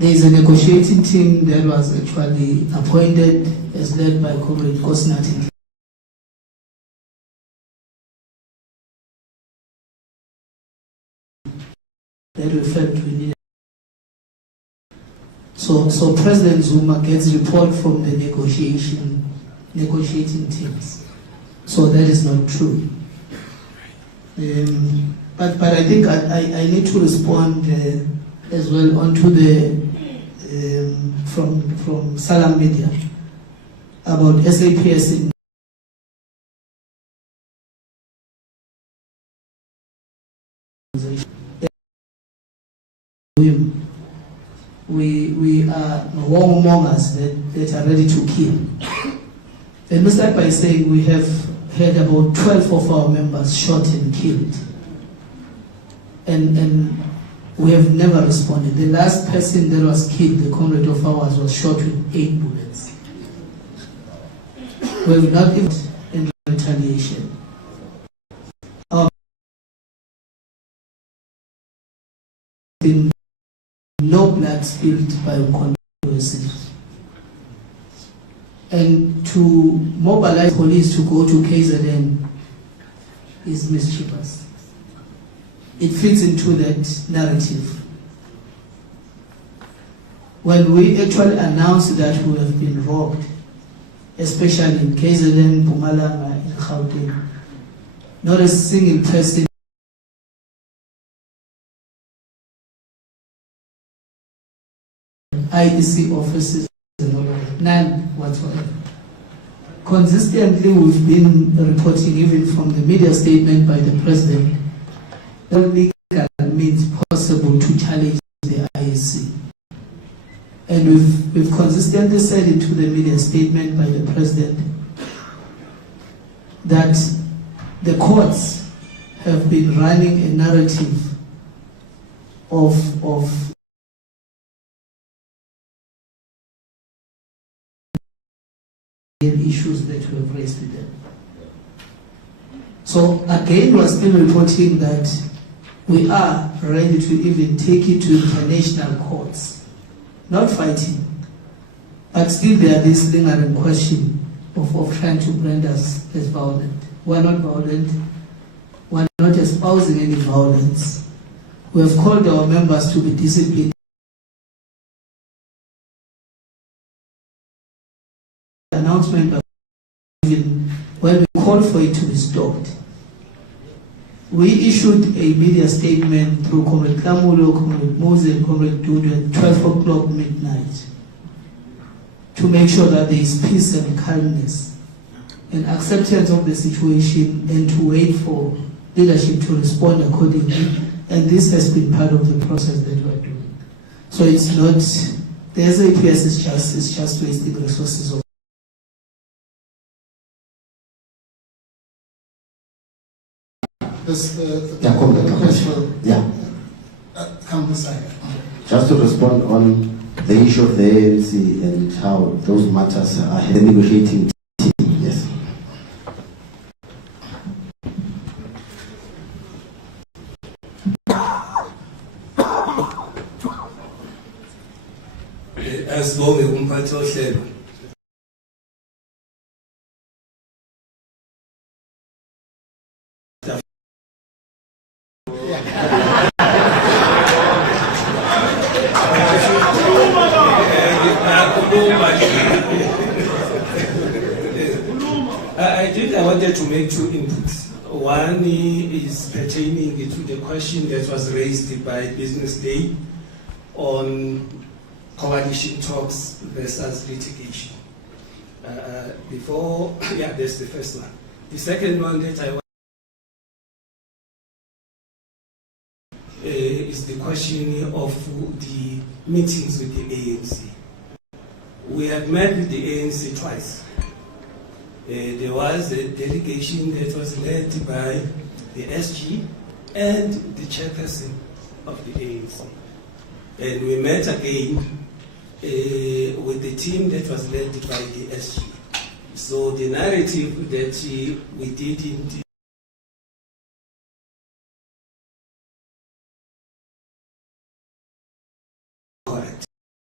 There is a negotiating team that was actually appointed as led by Comrade Kosnati. That we felt we needed. So President Zuma gets report from the negotiating teams. So that is not true. But I think I need to respond as well onto the from Salam Media about SAPS in we are warmongers that are ready to kill. Let me start by saying we have had about 12 of our members shot and killed. And we have never responded. The last person that was killed, the comrade of ours, was shot with 8 bullets. We have not even in retaliation. No blood spilled by controversy. And to mobilize police to go to KZN is mischievous. It fits into that narrative. When we actually announced that we have been robbed, especially in KZN, Mpumalanga, and Gauteng, not a single person IEC offices, none whatsoever. Consistently, we've been reporting, even from the media statement by the president, that legal means possible to challenge the IEC. And we've consistently said into the media statement by the president that the courts have been running a narrative of issues that we have raised with them. So again, we are still reporting that we are ready to even take it to international courts. Not fighting, but still there are this lingering question of trying to brand us as violent. We are not violent. We are not espousing any violence. We have called our members to be disciplined. Announcement of even when we called for it to be stopped. We issued a media statement through Comrade Kamulo, Comrade Mose, and Comrade Dudu at 12 o'clock midnight to make sure that there is peace and calmness and acceptance of the situation, and to wait for leadership to respond accordingly. And this has been part of the process that we are doing. So it's not, the SAPS is just wasting resources. Just to respond on the issue of the ANC and how those matters are the negotiating team. Yes. As long as I wanted to make 2 inputs. One is pertaining to the question that was raised by Business Day on coalition talks versus litigation. That's the first one. The second one that I want is the question of the meetings with the ANC. We have met with the ANC twice. There was a delegation that was led by the SG and the chairperson of the ANC. And we met again with the team that was led by the SG. So the narrative that we didn't correct.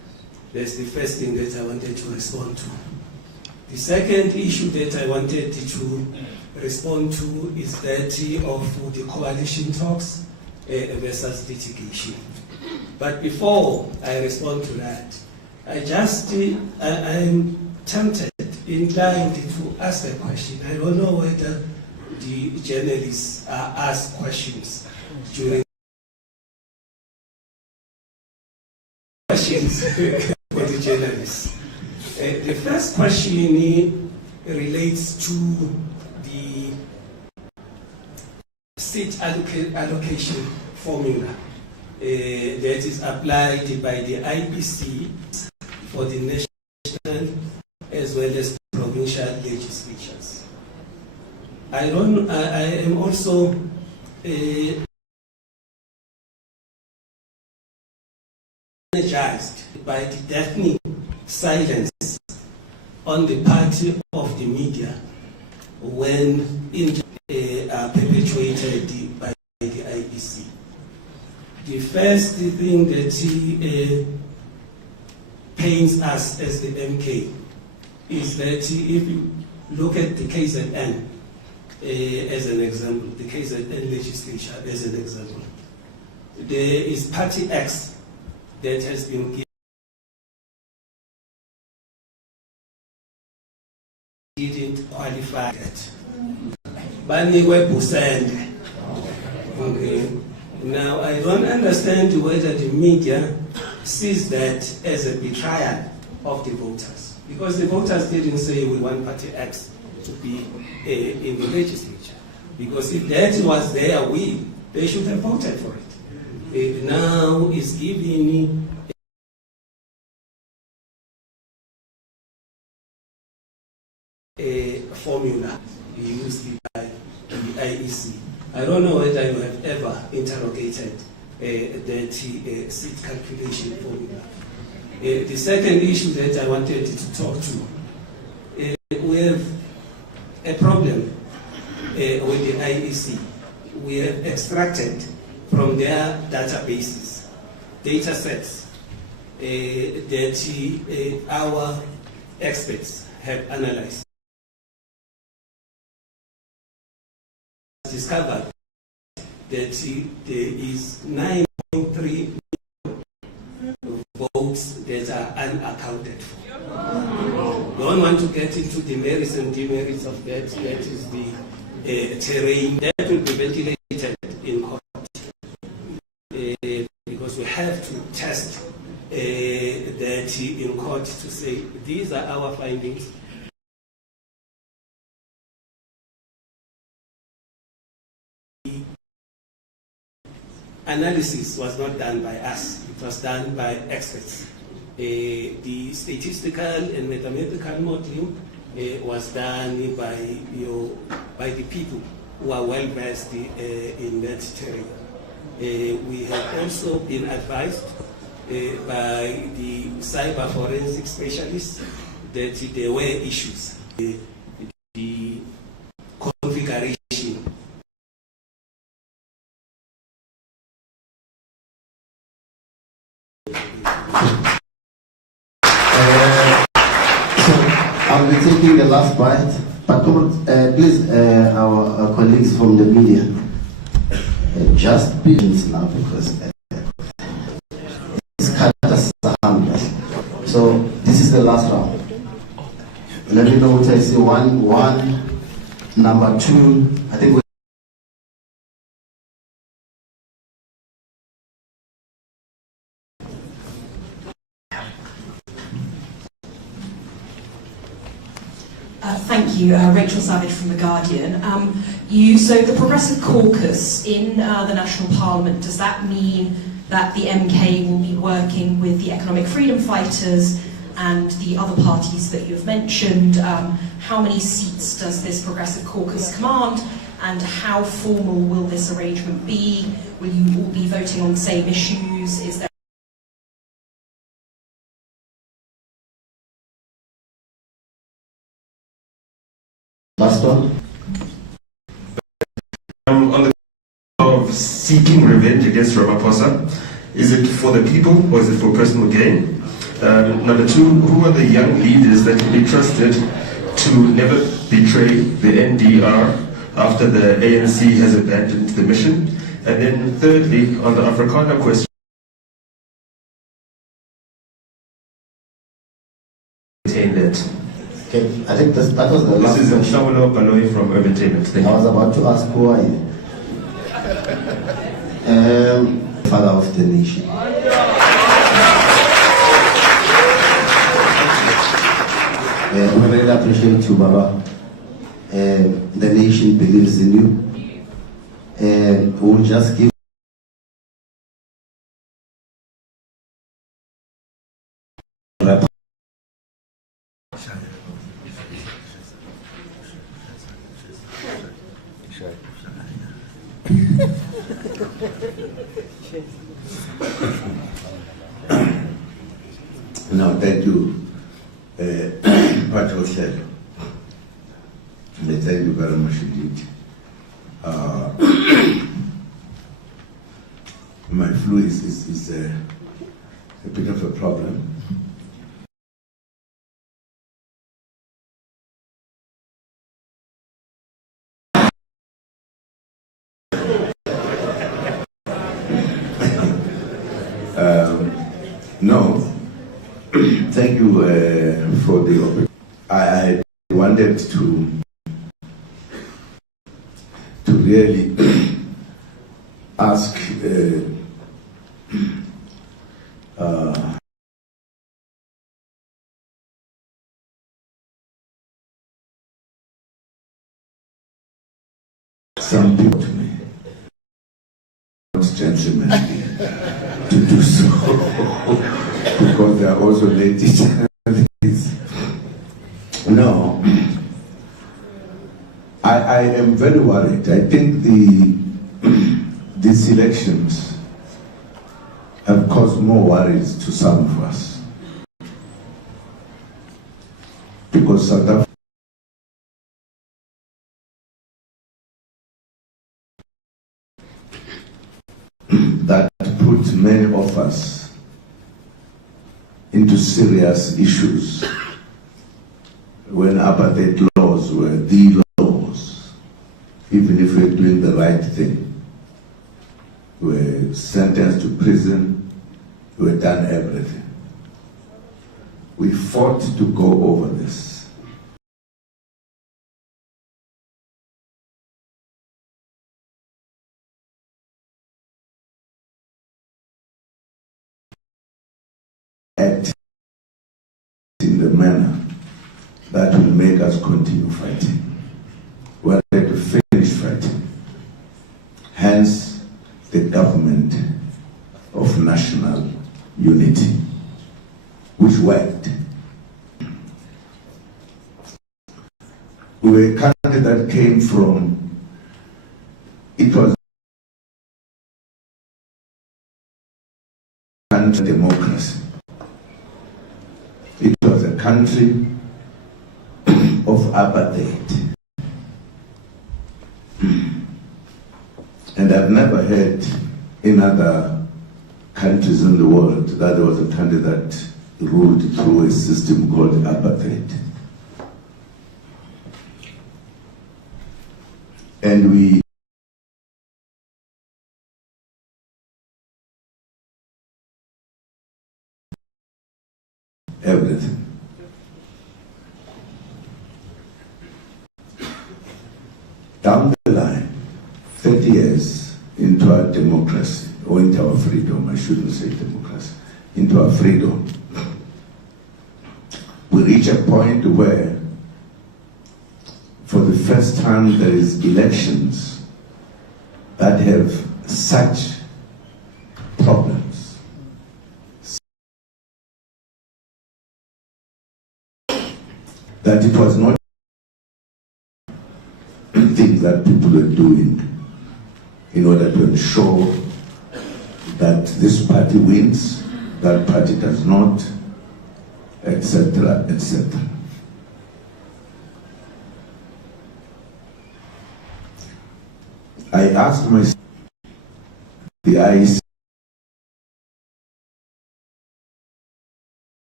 That's the first thing that I wanted to respond to. The second issue that I wanted to respond to is that of the coalition talks versus litigation. But before I respond to that, I'm tempted, inclined to ask a question. I don't know whether the journalists are asked questions during questions for the journalists. The first question relates to the seat allocation formula that is applied by the IEC for the national as well as provincial legislatures. I am also energized by the deafening silence on the part of the media when injuries are perpetuated by the IEC. The first thing that pains us as the MK is that if you look at the KZN as an example, the KZN legislature as an example, there is Party X that has been given. Didn't qualify it. Okay. Now, I don't understand whether the media sees that as a betrayal of the voters, because the voters didn't say we want Party X to be in the legislature. Because if that was their will, they should have voted for it. It now is giving a formula used by the IEC. I don't know whether you have ever interrogated that seat calculation formula. The second issue that I wanted to talk to, we have a problem with the IEC. We have extracted from their databases, data sets that our experts have analyzed. Discovered that there is 9.3 votes that are unaccounted for. Don't want to get into the merits and demerits of that. That is the terrain that will be ventilated in court. Because we have to test that in court to say these are our findings. Analysis was not done by us, it was done by experts. The statistical and mathematical modeling was done by the people who are well versed in that terrain. We have also been advised by the cyber forensic specialists that there were issues. The configuration I'll be taking the last bite, but please, our colleagues from the media, just be patient now because it's kind of so this is the last round. Let me know what I say. One, number two. I think we Thank you, Rachel Savage from The Guardian. So the Progressive Caucus in the National Parliament, does that mean that the MK will be working with the economic freedom fighters and the other parties that you have mentioned? How many seats does this Progressive Caucus command? And how formal will this arrangement be? Will you all be voting on the same issues? Is there last one? On the of seeking revenge against Ramaphosa, is it for the people or is it for personal gain? Number two, who are the young leaders that can be trusted to never betray the NDR after the ANC has abandoned the mission? And then thirdly, on the Afrikaner question, that. Okay, I think that was the last question. question. This is Mhlawulo Baloyi from Urbantainment. I was about to ask, who are you? Father of the nation. We really appreciate you, Baba. The nation believes in you. We'll just give No, thank you, Patrick. Thank you very much indeed. My flu is a bit of a problem. No, thank you for the opportunity. I wanted to really ask some people to me, gentlemen, to do so, because they are also ladies. No, I am very worried. I think these elections have caused more worries to some of us, because South Africa that put many of us into serious issues when apartheid laws were the laws. Even if we're doing the right thing, we're sentenced to prison, we've done everything. We fought to go over this. Act in the manner that will make us continue fighting. We are ready to finish fighting. Hence, the government of national unity, which worked. We were a country that came from, it was democracy. It was a country of apartheid. And I've never heard in other countries in the world that there was a country that ruled through a system called apartheid. And we everything. Down the line, 30 years into our democracy, or into our freedom, I shouldn't say democracy, into our freedom, we reach a point where, for the first time, there is elections that have such problems. That it was not things that people were doing in order to ensure that this party wins, that party does not, etc., etc. I asked myself, the IEC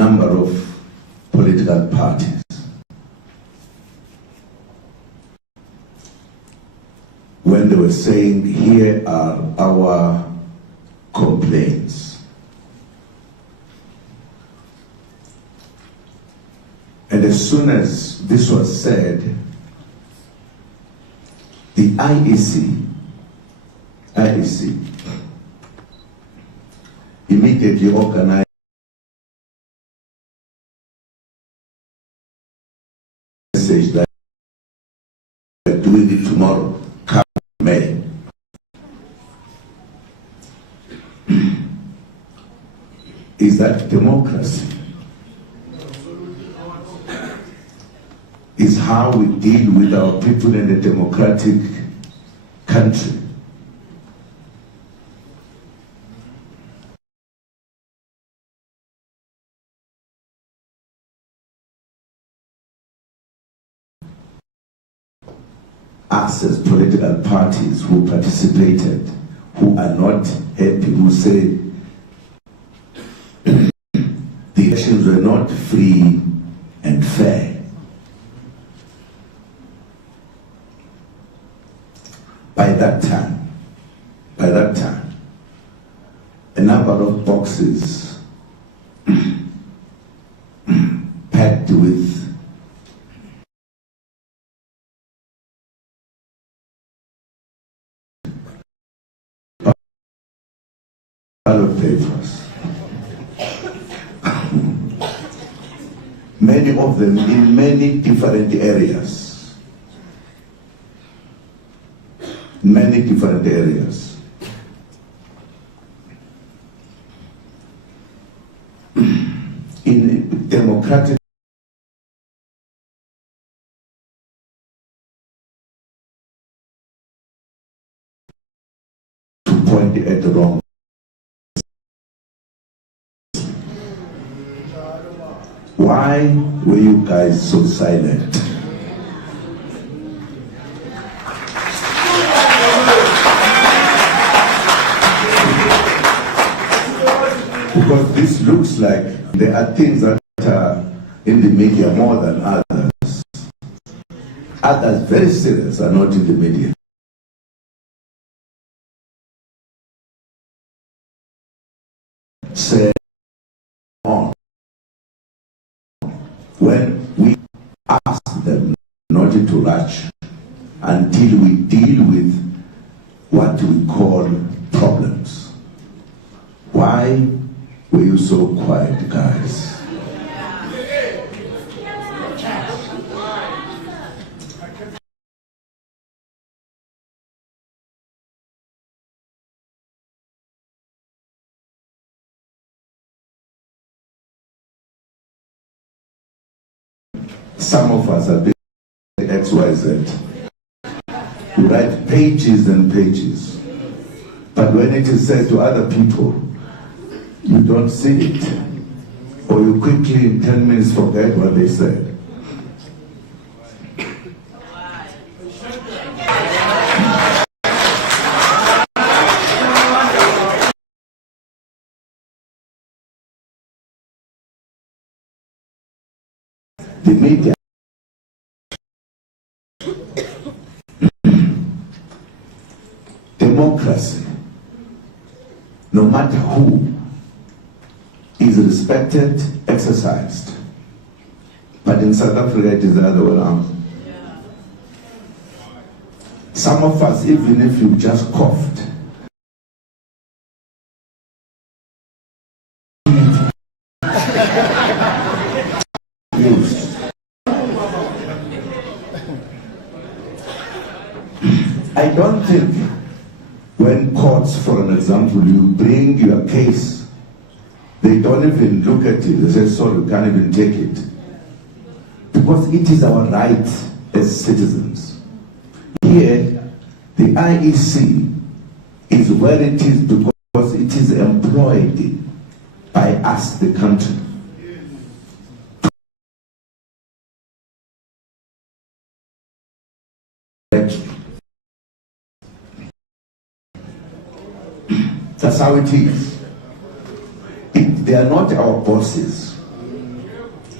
number of political parties. When they were saying, here are our complaints. And as soon as this was said, the IEC immediately organized a message that we're doing it tomorrow, come May. Is that democracy? Is how we deal with our people in a democratic country. Us as political parties who participated, who are not happy, who say the elections were not free and fair. By that time, a number of boxes packed with ballot papers, many of them in many different areas. Many different areas. In democratic to point at the wrong. Why were you guys so silent? Because this looks like there are things that are in the media more than others. Others very serious are not in the media. Say on. When we ask them not to rush until we deal with what we call problems. Why were you so quiet, guys? Some of us are doing XYZ. We write pages and pages. But when it is said to other people, you don't see it. Or you quickly in 10 minutes forget what they said. The media democracy, no matter who, is respected, exercised. But in South Africa it is the other way around. Some of us, even if you just coughed, I don't think when courts, for an example, you bring your case, they don't even look at it. They say, sorry, we can't even take it. Because it is our right as citizens. Here, the IEC is where it is because it is employed by us, the country. That's how it is. They are not our bosses.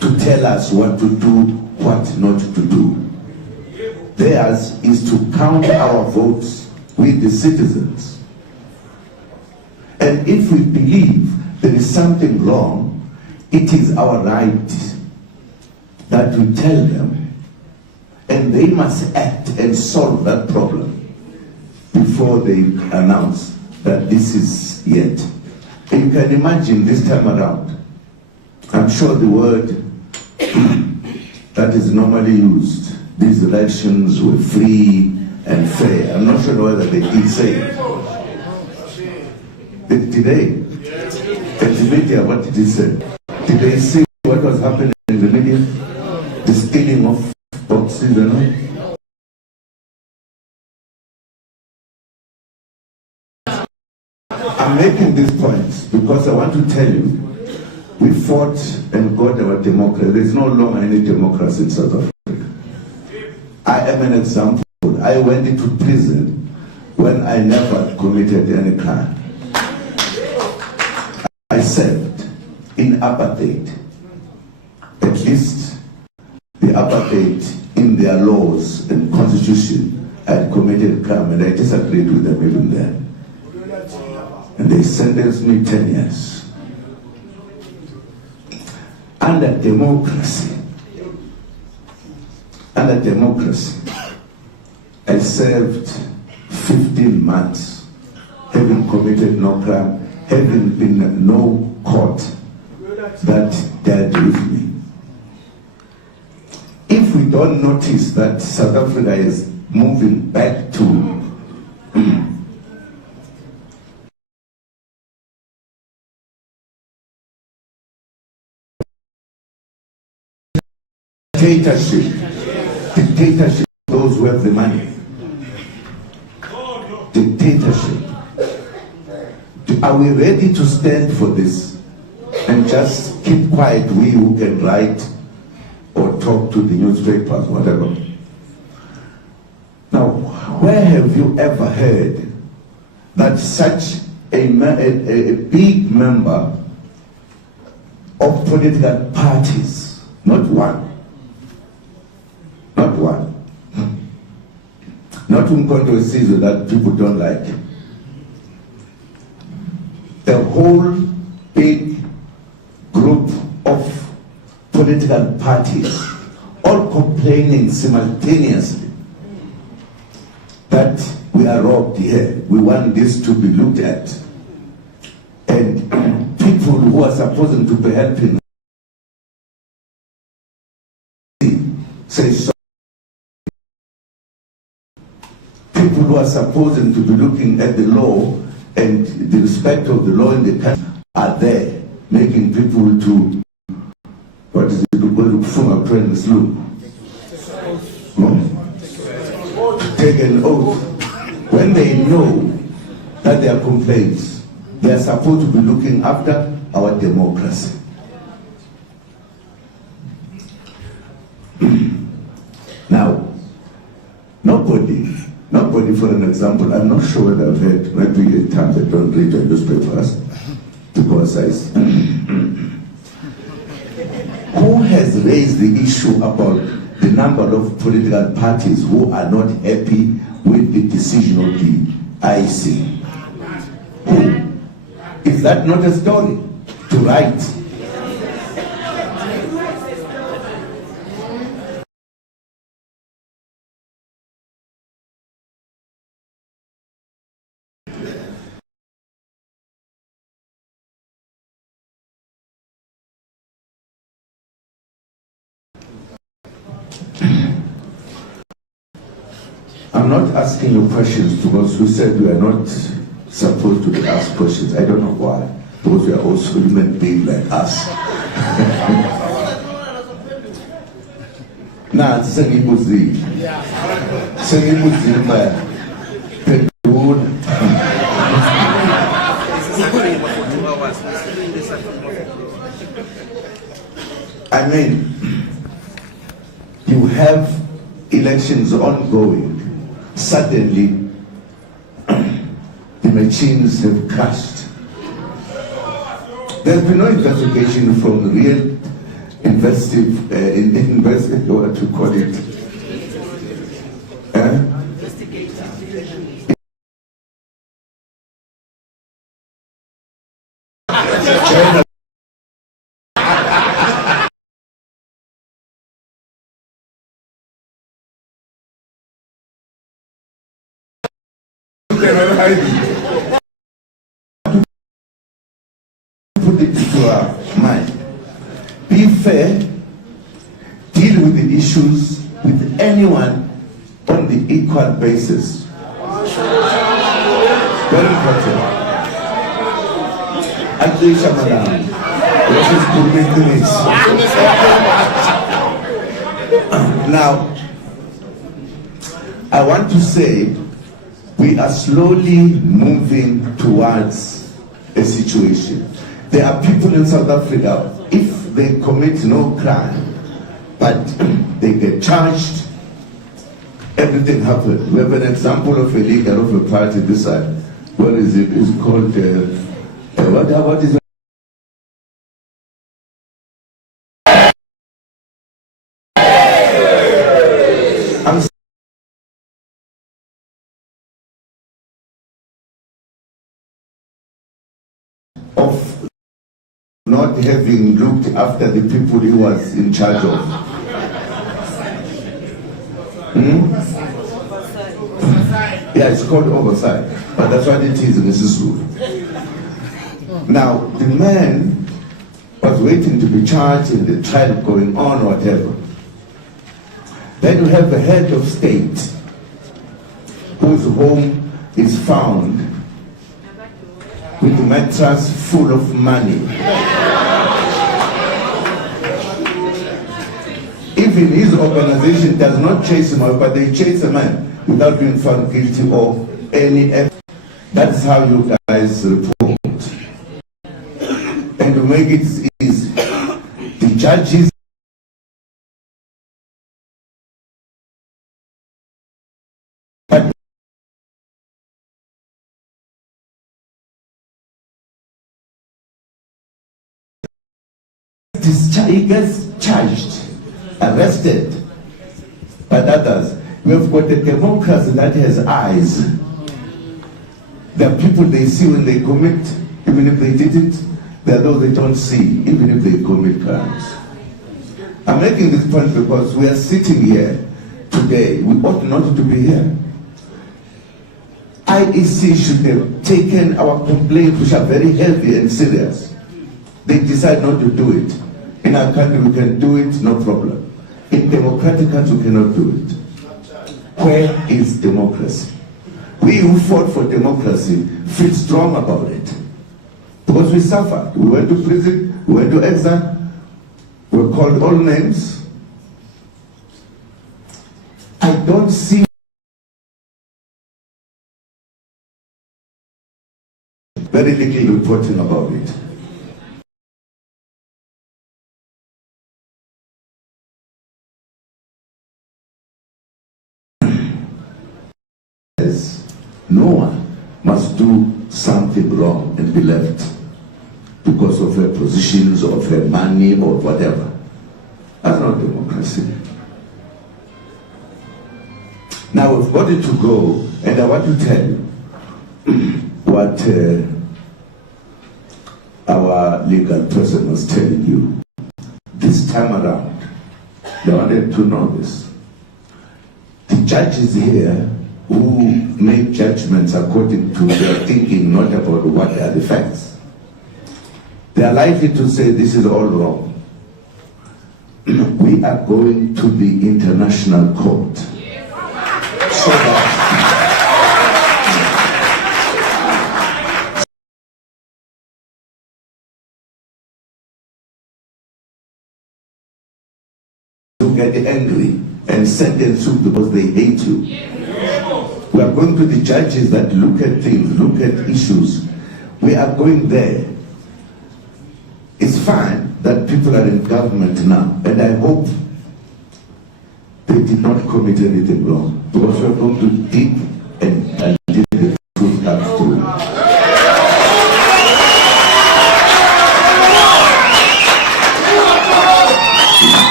to tell us what to do, what not to do. Theirs is to count our votes with the citizens. And if we believe there is something wrong, it is our right that we tell them, and they must act and solve that problem before they announce that this is it. And you can imagine this time around, I'm sure the word that is normally used, these elections were free and fair. I'm not sure whether they did say it. Did they? In the media, what did he say? Did they see what was happening in the media? The stealing of boxes and all? I'm making these points because I want to tell you, we fought and got our democracy. There's no longer any democracy in South Africa. I am an example. I went into prison when I never committed any crime. I served in apartheid. At least the apartheid in their laws and constitution had committed crime, and I disagreed with them even then. And they sentenced me 10 years. Under democracy, I served 15 months, having committed no crime, having been in no court that dealt with me. If we don't notice that South Africa is moving back to dictatorship, those who have the money. Dictatorship. Are we ready to stand for this and just keep quiet, we who can write or talk to the newspapers, whatever? Now, where have you ever heard that such a big member of political parties, not one, not Umkhonto Sizwe that people don't like, the whole big group of political parties all complaining simultaneously that we are robbed here, we want this to be looked at, and people who are supposed to be helping say so. People who are supposed to be looking at the law and the respect of the law in the country are there, making people to, what is it, from a friend's look. Take an oath. When they know that their complaints, they are supposed to be looking after our democracy. Now, nobody, for an example, I'm not sure whether I've heard, maybe a time they don't read the newspapers, because who has raised the issue about the number of political parties who are not happy with the decision of the IEC? Who? Is that not a story to write? I'm not asking you questions because you said we are not supposed to be asked questions. I don't know why. Because we are also human beings like us. Nah, sengibuzi. I mean, you have elections ongoing. Suddenly, the machines have crashed. There's been no investigation from real what to call it? Put it into our mind. Be fair, deal with the issues with anyone on the equal basis. Very important. Adesha, madam. Now, I want to say we are slowly moving towards a situation. There are people in South Africa, if they commit no crime, but they get charged, everything happens. We have an example of a leader of a party this side. What is it? It's called, what is it? Of not having looked after the people he was in charge of. Yeah, it's called oversight, but that's what it is in this rule. Now, the man was waiting to be charged in the trial going on or whatever. Then you have the head of state whose home is found with the mattress full of money. Even his organization does not chase him out, but they chase a man without being found guilty of any effort. That's how you guys report. And to make it easy, the judges he gets charged, arrested, but others. We have got a democracy that has eyes. There are people they see when they commit, even if they didn't. There are those they don't see, even if they commit crimes. I'm making this point because we are sitting here today. We ought not to be here. IEC should have taken our complaints, which are very heavy and serious. They decide not to do it. In our country, we can do it, no problem. In democratic countries, we cannot do it. Where is democracy? We who fought for democracy feel strong about it. Because we suffered. We went to prison, we went to exile, we were called all names. I don't see very little reporting about it. No one must do something wrong and be left because of her positions, of her money, or whatever. That's not democracy. Now we've got it to go, and I want to tell you what our legal person was telling you. This time around, they wanted to know this. The judges here who make judgments according to their thinking, not about what are the facts. They are likely to say this is all wrong. We are going to the international court so that to get angry and sentence you because they hate you. We are going to the judges that look at things, look at issues. We are going there. It's fine that people are in government now, and I hope they did not commit anything wrong, because we are going to dig and until the truth comes through.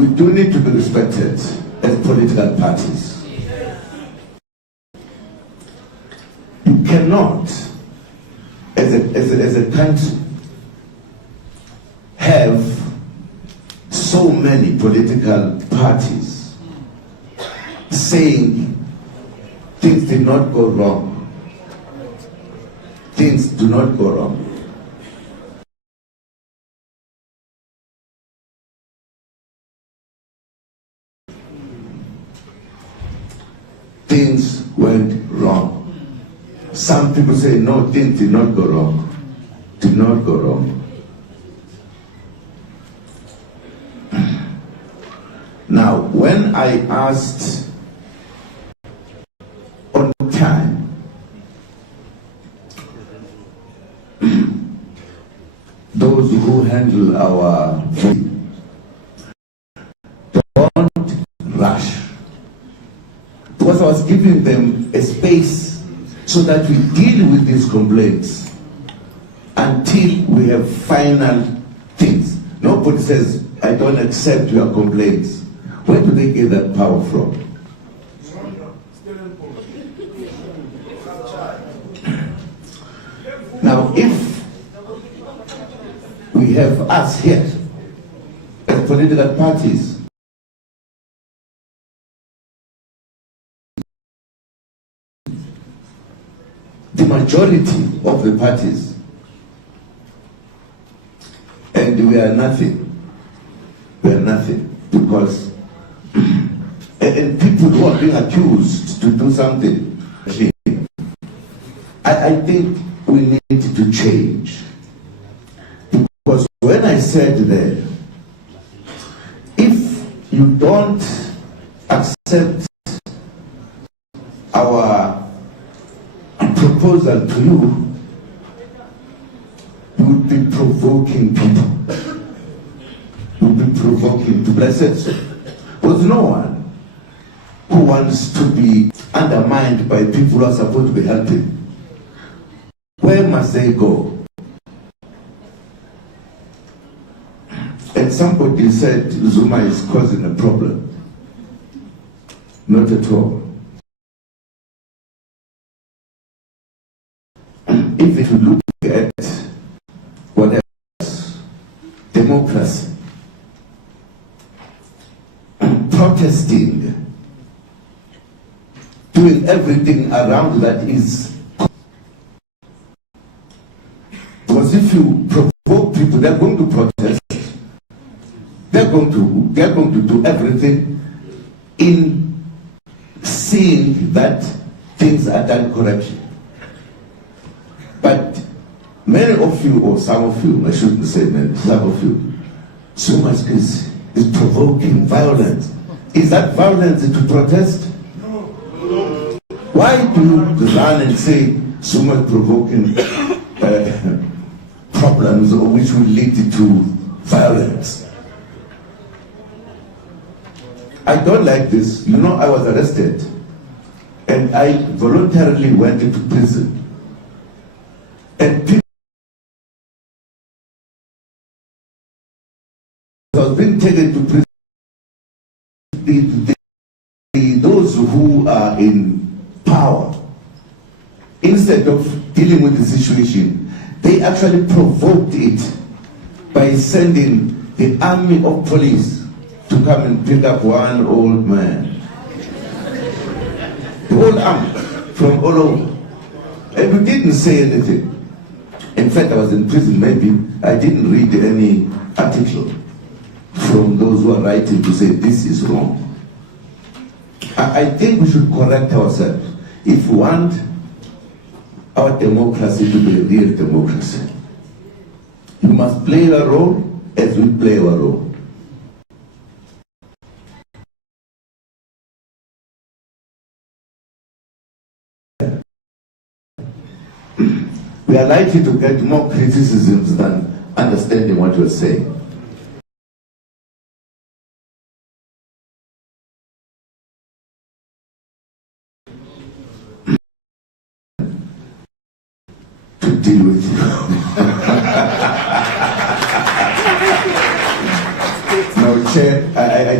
we do need to be respected as political parties. You cannot, as a country, have so many political parties saying things did not go wrong. Things do not go wrong. Things went wrong. Some people say, no, things did not go wrong. Did not go wrong. Now, when I asked on time, those who handle our voting, don't rush. Because I was giving them a space so that we deal with these complaints until we have final things. Nobody says, I don't accept your complaints. Where do they get that power from? Now, if we have us here as political parties the majority of the parties, and we are nothing. We are nothing because and people who are being accused to do something, I think we need to change. Because when I said there, if you don't accept our proposal to you, you would be provoking people. You would be provoking people. I said so. There's no one who wants to be undermined by people who are supposed to be helping. Where must they go? And somebody said Zuma is causing a problem. Not at all. If you look at what else, democracy, protesting, doing everything around that is. Because if you provoke people, they're going to protest. They're going to do everything in seeing that things are done correctly. But many of you, or some of you, I shouldn't say many, some of you, so much is provoking violence. Is that violence to protest? No. Why do you run and say so much provoking problems which will lead to violence? I don't like this. You know, I was arrested and I voluntarily went into prison. And people was being taken to prison. Those who are in power, instead of dealing with the situation, they actually provoked it by sending the army of police to come and pick up one old man. The whole army from all over. And we didn't say anything. In fact, I was in prison, maybe I didn't read any article from those who are writing to say this is wrong. I think we should correct ourselves if we want our democracy to be a real democracy. You must play a role as we play our role. We are likely to get more criticisms than understanding what you're saying. To deal with you. No, Chair, I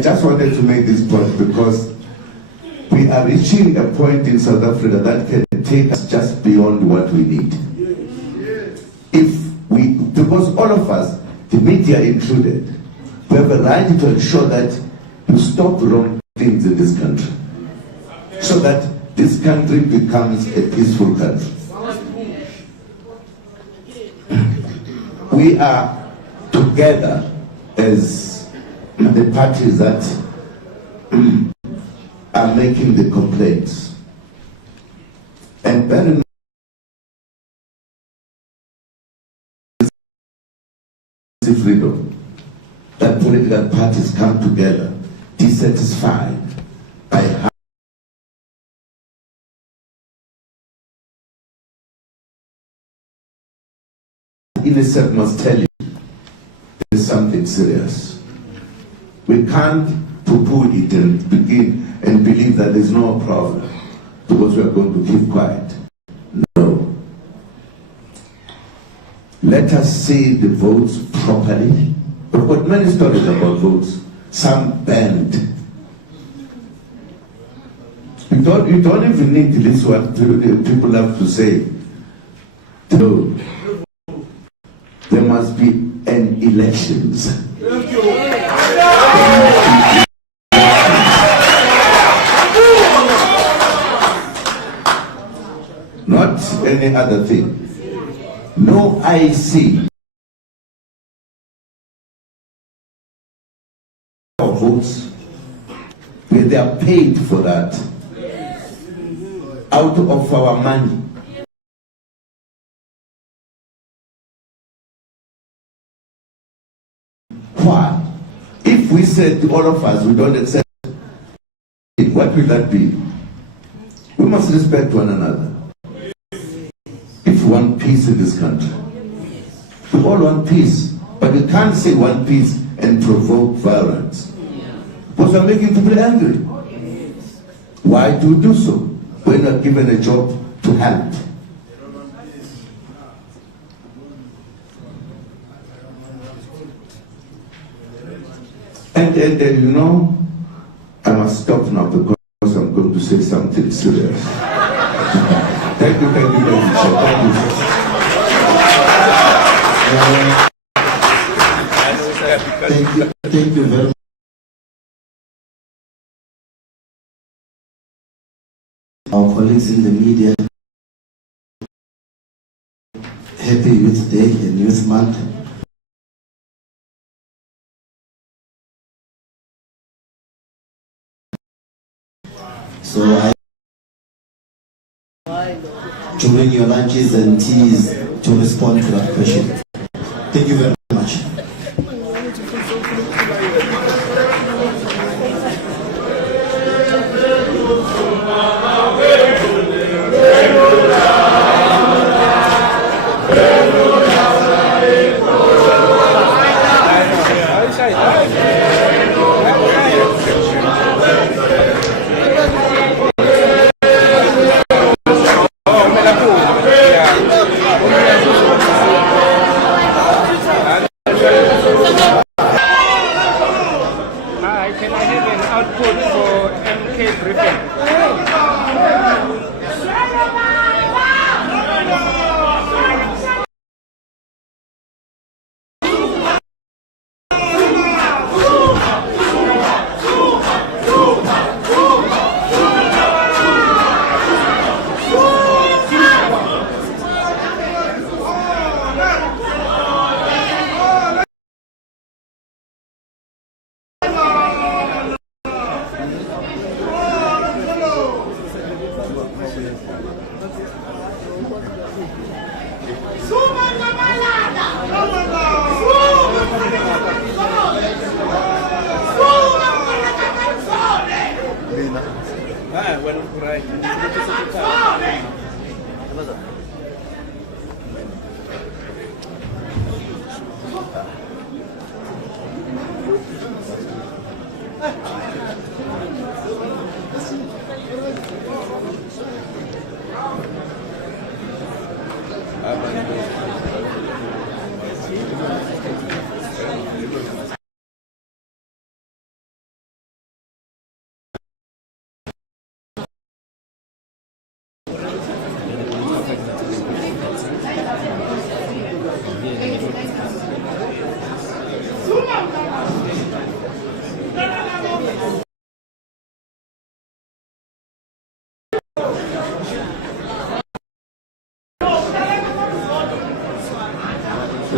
just wanted to make this point because we are reaching a point in South Africa that can take us just beyond what we need. Because all of us, the media included, we have a right to ensure that you stop wrong things in this country so that this country becomes a peaceful country. We are together as the parties that are making the complaints. And bear in freedom that political parties come together dissatisfied by how innocent must tell you there's something serious. We can't poo-poo it and begin and believe that there's no problem because we are going to keep quiet. No. Let us see the votes properly. We've got many stories about votes. Some banned. You don't even need to listen to what people have to say. No. There must be an elections. Not any other thing. No IC. Votes, where they are paid for that out of our money. Why? If we said to all of us we don't accept it, what will that be? We must respect one another. If we want peace in this country, we all want peace, but we can't say one peace and provoke violence. Because we're making people angry. Why do we do so? We're not given a job to help. And you know, I must stop now because I'm going to say something serious. Thank you very much. Thank you very much. Our colleagues in the media, happy Youth Day and Youth Month. So during your lunches and teas to respond to that question. Thank you very much. Can I have an output for MK briefing?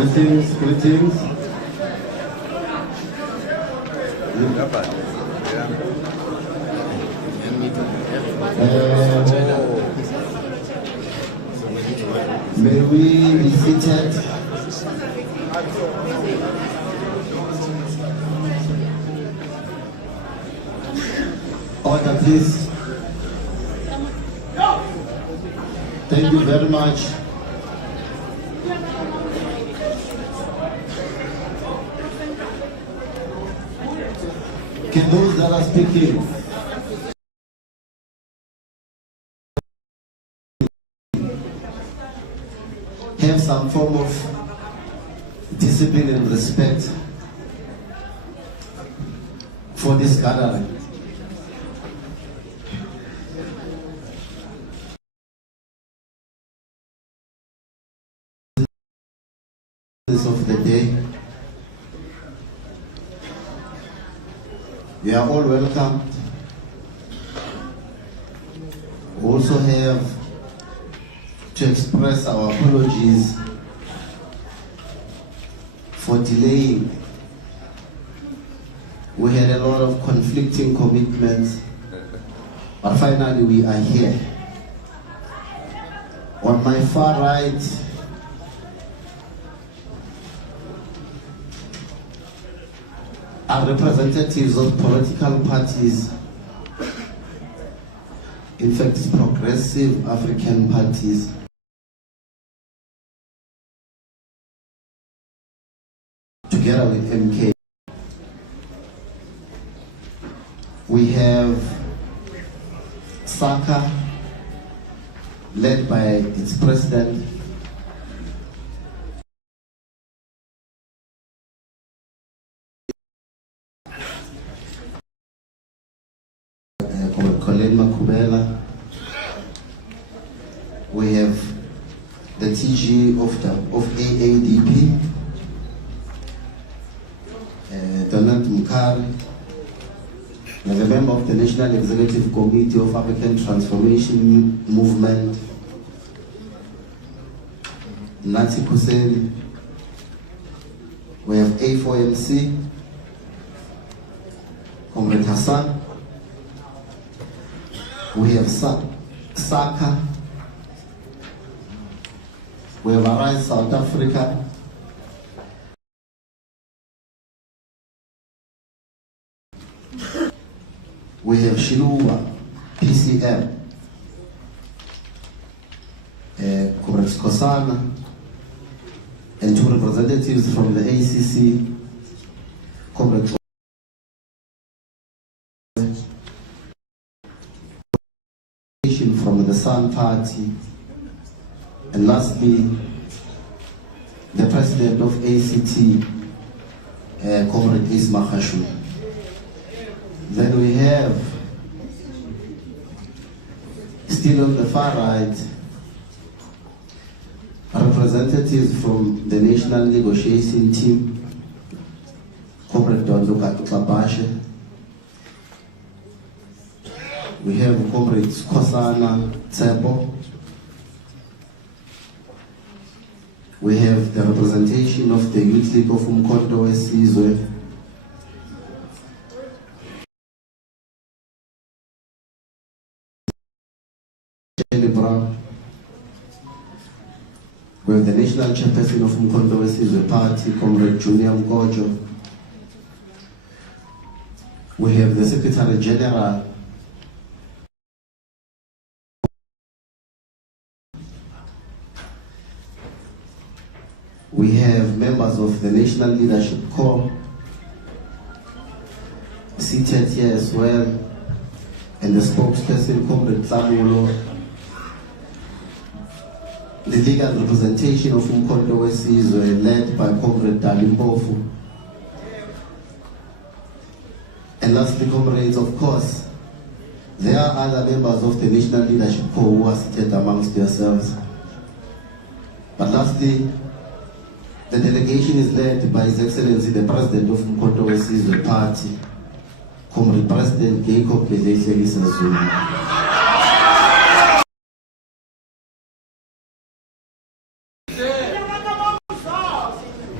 Greetings. May we be seated? Order, please. Thank you very much. Can those that are speaking have some form of discipline and respect for this gathering? Of the day, you are all welcome. We also have to express our apologies for delaying. We had a lot of conflicting commitments, but finally we are here. On my far right are representatives of political parties, in fact progressive African parties, together with MK. We have SACA, led by its president, Makubela. We have the TG of AADP, Donald Mukari. We have a member of the National Executive Committee of African Transformation Movement, Nati Kuseni. We have A4MC, Comrade Hassan. We have SACA. We have Arise South Africa. We have Shiluwa, PCM, Comrade Kosana, and two representatives from the ACC, Comrade from the Sun Party, and lastly, the president of ACT, Comrade Isma Khashu. Then we have, still on the far right, representatives from the National Negotiation Team, Comrade Donduka Kabashe. We have Comrades Kosana Tsebo. We have the representation of the Youth League of Umkhonto Wesizwe. We have the National Chairperson of Umkhonto Wesizwe Party, Comrade Junior Mkojo. We have the Secretary General We have members of the National Leadership Corps seated here as well, and the spokesperson, Comrade Tlamulo, the legal representation of Umkhonto Wesizwe led by Comrade Dalimbofu, and lastly, comrades, of course, there are other members of the National Leadership Corps who are seated amongst yourselves. But lastly, the delegation is led by His Excellency the President of Umkhonto Wesizwe Party, Comrade President Jacob Zuma.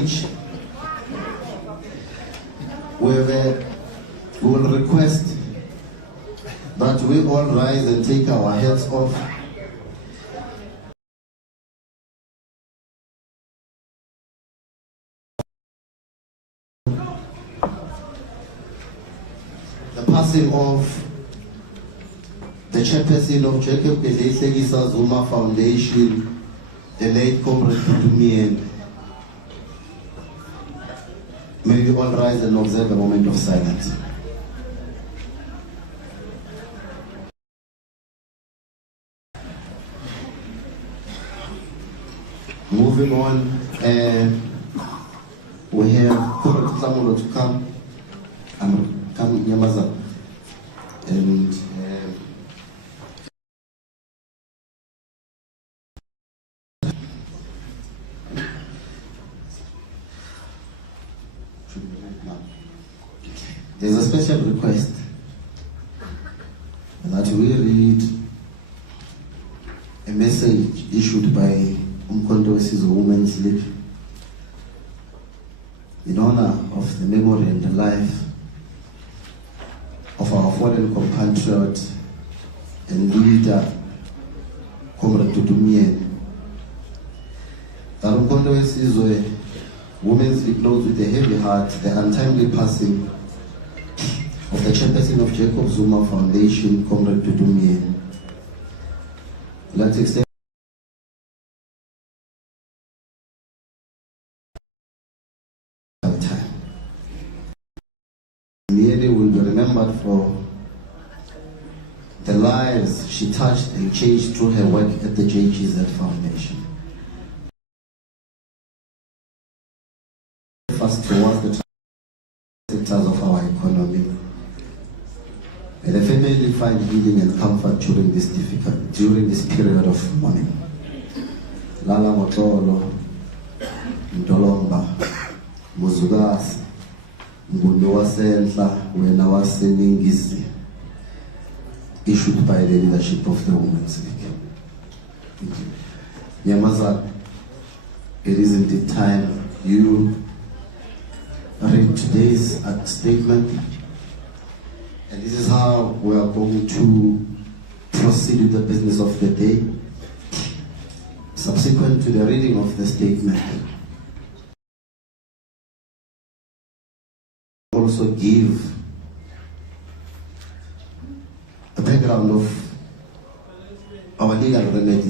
stage, we will request that we all rise and take our hats off. The passing of the chairperson of Jacob Zuma Foundation, the late Comrade Putumien. May we all rise and observe a moment of silence. Moving on, we have Comrade Tlamulo to come Nyamaza, and there's a special request that we read a message issued by Umkhonto weSizwe Women's League in honor of the memory and the life of our fallen compatriot and leader, Comrade Putumien. That Umkhonto weSizwe Women's League notes with a heavy heart the untimely passing of the chairperson of Jacob Zuma Foundation, Comrade Putumien. Let's extend time. Merely will be remembered for the lives she touched and changed through her work at the JGZ Foundation. First towards the sectors of our economy. May the family find healing and comfort during this period of mourning. Lala Motolo, Ndolomba, Muzugasi, Mgundu wasenhla, wena waseningizi, issued by the leadership of the Women's League. Nyamaza, it is indeed time you read today's statement, and this is how we are going to proceed with the business of the day. Subsequent to the reading of the statement, also give a background of our legal remedy